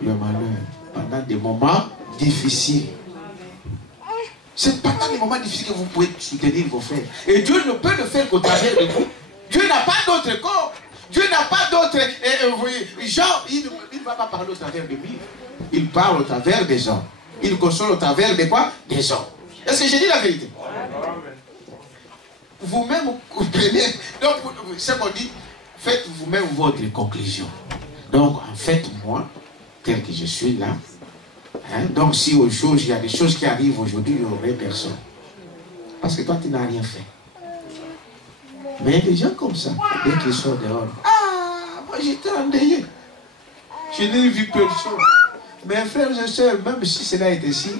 malheur. Pendant des moments difficiles. C'est pendant des moments difficiles que vous pouvez soutenir vos frères. Et Dieu ne peut le faire qu'au travers de vous. Dieu n'a pas d'autre corps. Dieu n'a pas d'autre... genre, il ne va pas parler au travers de lui. Il parle au travers des hommes. Il console au travers de quoi? Des hommes. Est-ce que j'ai dit la vérité? Vous-même, vous prenez... Donc, ce qu'on dit, faites vous-même votre conclusion. Donc, en fait, moi, tel que je suis là, hein, donc si aux choses, il y a des choses qui arrivent aujourd'hui, il n'y aurait personne. Parce que toi, tu n'as rien fait. Mais des gens comme ça, dès qu'ils sont dehors, ah, moi j'étais endeuillé. Je n'ai vu personne. Mes frères et sœurs, même si cela était si,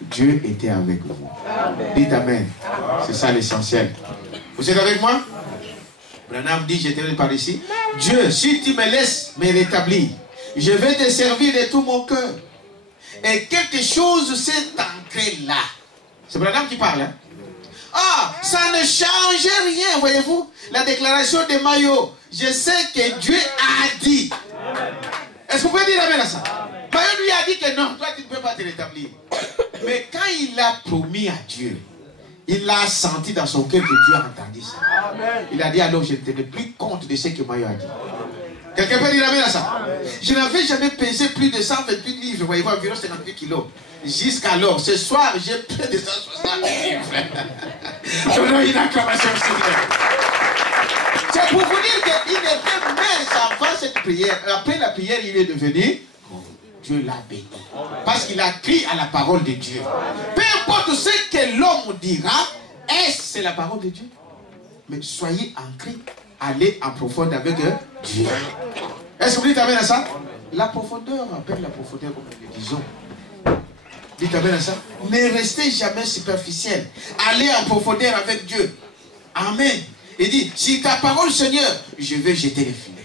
Dieu était avec vous. Amen. Dites amen. C'est ça l'essentiel. Vous êtes avec moi? Branham dit, je termine par ici. Dieu, si tu me laisses me rétablir, je vais te servir de tout mon cœur. Et quelque chose s'est ancré là. C'est Branham qui parle. Hein? Ah, ça ne change rien, voyez-vous. La déclaration de Mayo, je sais que Dieu a dit. Est-ce que vous pouvez dire amen à ça? Mayo lui a dit que non, toi tu ne peux pas te rétablir. Mais quand il a promis à Dieu, il a senti dans son cœur que Dieu a entendu ça. Amen. Il a dit alors je ne tenais plus compte de ce que Mayo a dit. Quelqu'un peut dire amen à ça? Je n'avais jamais pesé plus de 128 livres, voyez-vous, environ 58 kilos. Jusqu'alors, ce soir, j'ai plus de 160 livres. Je vous donne une acclamation au Seigneur. C'est pour vous dire qu'il était mince avant cette prière. Après la prière, il est devenu... Dieu l'a béni. Parce qu'il a crié à la parole de Dieu. Peu importe ce que l'homme dira, c'est la parole de Dieu. Mais soyez ancrés, allez en profondeur avec Dieu. Est-ce que vous dites amen à ça? La profondeur appelle la profondeur comme nous le disons. Dites amen à ça. Ne restez jamais superficiel. Allez en profondeur avec Dieu. Amen. Il dit, si ta parole Seigneur, je vais jeter les filets.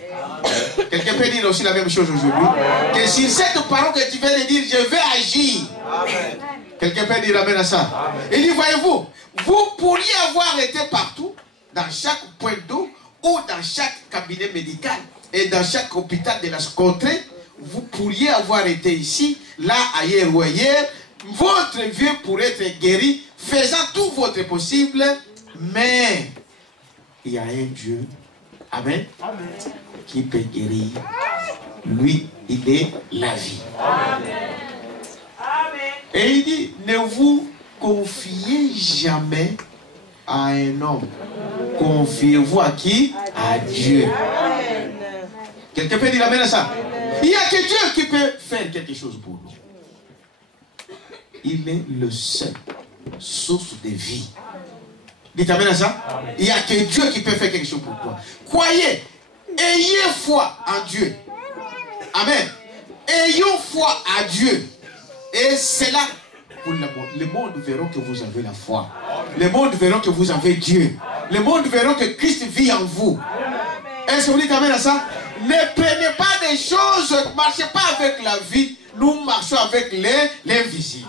Quelqu'un peut dire aussi la même chose aujourd'hui. Que si cette parole que tu viens de dire, je vais agir. Quelqu'un peut dire amen à ça. Il dit, voyez-vous, vous pourriez avoir été partout, dans chaque point d'eau, ou dans chaque cabinet médical, et dans chaque hôpital de la contrée, vous pourriez avoir été ici, là, ailleurs ou ailleurs. Votre vieux pourrait être guéri, faisant tout votre possible, mais il y a un Dieu, amen, amen, qui peut guérir. Lui, il est la vie. Amen. Et il dit, ne vous confiez jamais à un homme. Confiez-vous à qui? À Dieu. Amen. Quelqu'un peut dire amen à ça? Amen. Il n'y a que Dieu qui peut faire quelque chose pour nous. Il est le seul source de vie. Dites amen à ça? Amen. Il n'y a que Dieu qui peut faire quelque chose pour toi. Croyez, ayez foi en Dieu. Amen. Ayons foi à Dieu. Et c'est là pour le monde. Le monde verra que vous avez la foi. Le monde verra que vous avez Dieu. Le monde verra que Christ vit en vous. Est-ce que vous dites amen à ça? Ne prenez pas des choses, ne marchez pas avec la vie. Nous marchons avec l'invisible.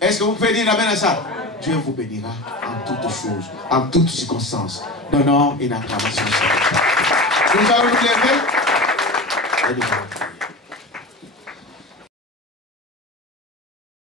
Est-ce que vous pouvez dire amen à ça? Dieu vous bénira en toutes choses, en toutes circonstances. Donnons une acclamation. Nous allons nous lever et nous allons prier.